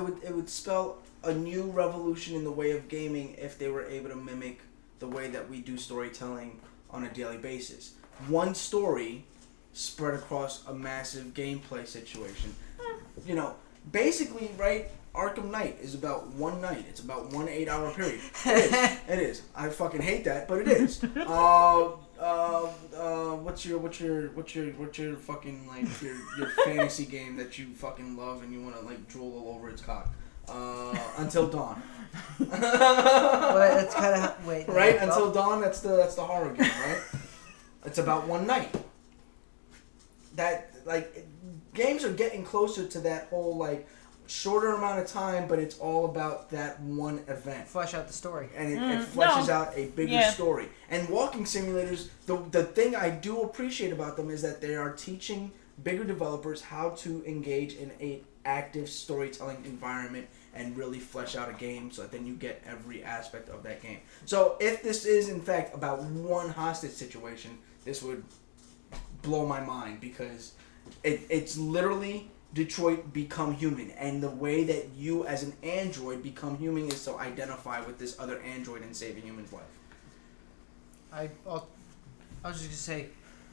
a new revolution in the way of gaming if they were able to mimic the way that we do storytelling on a daily basis. One story spread across a massive gameplay situation. You know, basically, right? Arkham Knight is about one night. It's about 1 8-hour period. It is. I fucking hate that, but it is. What's your fucking like your fantasy game that you fucking love and you want to like drool all over its cock? Until Dawn. Well, that's kind of right. Until Dawn. That's the horror game, right? It's about one night. That like games are getting closer to that whole like shorter amount of time, but it's all about that one event. Flesh out the story, and it fleshes out a bigger story. And walking simulators, the thing I do appreciate about them is that they are teaching bigger developers how to engage in a active storytelling environment and really flesh out a game, so that then you get every aspect of that game. So if this is in fact about one hostage situation, this would blow my mind because it's literally Detroit Become Human, and the way that you as an android become human is to identify with this other android and save a human's life. I was just gonna say,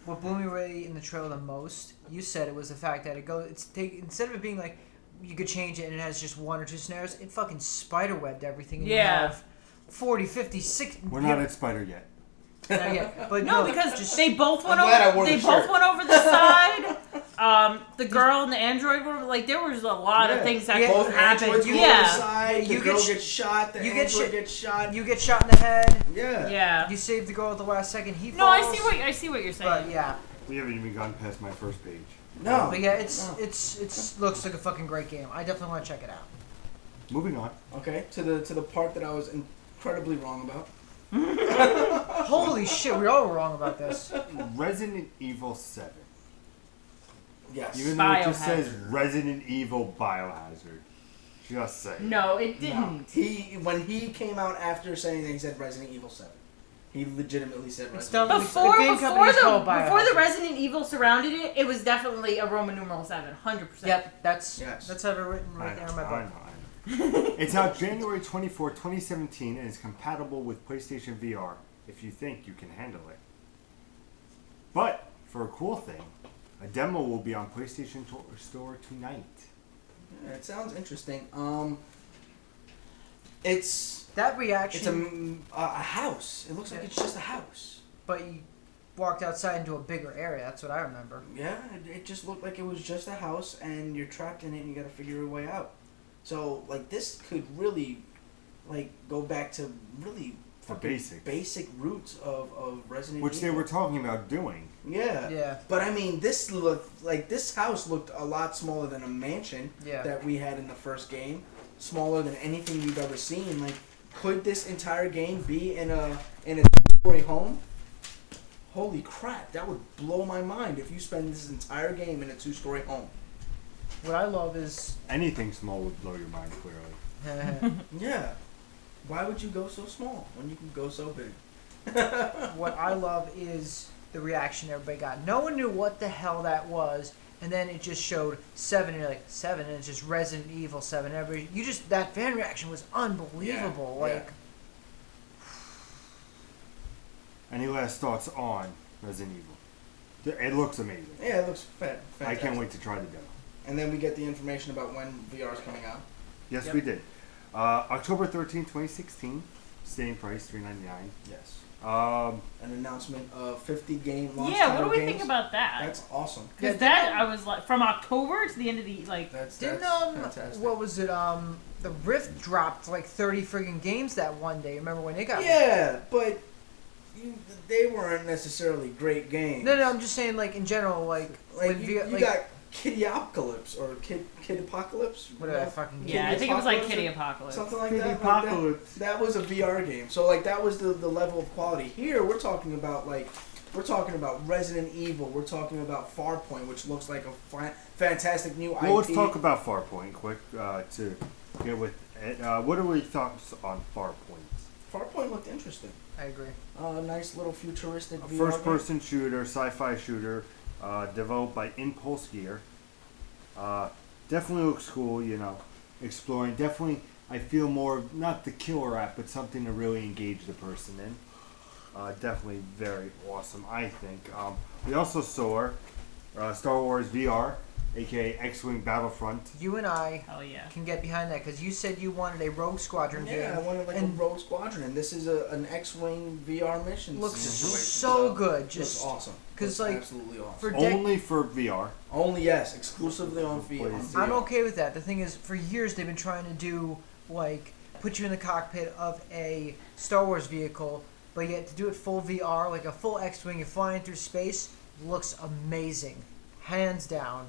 what blew me away in the trailer the most, you said it was the fact that instead of it being like you could change it and it has just 1 or 2 scenarios, it fucking spiderwebbed everything. And you have 40, 50, 60. We're not at Spider yet. Not yet, but no, because they both went over. They both shirt. went over the side. The girl and the android were like there was a lot of things that could happen. Both side, the girl gets shot. The android gets shot. You get shot in the head. Yeah. You save the girl at the last second. He falls. No, I see what you're saying. But yeah. We haven't even gone past my first page. No. But yeah, it's looks like a fucking great game. I definitely want to check it out. Moving on. Okay, to the part that I was incredibly wrong about. Holy shit, we all were wrong about this. Resident Evil 7. Yes. Even though it just says Resident Evil Biohazard. Just say. No, it didn't. No. When he came out after saying that, he said Resident Evil 7. He legitimately said Resident Evil 7. Before the Resident Evil surrounded it, it was definitely a Roman numeral 7, 100%. Yep, that's ever written right there in my book. I know. It's out January 24, 2017, and is compatible with PlayStation VR if you think you can handle it. But, for a cool thing, a demo will be on PlayStation Store tonight. Yeah, it sounds interesting. It's... That reaction... It's a house. It looks like it's just a house. But you walked outside into a bigger area. That's what I remember. Yeah, it just looked like it was just a house, and you're trapped in it, and you gotta figure your way out. So, like, this could really, like, go back to really basic roots of Resident Evil. Which they were talking about doing. Yeah. Yeah. But, I mean, this house looked a lot smaller than a mansion that we had in the first game. Smaller than anything we've ever seen. Like, could this entire game be in a two-story home? Holy crap, that would blow my mind if you spend this entire game in a 2-story home. What I love is... Anything small would blow your mind, clearly. Yeah. Why would you go so small when you can go so big? What I love is the reaction everybody got. No one knew what the hell that was, and then it just showed 7, and you're like, 7, and it's just Resident Evil 7. That fan reaction was unbelievable. Yeah, like, Any last thoughts on Resident Evil? It looks amazing. Yeah, it looks fantastic. I can't wait to try the demo. And then we get the information about when VR is coming out. Yes, we did. October 13th, 2016. Same price, $3.99. Yes. An announcement of 50 game launch. Yeah, what do we games. think about that? That's awesome. Because that I was like from October to the end of the like. Didn't what was it? The Rift dropped like 30 friggin' games that one day. Remember when it got? Yeah, but they weren't necessarily great games. No, I'm just saying like in general, like you got Kitty-Apocalypse or Kid Apocalypse. Whatever that fucking game. Yeah, I think it was like Kitty Apocalypse. Something like Kitty that. Apocalypse. That was a VR game. So like that was the level of quality. Here we're talking about Resident Evil. We're talking about Farpoint, which looks like a fantastic new IP. Well, let's talk about Farpoint quick to get with it. What are your thoughts on Farpoint? Farpoint looked interesting. I agree. Nice little futuristic VR First-person shooter, sci-fi shooter, developed by Impulse Gear. Definitely looks cool, exploring. Definitely, I feel more, not the killer app, but something to really engage the person in. Definitely very awesome, I think. We also saw Star Wars VR, aka X-Wing Battlefront. You and I can get behind that because you said you wanted a Rogue Squadron game. Yeah, I wanted a Rogue Squadron, and this is an X-Wing VR mission. Looks situation. so good. Just looks awesome. Because absolutely awesome. Only for VR. Only exclusively on VR. I'm okay with that. The thing is, for years they've been trying to do put you in the cockpit of a Star Wars vehicle, but yet to do it full VR, like a full X-wing, you're flying through space, looks amazing, hands down.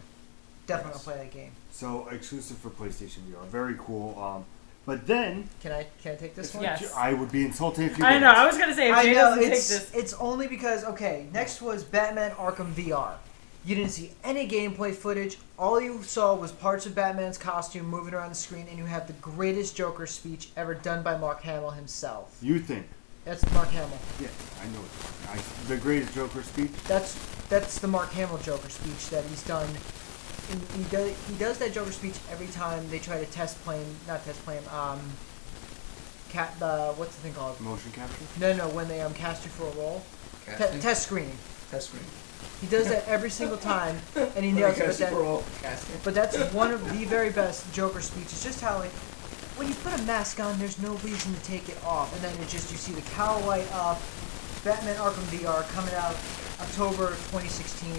Definitely gonna play that game. So exclusive for PlayStation VR, very cool. But then, can I take this one? Yes. I would be insulted if you. I know. I was gonna say if Jay doesn't take this. It's only because next was Batman Arkham VR. You didn't see any gameplay footage. All you saw was parts of Batman's costume moving around the screen, and you have the greatest Joker speech ever done by Mark Hamill himself. You think? That's Mark Hamill. Yeah, I know it. The greatest Joker speech. That's the Mark Hamill Joker speech that he's done. And he does that Joker speech every time they try to what's the thing called? Motion capture? No, when they cast you for a role. Casting? Test screening. Test screening. He does that every single time, and he nails it. But that's one of the very best Joker speeches. Just how when you put a mask on, there's no reason to take it off, and then you see the cowl light up. Batman Arkham VR coming out October 2016.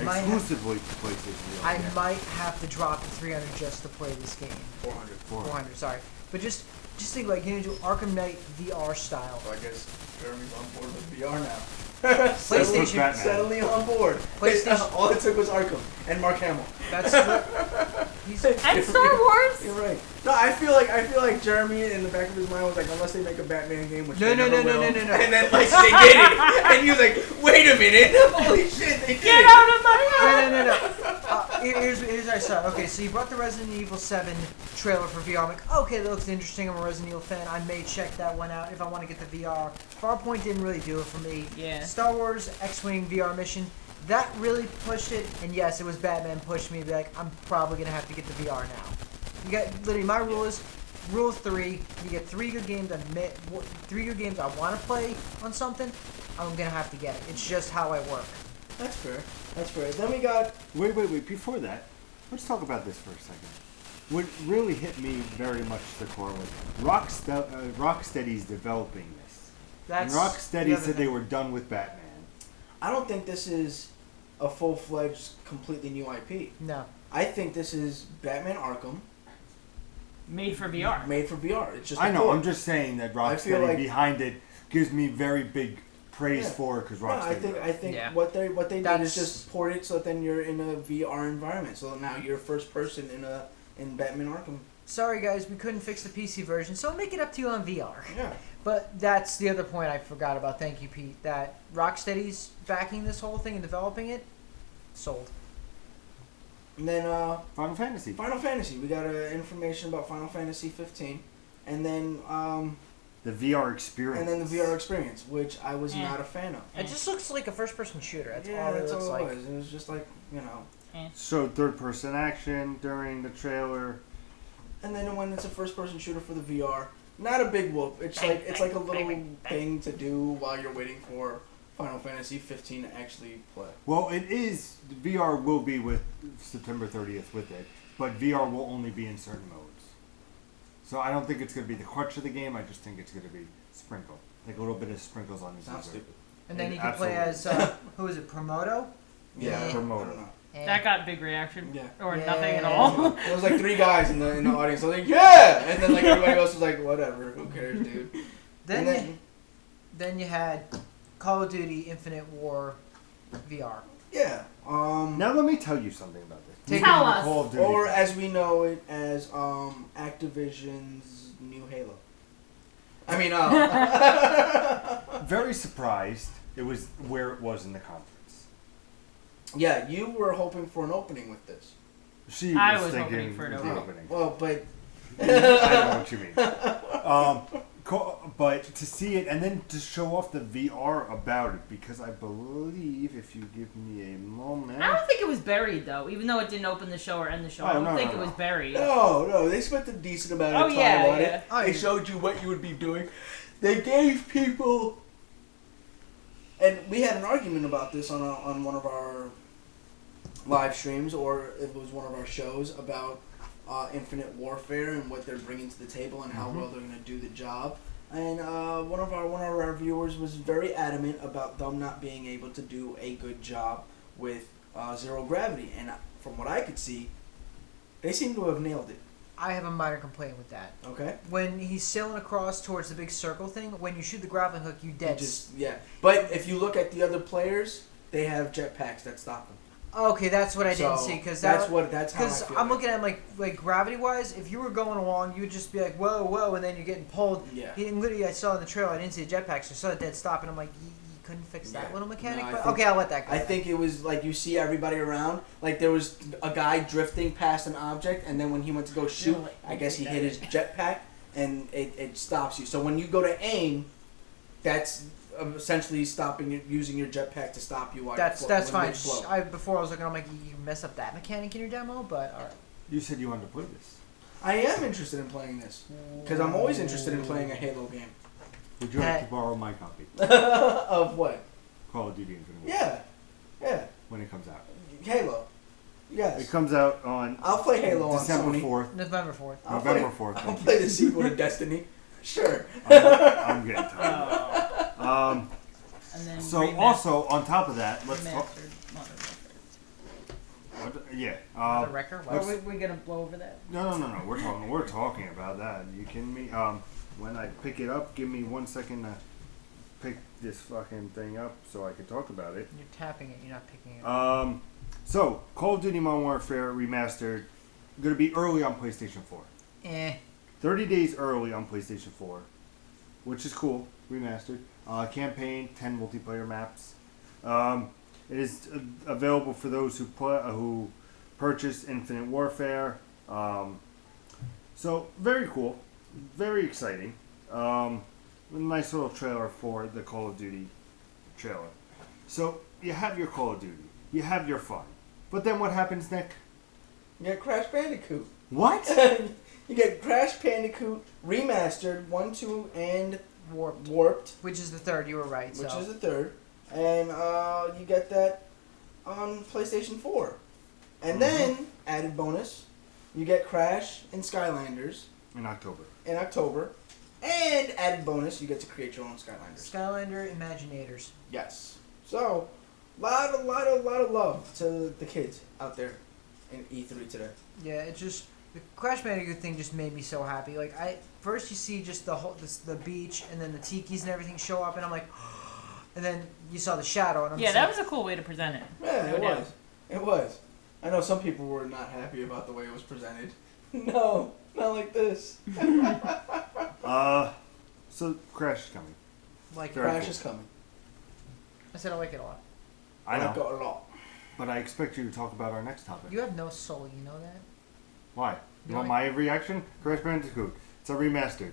Exclusively to PlayStation VR. I might have to drop the 300 just to play this game. 400. Sorry, but just think getting into Arkham Knight VR style. So I guess Jeremy's on board with VR now. PlayStation suddenly on board. PlayStation. All it took was Arkham and Mark Hamill. That's and Star Wars. You're right. No, I feel like Jeremy in the back of his mind was like, unless they make a Batman game, which no. And then they did it, and he was like, wait a minute, holy shit, they did Get out of my house! No. Here's what I saw. Okay, so you brought the Resident Evil 7 trailer for VR. I'm like, okay, that looks interesting. I'm a Resident Evil fan. I may check that one out if I want to get the VR. Farpoint didn't really do it for me. Yeah. Star Wars X-Wing VR mission. That really pushed it, and yes, it was Batman pushed me to be like, I'm probably going to have to get the VR now. You got, literally, my rule is, rule 3, you get 3 good games I want to play on something, I'm going to have to get it. It's just how I work. That's fair. Then we got... Wait. Before that, let's talk about this for a second. What really hit me very much to the core was Rocksteady's developing this. And Rocksteady said they were done with Batman. I don't think this is a full-fledged, completely new IP. No. I think this is Batman Arkham. Made for VR. It's just. I know. I'm just saying that Rocksteady behind it gives me very big praise for it because Rocksteady. No, I think what they did is just port it so that then you're in a VR environment. So now you're first person in Batman Arkham. Sorry guys, we couldn't fix the PC version, so I'll make it up to you on VR. Yeah. But that's the other point I forgot about. Thank you, Pete. That Rocksteady's backing this whole thing and developing it. Sold. And then Final Fantasy. We got information about Final Fantasy 15, and then the VR experience. And then the VR experience, which I was not a fan of. It just looks like a first-person shooter. That's Yeah, all it that's looks all like. it was. It was just like, you know. Showed third-person action during the trailer. And then when it's a first-person shooter for the VR, not a big whoop. It's like a little thing to do while you're waiting for Final Fantasy 15 to actually play. Well, it is. VR will be with September 30th with it, but VR will only be in certain modes. So I don't think it's going to be the crutch of the game. I just think it's going to be sprinkle, like a little bit of sprinkles on the Sounds user. stupid. And then you can play as who is it? Promoto. Yeah, Promoto. That got big reaction. Yeah. Or Yeah. nothing at all. There was like 3 guys in the audience. I was like, yeah! And then like everybody else was like, whatever, who cares, dude? Then you had Call of Duty Infinite War VR. Yeah. Now let me tell you something about this. Tell us. Call of Duty. Or as we know it as Activision's new Halo. I mean, very surprised it was where it was in the conference. yeah, you were hoping for an opening with this. She I was was thinking hoping for an the opening. opening. Well, but I know what you mean. But to see it and then to show off the VR about it, because I believe, if you give me a moment, I don't think it was buried though, even though it didn't open the show or end the show. I don't think it was buried. No, they spent a decent amount of time on it. They showed you what you would be doing. They gave people, and we had an argument about this on one of our live streams, or it was one of our shows about Infinite Warfare and what they're bringing to the table and how well they're going to do the job. And one of our viewers was very adamant about them not being able to do a good job with zero gravity. And from what I could see, they seem to have nailed it. I have a minor complaint with that. Okay. When he's sailing across towards the big circle thing, when you shoot the grappling hook, you dead. But if you look at the other players, they have jetpacks that stop them. Okay, that's what I didn't So, see because that's how I feel I'm looking at him like gravity wise. If you were going along, you would just be like whoa, and then you're getting pulled. Yeah. And literally, I saw in the trailer, I didn't see a jetpack, so I saw the dead stop, and I'm like, you couldn't fix that little mechanic. No, I but think- okay, I'll let that go. I think it was like you see everybody around. Like there was a guy drifting past an object, and then when he went to go shoot, I guess he hit his jetpack, and it stops you. So when you go to aim, that's essentially using your jetpack to stop you. While That's you're fine. mid-flow. Before I was looking, I'm like, you mess up that mechanic in your demo, but all right. You said you wanted to play this. I am interested in playing this because I'm always interested in playing a Halo game. Would you like to borrow my copy? Of what? Call of Duty Infinite. Yeah. When it comes out. Halo. Yes. It comes out on. I'll play Halo on December Sony. 4th. November 4th. November 4th. I'll play the sequel to Destiny. Sure. I'm getting tired. And then So remastered- also on top of that, let's talk. remastered Modern Warfare. Yeah. The record? Are we gonna blow over that? No. We're talking about that. You kidding me? When I pick it up, give me 1 second to pick this fucking thing up so I can talk about it. You're tapping it. You're not picking it up. So Call of Duty Modern Warfare Remastered, going to be early on PlayStation 4. 30 days early on PlayStation 4, which is cool. Remastered. Campaign, 10 multiplayer maps. It is available for those who purchase Infinite Warfare. So very cool, very exciting. A nice little trailer for the Call of Duty trailer. So you have your Call of Duty, you have your fun, but then what happens, Nick? You get Crash Bandicoot. What? You get Crash Bandicoot Remastered 1, 2, and Warped. Which is the third. You were right. Which so. is the third. And you get that on PlayStation 4. And then, added bonus, you get Crash and Skylanders. In October. And added bonus, you get to create your own Skylanders. Skylander Imaginators. Yes. So, lot of love to the kids out there in E3 today. Yeah, it just the Crash Bandicoot thing just made me so happy. Like first you see just the beach and then the tikis and everything show up, and I'm like, and then you saw the shadow, and I'm Yeah, that was a cool way to present it. Yeah, it was. It was. I know some people were not happy about the way it was presented. No, not like this. So Crash is coming. Like Very Crash cool. is coming. I said I like it a lot. I know. like it a lot. But I expect you to talk about our next topic. You have no soul, you know that? Why? You You want know my reaction? Crash Bandicoot. It's a remastered.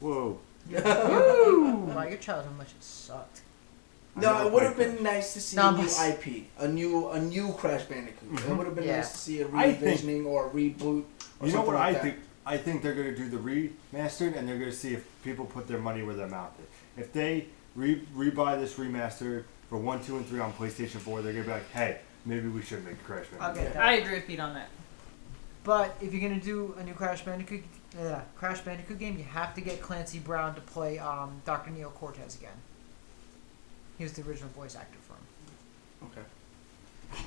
Whoa. Wow, your childhood much it sucked. No, it would have been nice to see No, a new but- IP, a new Crash Bandicoot. It would have been nice to see a I think- revisioning or a reboot. Or You know what something like I that. think? I think they're going to do the remastered, and they're going to see if people put their money where their mouth is. If they rebuy this remastered for 1, 2, and 3 on PlayStation 4, they're going to be like, hey, maybe we should make a Crash Bandicoot. I'll get that. I agree with Pete on that. But if you're gonna do a new Crash Bandicoot game, you have to get Clancy Brown to play Dr. Neil Cortez again. He was the original voice actor for him. Okay.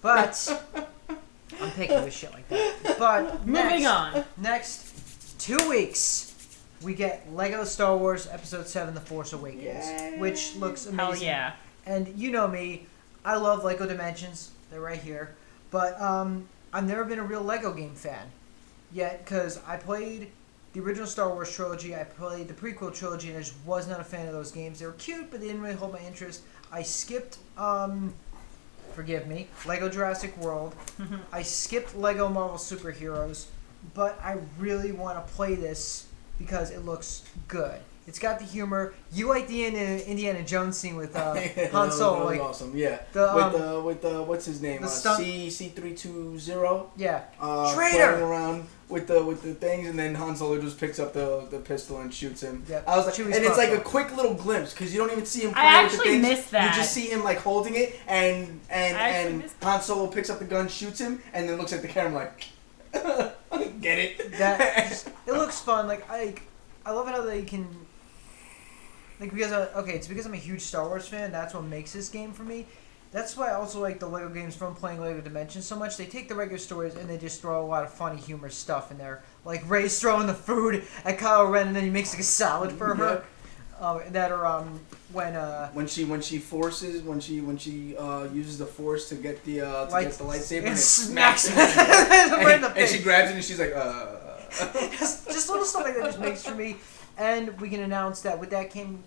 But I'm taking with shit like that. But Moving on. Next 2 weeks, we get Lego Star Wars Episode 7: The Force Awakens, which looks amazing. Hell yeah. And you know me, I love Lego Dimensions. They're right here. But I've never been a real Lego game fan yet, because I played the original Star Wars trilogy, I played the prequel trilogy, and I just was not a fan of those games. They were cute, but they didn't really hold my interest. I skipped, forgive me, Lego Jurassic World. I skipped Lego Marvel Superheroes, but I really want to play this because it looks good. It's got the humor. You like the Indiana Jones scene with Han Solo, Really like awesome. Yeah. the, with the what's his name? the stunt- C320. Yeah. Traitor. Flying around with the things, and then Han Solo just picks up the pistol and shoots him. Yep. I was like, Chewie's and it's like a crossbow. quick little glimpse because you don't even see him. I playing with the actually things. missed that. You just see him like holding it, and actually missed Han Solo picks up the gun, shoots him, and then looks at the camera like, get it? It looks fun. Like I love how they can. Like because it's because I'm a huge Star Wars fan. That's what makes this game for me. That's why I also like the Lego games from playing Lego Dimensions so much. They take the regular stories and they just throw a lot of funny, humorous stuff in there. Like Rey's throwing the food at Kylo Ren and then he makes like a salad for her. That are when she uses the Force to get the lightsaber and it smacks it and she grabs it and she's like just little stuff like that just makes for me. And we can announce that with that game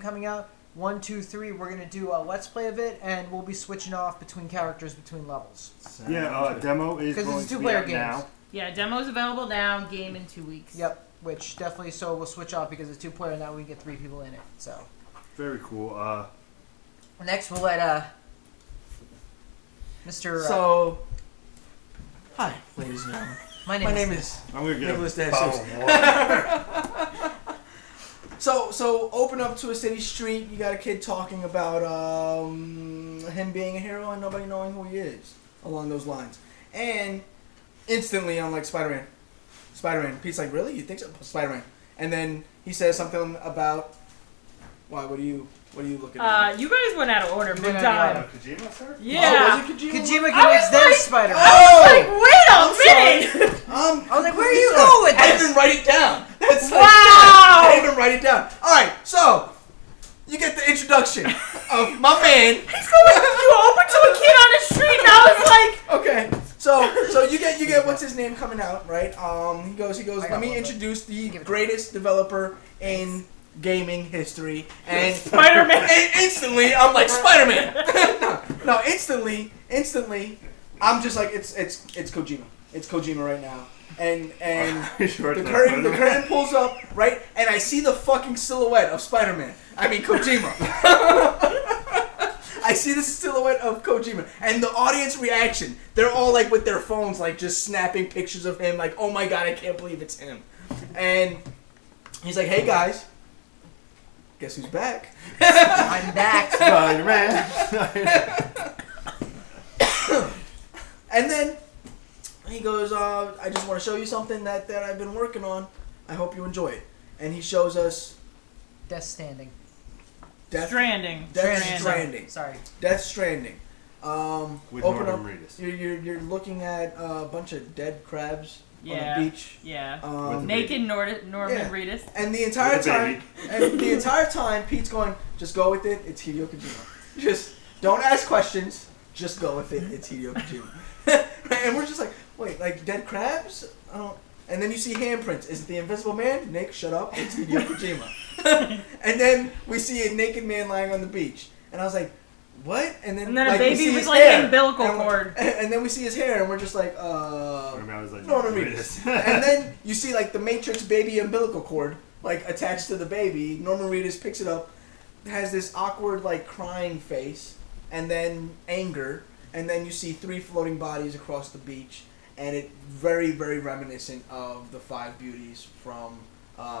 coming out, 1, 2, 3, we're gonna do a let's play of it, and we'll be switching off between characters between levels. Yeah, demo is going it's to be two-player out games. now. Yeah, demo's available now. Game in 2 weeks. Yep, which definitely we'll switch off because it's 2-player now. We can get 3 people in it. So Very cool. next we'll let Mr. Hi, ladies and gentlemen. My name is I'm gonna get Nicholas a Dash. bottle So open up to a city street. You got a kid talking about him being a hero and nobody knowing who he is. Along those lines, and instantly I'm like Spider-Man. Pete's like, really? You think so? Spider-Man. And then he says something about why? What are you looking at? You guys went out of order big time. Kojima, sir? Yeah. Oh, was it Kojima? Kojima I was connects then like- Spider-Man. I was like, wait a minute. I was like, where are you going with I didn't this? even write it down. That's Wow. I didn't even write it down. All right, so you get the introduction of my man. He's going. You open to a kid on the street, and I was like, Okay, so you get what's his name coming out, right? He goes. Let me introduce the greatest developer in gaming history, and Spider-Man. And instantly, I'm like Spider-Man. no, instantly, I'm just like it's Kojima. It's Kojima right now. And the curtain pulls up, right? And I see the fucking silhouette of Spider-Man. I mean Kojima. I see the silhouette of Kojima. And the audience reaction, they're all like with their phones, like just snapping pictures of him, like, oh my god, I can't believe it's him. And he's like, hey guys, guess who's back? I'm back. Spider-Man. And then he goes, I just want to show you something that I've been working on. I hope you enjoy it. And he shows us Death Stranding. Stranding. Death Stranding. Sorry. Death Stranding. With Open Norman up. Reedus. You're looking at a bunch of dead crabs on Yeah. a beach. Yeah. Naked Norman yeah. Reedus. And the entire With a time, Pete's going, just go with it. It's Hideo Kojima. Just don't ask questions. Just go with it. It's Hideo Kojima. And we're just like, wait, like dead crabs? I don't. And then you see handprints. Is it the Invisible Man? Nick, shut up. It's Hideo Kojima. And then we see a naked man lying on the beach. And I was like, what? And then a like, baby with like an umbilical cord. And then we see his hair, and we're just like, Norman Reedus. And then you see like the Matrix baby umbilical cord like attached to the baby. Norman Reedus picks it up, has this awkward like crying face, and then anger, and then you see 3 floating bodies across the beach, and it very, very reminiscent of the 5 beauties from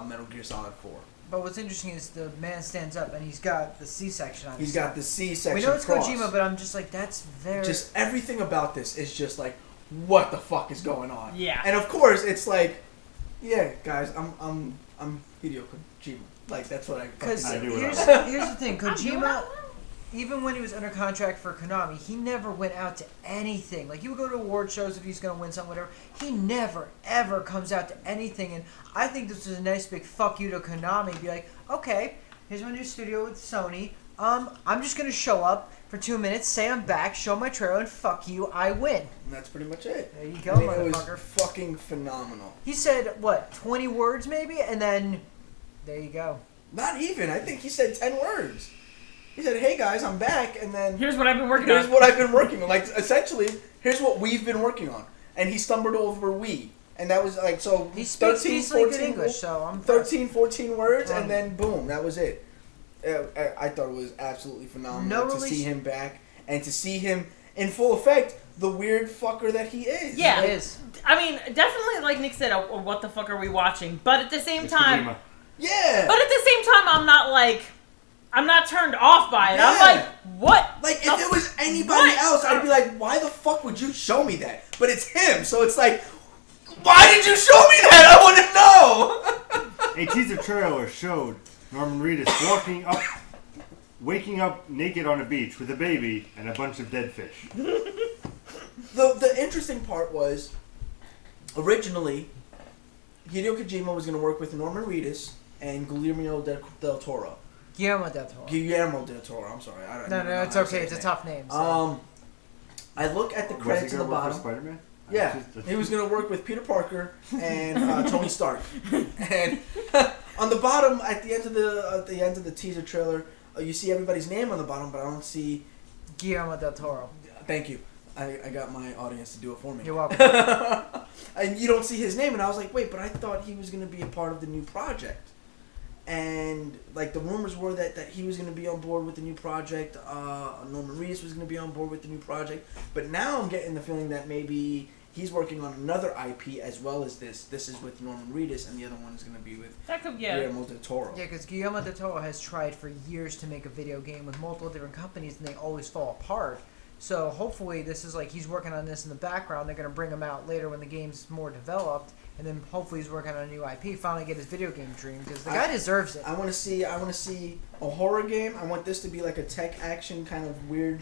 Metal Gear Solid 4. But what's interesting is the man stands up and he's got the C-section on his He's got the C-section. We know it's cross. Kojima, but I'm just like, that's very... Just everything about this is just like, what the fuck is going on? Yeah. And of course, it's like, yeah, guys, I'm Hideo Kojima. Like, that's what I fucking do. Here's the thing, Kojima, even when he was under contract for Konami, he never went out to anything. Like, he would go to award shows if he's going to win something, whatever. He never, ever comes out to anything. And I think this is a nice big fuck you to Konami. Be like, okay, here's my new studio with Sony. I'm just going to show up for 2 minutes, say I'm back, show my trailer, and fuck you, I win. And that's pretty much it. There you go, I mean, motherfucker. it was fucking phenomenal. He said, what, 20 words maybe? And then, there you go. Not even. I think he said 10 words. He said, hey guys, I'm back, and then... Here's what I've been working on. Here's what I've been working on. Like, essentially, here's what we've been working on. And he stumbled over we. And that was like, so... He speaks 13, decently 14, good English, so I'm... 13, 14 words, and then boom, that was it. I thought it was absolutely phenomenal to see him back, and to see him in full effect, the weird fucker that he is. Yeah, he is. I mean, definitely, like Nick said, what the fuck are we watching? But at the same time... Kojima. Yeah! But at the same time, I'm not turned off by it. Yeah. I'm like, what? Like, if it was anybody else, I'd be like, why the fuck would you show me that? But it's him, so it's like, why did you show me that? I want to know! A teaser trailer showed Norman Reedus waking up naked on a beach with a baby and a bunch of dead fish. The interesting part was, originally, Hideo Kojima was going to work with Norman Reedus and Guillermo del Toro. Guillermo del Toro. Guillermo del Toro, I'm sorry. No, it's okay. It's a tough name. So. I look at the credits at the bottom. Spider-Man? Yeah, he was going to work with Peter Parker and Tony Stark. And on the bottom, at the end of the teaser trailer, you see everybody's name on the bottom, but I don't see Guillermo del Toro. Thank you. I got my audience to do it for me. You're welcome. And you don't see his name, and I was like, wait, but I thought he was going to be a part of the new project. And like the rumors were that he was going to be on board with the new project. Norman Reedus was going to be on board with the new project. But now I'm getting the feeling that maybe he's working on another IP as well as this. This is with Norman Reedus, and the other one is going to be with Guillermo del Toro. Yeah, because Guillermo del Toro has tried for years to make a video game with multiple different companies, and they always fall apart. So hopefully this is like he's working on this in the background. They're going to bring him out later when the game's more developed. And then hopefully he's working on a new IP. Finally get his video game dream because the guy deserves it. I want to see a horror game. I want this to be like a tech action kind of weird,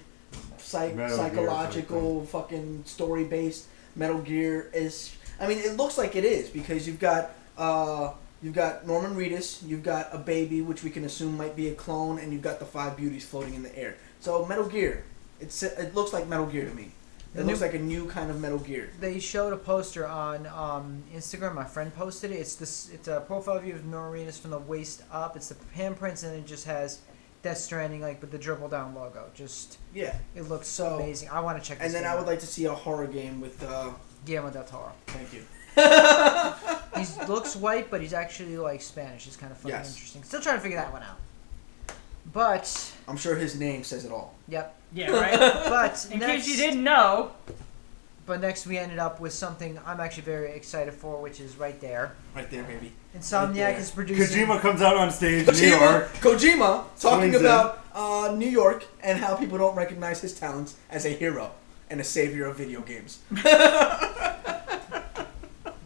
psychological, fucking story based Metal Gear ish. I mean, it looks like it is because you've got Norman Reedus, you've got a baby which we can assume might be a clone, and you've got the 5 beauties floating in the air. So Metal Gear, it looks like Metal Gear to me. It looks like a new kind of Metal Gear. They showed a poster on Instagram. My friend posted it. It's a profile view of Norman Reedus from the waist up. It's the handprints, and it just has Death Stranding, like with the dribble down logo. Just it looks so amazing. I want to check this. And then I would like to see a horror game with Guillermo del Toro. Thank you. He looks white, but he's actually like Spanish. It's kind of fucking interesting. Still trying to figure that one out. But I'm sure his name says it all. Yep. Yeah, right? But in case you didn't know. But next we ended up with something I'm actually very excited for, which is right there. Right there, baby. Insomniac is producing... Kojima comes out on stage in New York. Kojima talking about New York and how people don't recognize his talents as a hero and a savior of video games.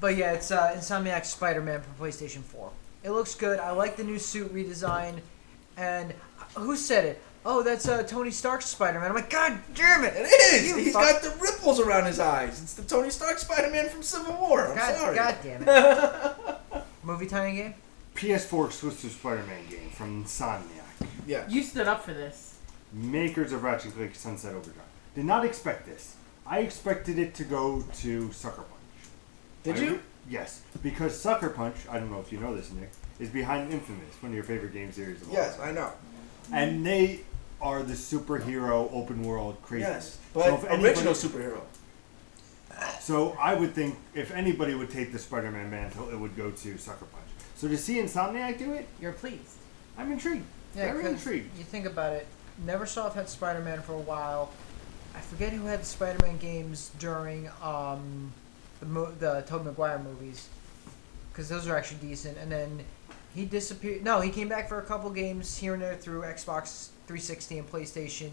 But yeah, it's Insomniac Spider-Man for PlayStation 4. It looks good. I like the new suit redesign. And who said it? Oh, that's Tony Stark's Spider-Man. I'm like, God damn it! It is! He's got the ripples around his eyes. It's the Tony Stark Spider-Man from Civil War. I'm sorry. God damn it. Movie time game? PS4 exclusive Spider-Man game from Insomniac. Yeah. You stood up for this. Makers of Ratchet & Clank Sunset Overdrive. Did not expect this. I expected it to go to Sucker Punch. Did you? Yes. Because Sucker Punch, I don't know if you know this, Nick, is behind Infamous, one of your favorite game series of all Yes, time. I know. And they are the superhero open world crazy. Yes, but original superhero. So I would think if anybody would take the Spider-Man mantle, it would go to Sucker Punch. So to see Insomniac do it, you're pleased. I'm intrigued. Yeah, Very intrigued. You think about it. Neversoft had Spider-Man for a while. I forget who had the Spider-Man games during the Tobey Maguire movies, because those are actually decent. And then he disappeared. No, he came back for a couple games here and there through Xbox 360 and PlayStation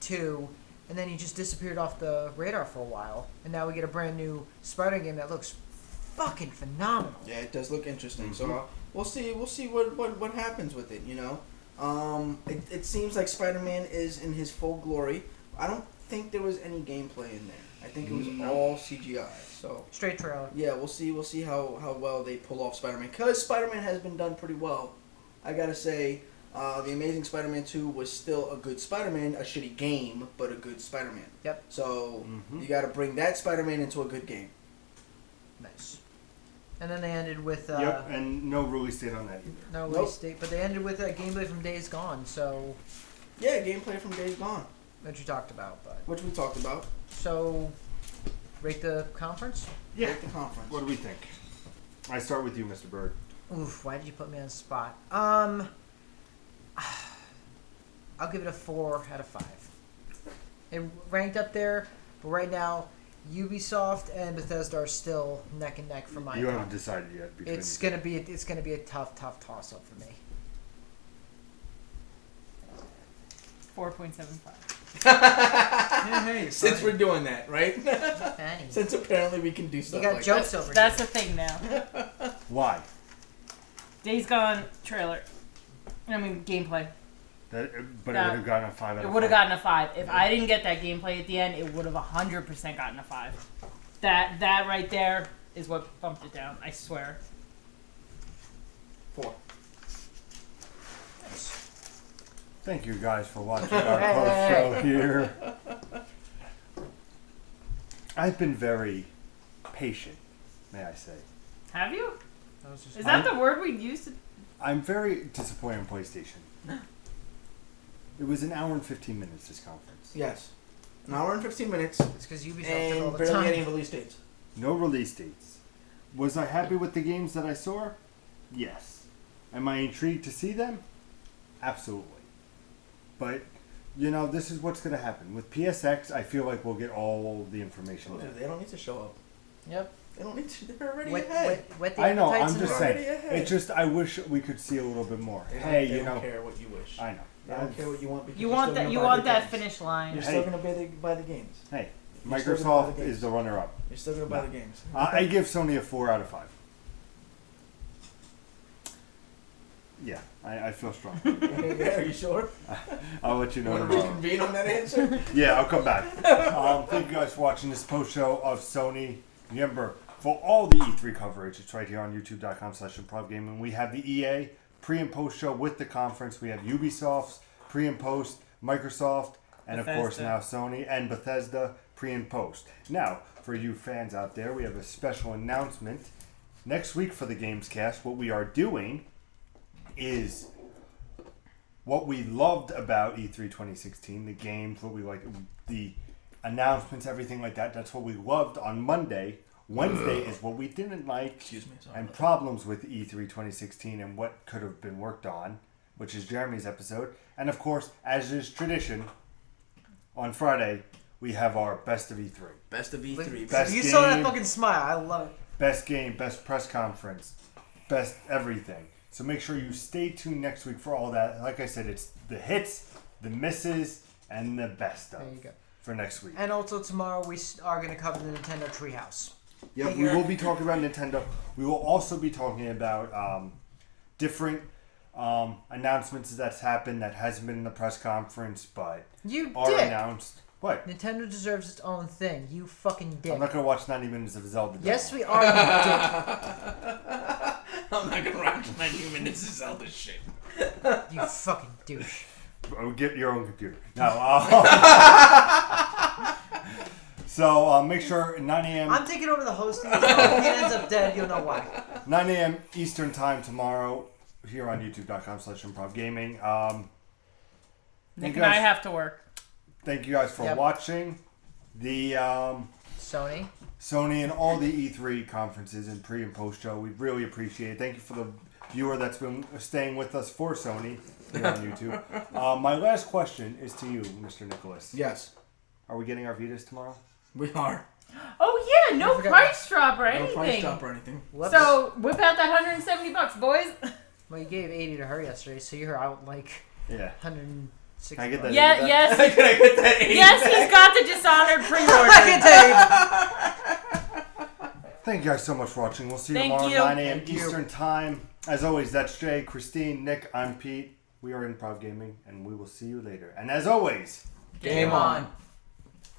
2, and then he just disappeared off the radar for a while. And now we get a brand new Spider-Man game that looks fucking phenomenal. Yeah, it does look interesting. So we'll see what happens with it. You know, it seems like Spider-Man is in his full glory. I don't think there was any gameplay in there. I think it was all CGI. So straight trailer. Yeah, we'll see how well they pull off Spider-Man, because Spider-Man has been done pretty well. I gotta say, The Amazing Spider-Man 2 was still a good Spider-Man, a shitty game, but a good Spider-Man. Yep. So you gotta bring that Spider-Man into a good game. Nice. And then they ended with yep, and no release date on that either. No release date, but they ended with gameplay from Days Gone. So yeah, gameplay from Days Gone. Which you talked about, but which we talked about. So, rate the conference? Yeah. Rate the conference. What do we think? I start with you, Mr. Bird. Oof, why did you put me on the spot? I'll give it a 4 out of 5. It ranked up there, but right now, Ubisoft and Bethesda are still neck and neck for my. You haven't decided yet. It's gonna be a tough toss up for me. 4.75. Hey, since we're doing that, right? Since apparently we can do stuff. You got like jokes that. over That's the thing now. Why? Days Gone trailer. I mean gameplay. But it would have gotten a 5 out of 5. It would have gotten a 5. If I didn't get that gameplay at the end, it would have 100% gotten a 5. That right there is what bumped it down. I swear. 4. Thank you guys for watching our post show here. I've been very patient, may I say. Have you? Is that the word we used to? I'm very disappointed in PlayStation. It was an hour and 15 minutes, this conference. Yes. An hour and 15 minutes. It's because Ubisoft did all and the barely time. any release dates. No release dates. Was I happy with the games that I saw? Yes. Am I intrigued to see them? Absolutely. But, you know, this is what's going to happen. With PSX, I feel like we'll get all the information there. They don't need to show up. Yep. They don't need to. They're already ahead. I know, I'm just saying. It's just, I wish we could see a little bit more. They don't care what you wish. I know. They don't care what you want. Because You you're want still that? gonna You buy want the that games. finish line? You're still going to buy the games. Hey, You're still gonna buy the Microsoft games. is the runner-up. You're still going to buy the games. I give Sony a 4 out of 5. Yeah, I feel strong. Yeah, are you sure? I'll let you know Want to tomorrow. reconvene on that answer? Yeah, I'll come back. Thank you guys for watching this post show of Sony. Remember, for all the E3 coverage, it's right here on youtube.com/ImprovGaming. We have the EA pre and post show with the conference. We have Ubisoft's pre and post, Microsoft, and of course now Sony and Bethesda pre and post. Now, for you fans out there, we have a special announcement. Next week for the Gamescast, what we are doing is what we loved about E3 2016, the games, what we liked, the announcements, everything like that. That's what we loved on Monday. Wednesday is what we didn't like. Excuse me. Sorry. And problems with E3 2016 and what could have been worked on, which is Jeremy's episode. And of course, as is tradition, on Friday, we have our Best of E3. Best of E3. Best you game, saw that fucking smile. I love it. Best game, best press conference, best everything. So make sure you stay tuned next week for all that. Like I said, it's the hits, the misses, and the best stuff. There you go. For next week. And also tomorrow we are going to cover the Nintendo Treehouse. Yeah, we will be talking about Nintendo. We will also be talking about different announcements that's happened that hasn't been in the press conference, but are announced. What? Nintendo deserves its own thing. You fucking dick. I'm not going to watch 90 minutes of Zelda. Yes, we are, you dick. I'm not going to watch 90 minutes of Zelda shit. You fucking douche. Get your own computer. No. So make sure 9 a.m. I'm taking over the hosting. So if he ends up dead, you'll know why. 9 a.m. Eastern time tomorrow here on youtube.com/ImprovGaming. Nick and I have to work. Thank you guys for watching the Sony and all the E3 conferences and pre and post show. We really appreciate it. Thank you for the viewer that's been staying with us for Sony here on YouTube. My last question is to you, Mr. Nicholas. Yes. Are we getting our Vitas tomorrow? We are. Oh yeah, no price drop or anything. No price drop or anything. So whip out that $170, boys. Well, you gave 80 to her yesterday, so you're out like 160. Can I get that? Yeah, yes. Can I get that 80 Yes, back? he's got the Dishonored pre-order. I can Thank you guys so much for watching. We'll see you Thank tomorrow, you. 9 a.m. Thank you. Eastern Time. As always, that's Jay, Christine, Nick, I'm Pete. We are Improv Gaming, and we will see you later. And as always, Game on.